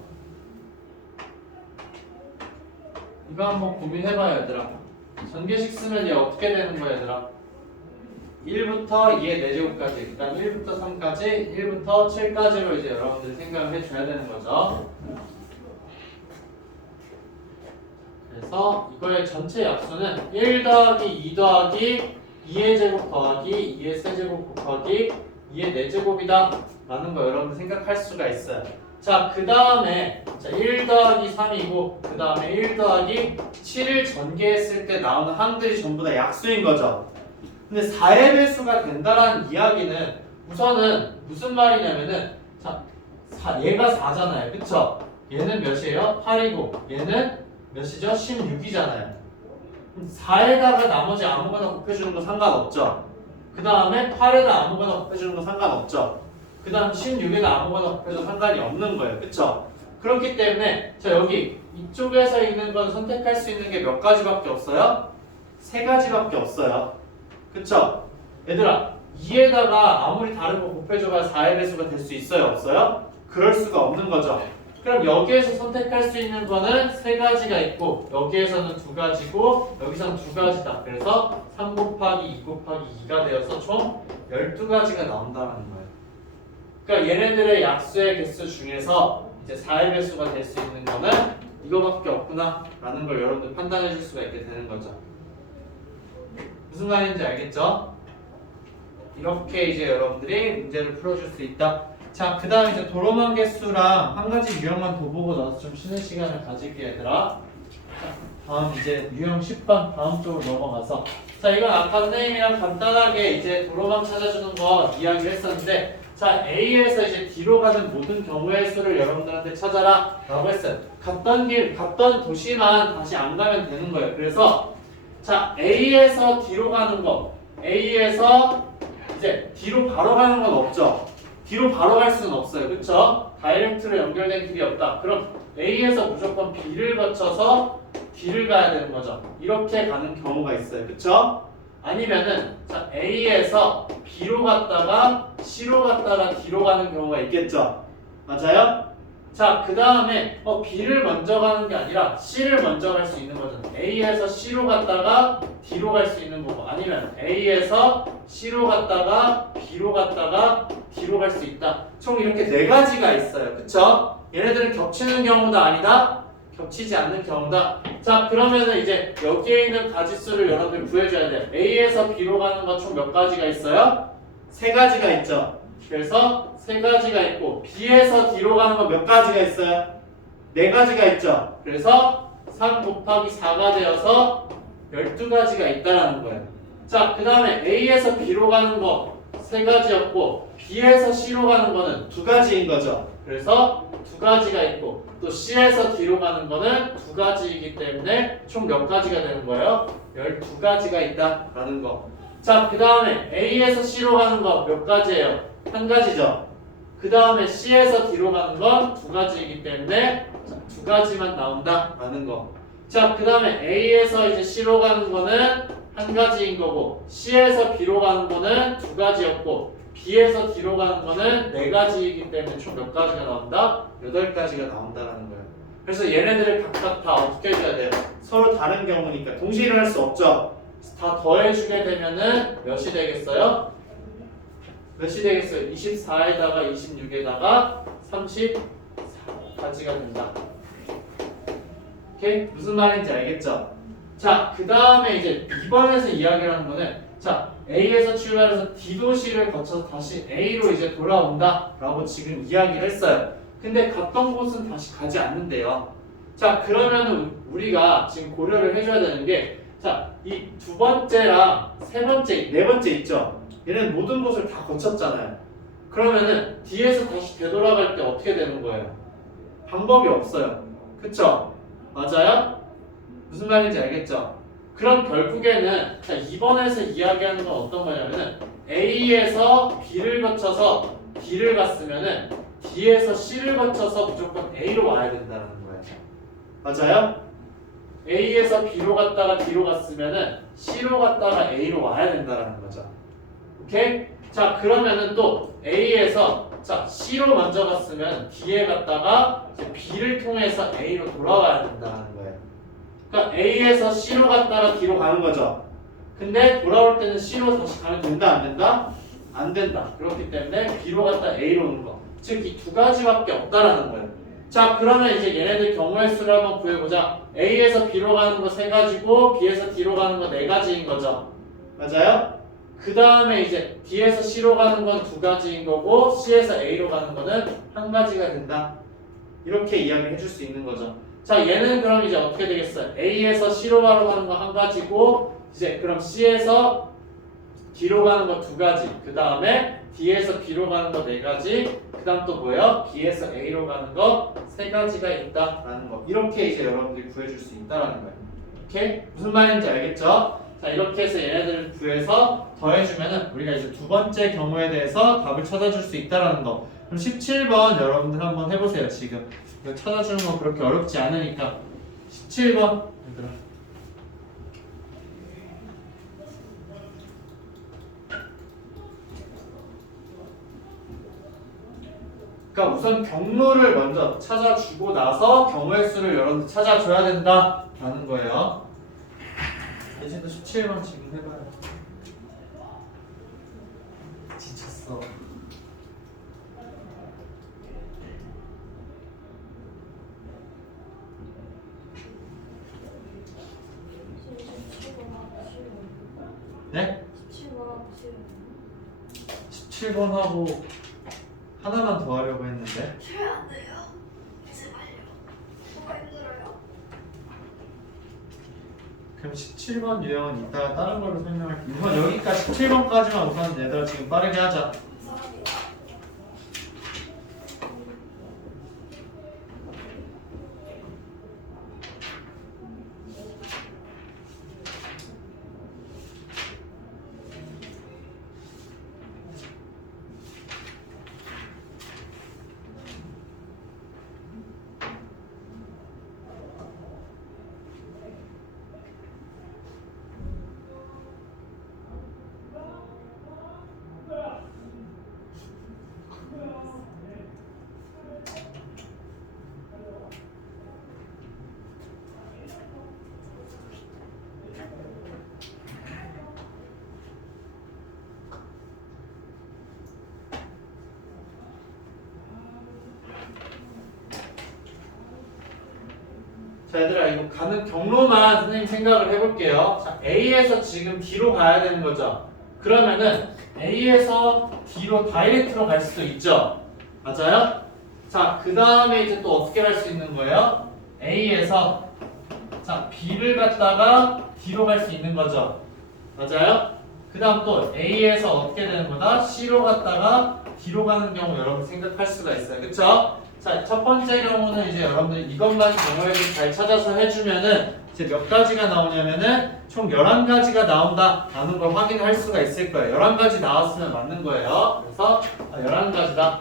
이거 한번 고민해봐요, 얘들아. 전개식 쓰면 얘 어떻게 되는 거야, 얘들아? 1부터 2의 4제곱까지, 그 다음 1부터 3까지, 1부터 7까지로 이제 여러분들이 생각을 해줘야 되는 거죠. 그래서 이거의 전체 약수는 1 더하기 2 더하기 2의 제곱 더하기 2의 세제곱 곱하기 2의 4제곱이다 라는 거 여러분들 생각할 수가 있어요. 자, 그 다음에 1 더하기 3이고 그 다음에 1 더하기 7을 전개했을 때 나오는 항들이 전부 다 약수인 거죠. 근데 4의 배수가 된다라는 이야기는 우선은 무슨 말이냐면은 자, 얘가 4잖아요. 그쵸? 얘는 몇이에요? 8이고 얘는 몇이죠? 16이잖아요. 4에다가 나머지 아무거나 곱해주는 거 상관없죠. 그 다음에 8에다 아무거나 곱해주는 거 상관없죠. 그 다음 16에다 아무거나 곱해줘도 상관이 없는 거예요. 그쵸? 그렇기 때문에 자 여기 이쪽에서 있는 건 선택할 수 있는 게 몇 가지밖에 없어요? 3가지밖에 없어요. 그쵸? 얘들아 2에다가 아무리 다른 거 곱해줘야 4의 배수가 될 수 있어요? 없어요? 그럴 수가 없는 거죠. 그럼 여기에서 선택할 수 있는 거는 3가지가 있고 여기에서는 2가지고 여기서는 2가지다. 그래서 3 곱하기 2 곱하기 2가 되어서 총 12가지가 나온다는 거예요. 그러니까 얘네들의 약수의 개수 중에서 이제 4의 배수가 될 수 있는 거는 이거밖에 없구나 라는 걸 여러분들 판단해 줄 수가 있게 되는 거죠. 무슨 말인지 알겠죠? 이렇게 이제 여러분들이 문제를 풀어줄 수 있다. 자, 그 다음에 이제 도로만 개수랑 한 가지 유형만 더 보고 나서 좀 쉬는 시간을 가질게, 얘들아. 자, 다음 이제 유형 10번 다음 쪽으로 넘어가서 자, 이건 아까 선생님이랑 간단하게 이제 도로만 찾아주는 거 이야기를 했었는데 자, A에서 이제 D로 가는 모든 경우의 수를 여러분들한테 찾아라 라고 했어요. 갔던 도시만 다시 안 가면 되는 거예요. 그래서 자, A에서 D로 가는 거, A에서 이제 D로 바로 가는 건 없죠. D로 바로 갈 수는 없어요. 그쵸? 다이렉트로 연결된 길이 없다. 그럼 A에서 무조건 B를 거쳐서 D를 가야 되는 거죠. 이렇게 가는 경우가 있어요. 그쵸? 아니면은 자, A에서 B로 갔다가 C로 갔다가 D로 가는 경우가 있겠죠. 맞아요? 자, 그 다음에 B를 먼저 가는 게 아니라 C를 먼저 갈 수 있는 거죠. A에서 C로 갔다가 D로 갈 수 있는 거고, 아니면 A에서 C로 갔다가 B로 갔다가 D로 갈 수 있다. 총 이렇게 네 가지가 있어요. 그쵸? 얘네들은 겹치는 경우도 아니다. 겹치지 않는 경우다. 자, 그러면은 이제 여기에 있는 가지수를 여러분들 구해줘야 돼요. A에서 B로 가는 거 총 몇 가지가 있어요? 세 가지가 있죠. 그래서 세 가지가 있고, B에서 D로 가는 거 몇 가지가 있어요? 네 가지가 있죠. 그래서 3 곱하기 4가 되어서 12가지가 있다라는 거예요. 자, 그 다음에 A에서 B로 가는 거 세 가지였고, B에서 C로 가는 거는 두 가지인 거죠. 그래서 두 가지가 있고, 또 C에서 D로 가는 거는 두 가지이기 때문에 총 몇 가지가 되는 거예요? 12가지가 있다라는 거. 자, 그 다음에 A에서 C로 가는 거 몇 가지예요? 한 가지죠. 그 다음에 C에서 D로 가는 건 두 가지이기 때문에 두 가지만 나온다라는 거. 자, 그 다음에 A에서 이제 C로 가는 거는 한 가지인 거고, C에서 B로 가는 거는 두 가지였고, B에서 D로 가는 거는 네 가지이기 때문에 총 몇 가지가 나온다? 8가지가 나온다라는 거예요. 그래서 얘네들을 각각 다 어떻게 해줘야 돼요? 서로 다른 경우니까 동시에 일어날 수 없죠. 다 더해주게 되면은 몇이 되겠어요? 몇이 되겠어요? 24에다가 26에다가 34가지가 된다. 오케이? 무슨 말인지 알겠죠? 자, 그 다음에 이제 2번에서 이야기를 하는 거는, 자, A에서 출발해서 D 도시를 거쳐서 다시 A로 이제 돌아온다 라고 지금 이야기를 했어요. 근데 갔던 곳은 다시 가지 않는데요. 자, 그러면은 우리가 지금 고려를 해줘야 되는 게, 자, 이 두 번째랑 세 번째, 네 번째 있죠? 얘는 모든 곳을 다 거쳤잖아요. 그러면은 D에서 다시 되돌아갈 때 어떻게 되는 거예요? 방법이 없어요. 그쵸? 맞아요? 무슨 말인지 알겠죠? 그럼 결국에는 자, 2번에서 이야기하는 건 어떤 거냐면은 A에서 B를 거쳐서 D를 갔으면은 D에서 C를 거쳐서 무조건 A로 와야 된다는 거예요. 맞아요? A에서 B로 갔다가 D로 갔으면은 C로 갔다가 A로 와야 된다는 거죠. 오케이? 자, 그러면은 또 A에서 자, C로 먼저 갔으면 D에 갔다가 이제 B를 통해서 A로 돌아와야 된다는 거예요. 그러니까 A에서 C로 갔다가 D로 가는 거죠. 근데 돌아올 때는 C로 다시 가면 된다, 안 된다? 안 된다. 그렇기 때문에 B로 갔다 A로 오는 거. 즉, 이 두 가지밖에 없다라는 거예요. 자, 그러면 이제 얘네들 경우의 수를 한번 구해보자. A에서 B로 가는 거 세 가지고 B에서 D로 가는 거 네 가지인 거죠. 맞아요? 그 다음에 이제 D에서 C로 가는 건 두 가지인 거고 C에서 A로 가는 거는 한 가지가 된다. 이렇게 이야기를 해줄 수 있는 거죠. 자, 얘는 그럼 이제 어떻게 되겠어요? A에서 C로 가는 거 한 가지고, 이제 그럼 C에서 D로 가는 거 두 가지, 그 다음에 D에서 B로 가는 거 네 가지, 그 다음 또 뭐예요? B에서 A로 가는 거 세 가지가 있다라는 거. 이렇게 이제 여러분들이 구해줄 수 있다라는 거예요. 오케이? 무슨 말인지 알겠죠? 자, 이렇게 해서 얘네들을 구해서 더해주면은 우리가 이제 두 번째 경우에 대해서 답을 찾아줄 수 있다라는 거. 그럼 17번 여러분들 한번 해보세요. 지금 이거 찾아주는 거 그렇게 어렵지 않으니까 17번 얘들아. 그러니까 우선 경로를 먼저 찾아주고 나서 경우의 수를 여러분들 찾아줘야 된다라는 거예요. 예진도 17번 지금 해봐요. 지쳤어. 네? 17번 하고 하나만 더 하려고 했는데. 안 돼요. 제발요. 너무 힘들어요. 그럼 17번 유형은 이따가 다른 걸로 설명할게. 우선 여기까지 17번까지만 우선 얘들아 지금 빠르게 하자. 감사합니다. 자 얘들아 이거 가는 경로만 선생님 생각을 해볼게요. 자 A에서 지금 D로 가야 되는 거죠. 그러면은 A에서 D로 다이렉트로 갈 수도 있죠. 맞아요? 자 그 다음에 이제 또 어떻게 갈 수 있는 거예요? A에서 자 B를 갔다가 D로 갈 수 있는 거죠. 맞아요? 그 다음 또 A에서 어떻게 되는 거다? C로 갔다가 D로 가는 경우 여러분 생각할 수가 있어요. 그쵸? 자, 첫 번째 경우는 이제 여러분들 이것만 경우를 잘 찾아서 해주면은 이제 몇 가지가 나오냐면은 총 11가지가 나온다라는 걸 확인할 수가 있을 거예요. 11가지 나왔으면 맞는 거예요. 그래서 11가지다.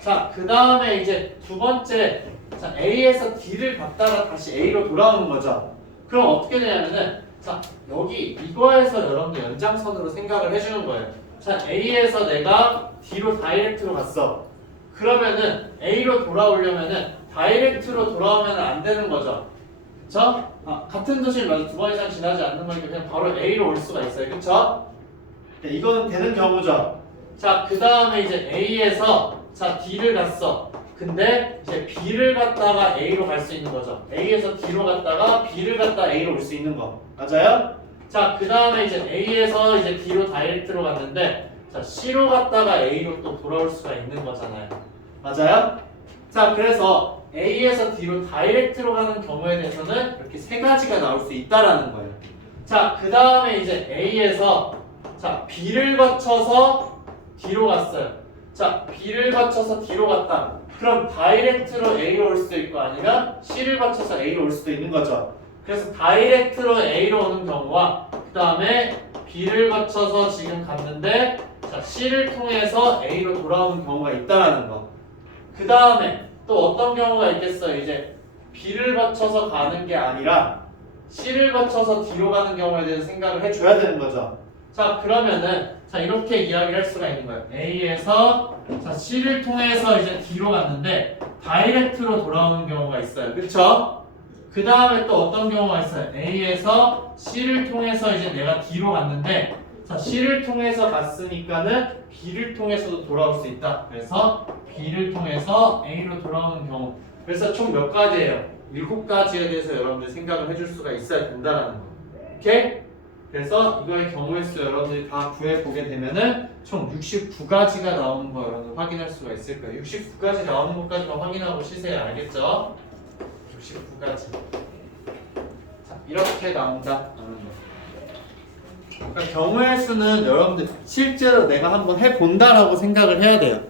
자, 그 다음에 이제 두 번째, 자, A에서 D를 갔다가 다시 A로 돌아오는 거죠. 그럼 어떻게 되냐면은 자, 여기 이거에서 여러분들 연장선으로 생각을 해주는 거예요. 자, A에서 내가 D로 다이렉트로 갔어. 그러면은 A로 돌아오려면은 다이렉트로 돌아오면 안 되는 거죠. 그쵸? 같은 도시를 맞아 두 번 이상 지나지 않는 거니까 그냥 바로 A로 올 수가 있어요. 그쵸? 네, 이거는 되는 경우죠. 자, 그 다음에 이제 A에서 자, D를 갔어. 근데 이제 B를 갔다가 A로 갈 수 있는 거죠. A에서 D로 갔다가 B를 갔다가 A로 올 수 있는 거. 맞아요? 자, 그 다음에 이제 A에서 이제 D로 다이렉트로 갔는데 자, C로 갔다가 A로 또 돌아올 수가 있는 거잖아요. 맞아요? 자, 그래서 A에서 D로 다이렉트로 가는 경우에 대해서는 이렇게 세 가지가 나올 수 있다라는 거예요. 자, 그 다음에 이제 A에서 자, B를 거쳐서 D로 갔어요. 자, B를 거쳐서 D로 갔다. 그럼 다이렉트로 A로 올 수도 있고 아니면 C를 거쳐서 A로 올 수도 있는 거죠. 그래서 다이렉트로 A로 오는 경우와 그 다음에 B를 거쳐서 지금 갔는데 자, C를 통해서 A로 돌아오는 경우가 있다라는 거. 그 다음에 또 어떤 경우가 있겠어요? 이제 B를 거쳐서 가는 게 아니라 C를 거쳐서 D로 가는 경우에 대해서 생각을 해줘야 되는 거죠. 자, 그러면은 자 이렇게 이야기를 할 수가 있는 거예요. A에서 자 C를 통해서 이제 D로 갔는데 다이렉트로 돌아오는 경우가 있어요. 그렇죠? 그 다음에 또 어떤 경우가 있어요? A에서 C를 통해서 이제 내가 D로 갔는데 자 C를 통해서 갔으니까는 B를 통해서도 돌아올 수 있다. 그래서 B를 통해서 A로 돌아오는 경우. 그래서 총 몇 가지예요? 7가지에 대해서 여러분들 생각을 해줄 수가 있어야 된다는 거. 오케이? 그래서 이거의 경우의 수 여러분들이 다 구해보게 되면은 총 69가지가 나오는 거 여러분들 확인할 수가 있을 거예요. 69가지 나오는 것까지만 확인하고 쉬세요. 알겠죠? 69가지. 자, 이렇게 나온다. 그러니까 경우의 수는 여러분들 실제로 내가 한번 해본다라고 생각을 해야 돼요.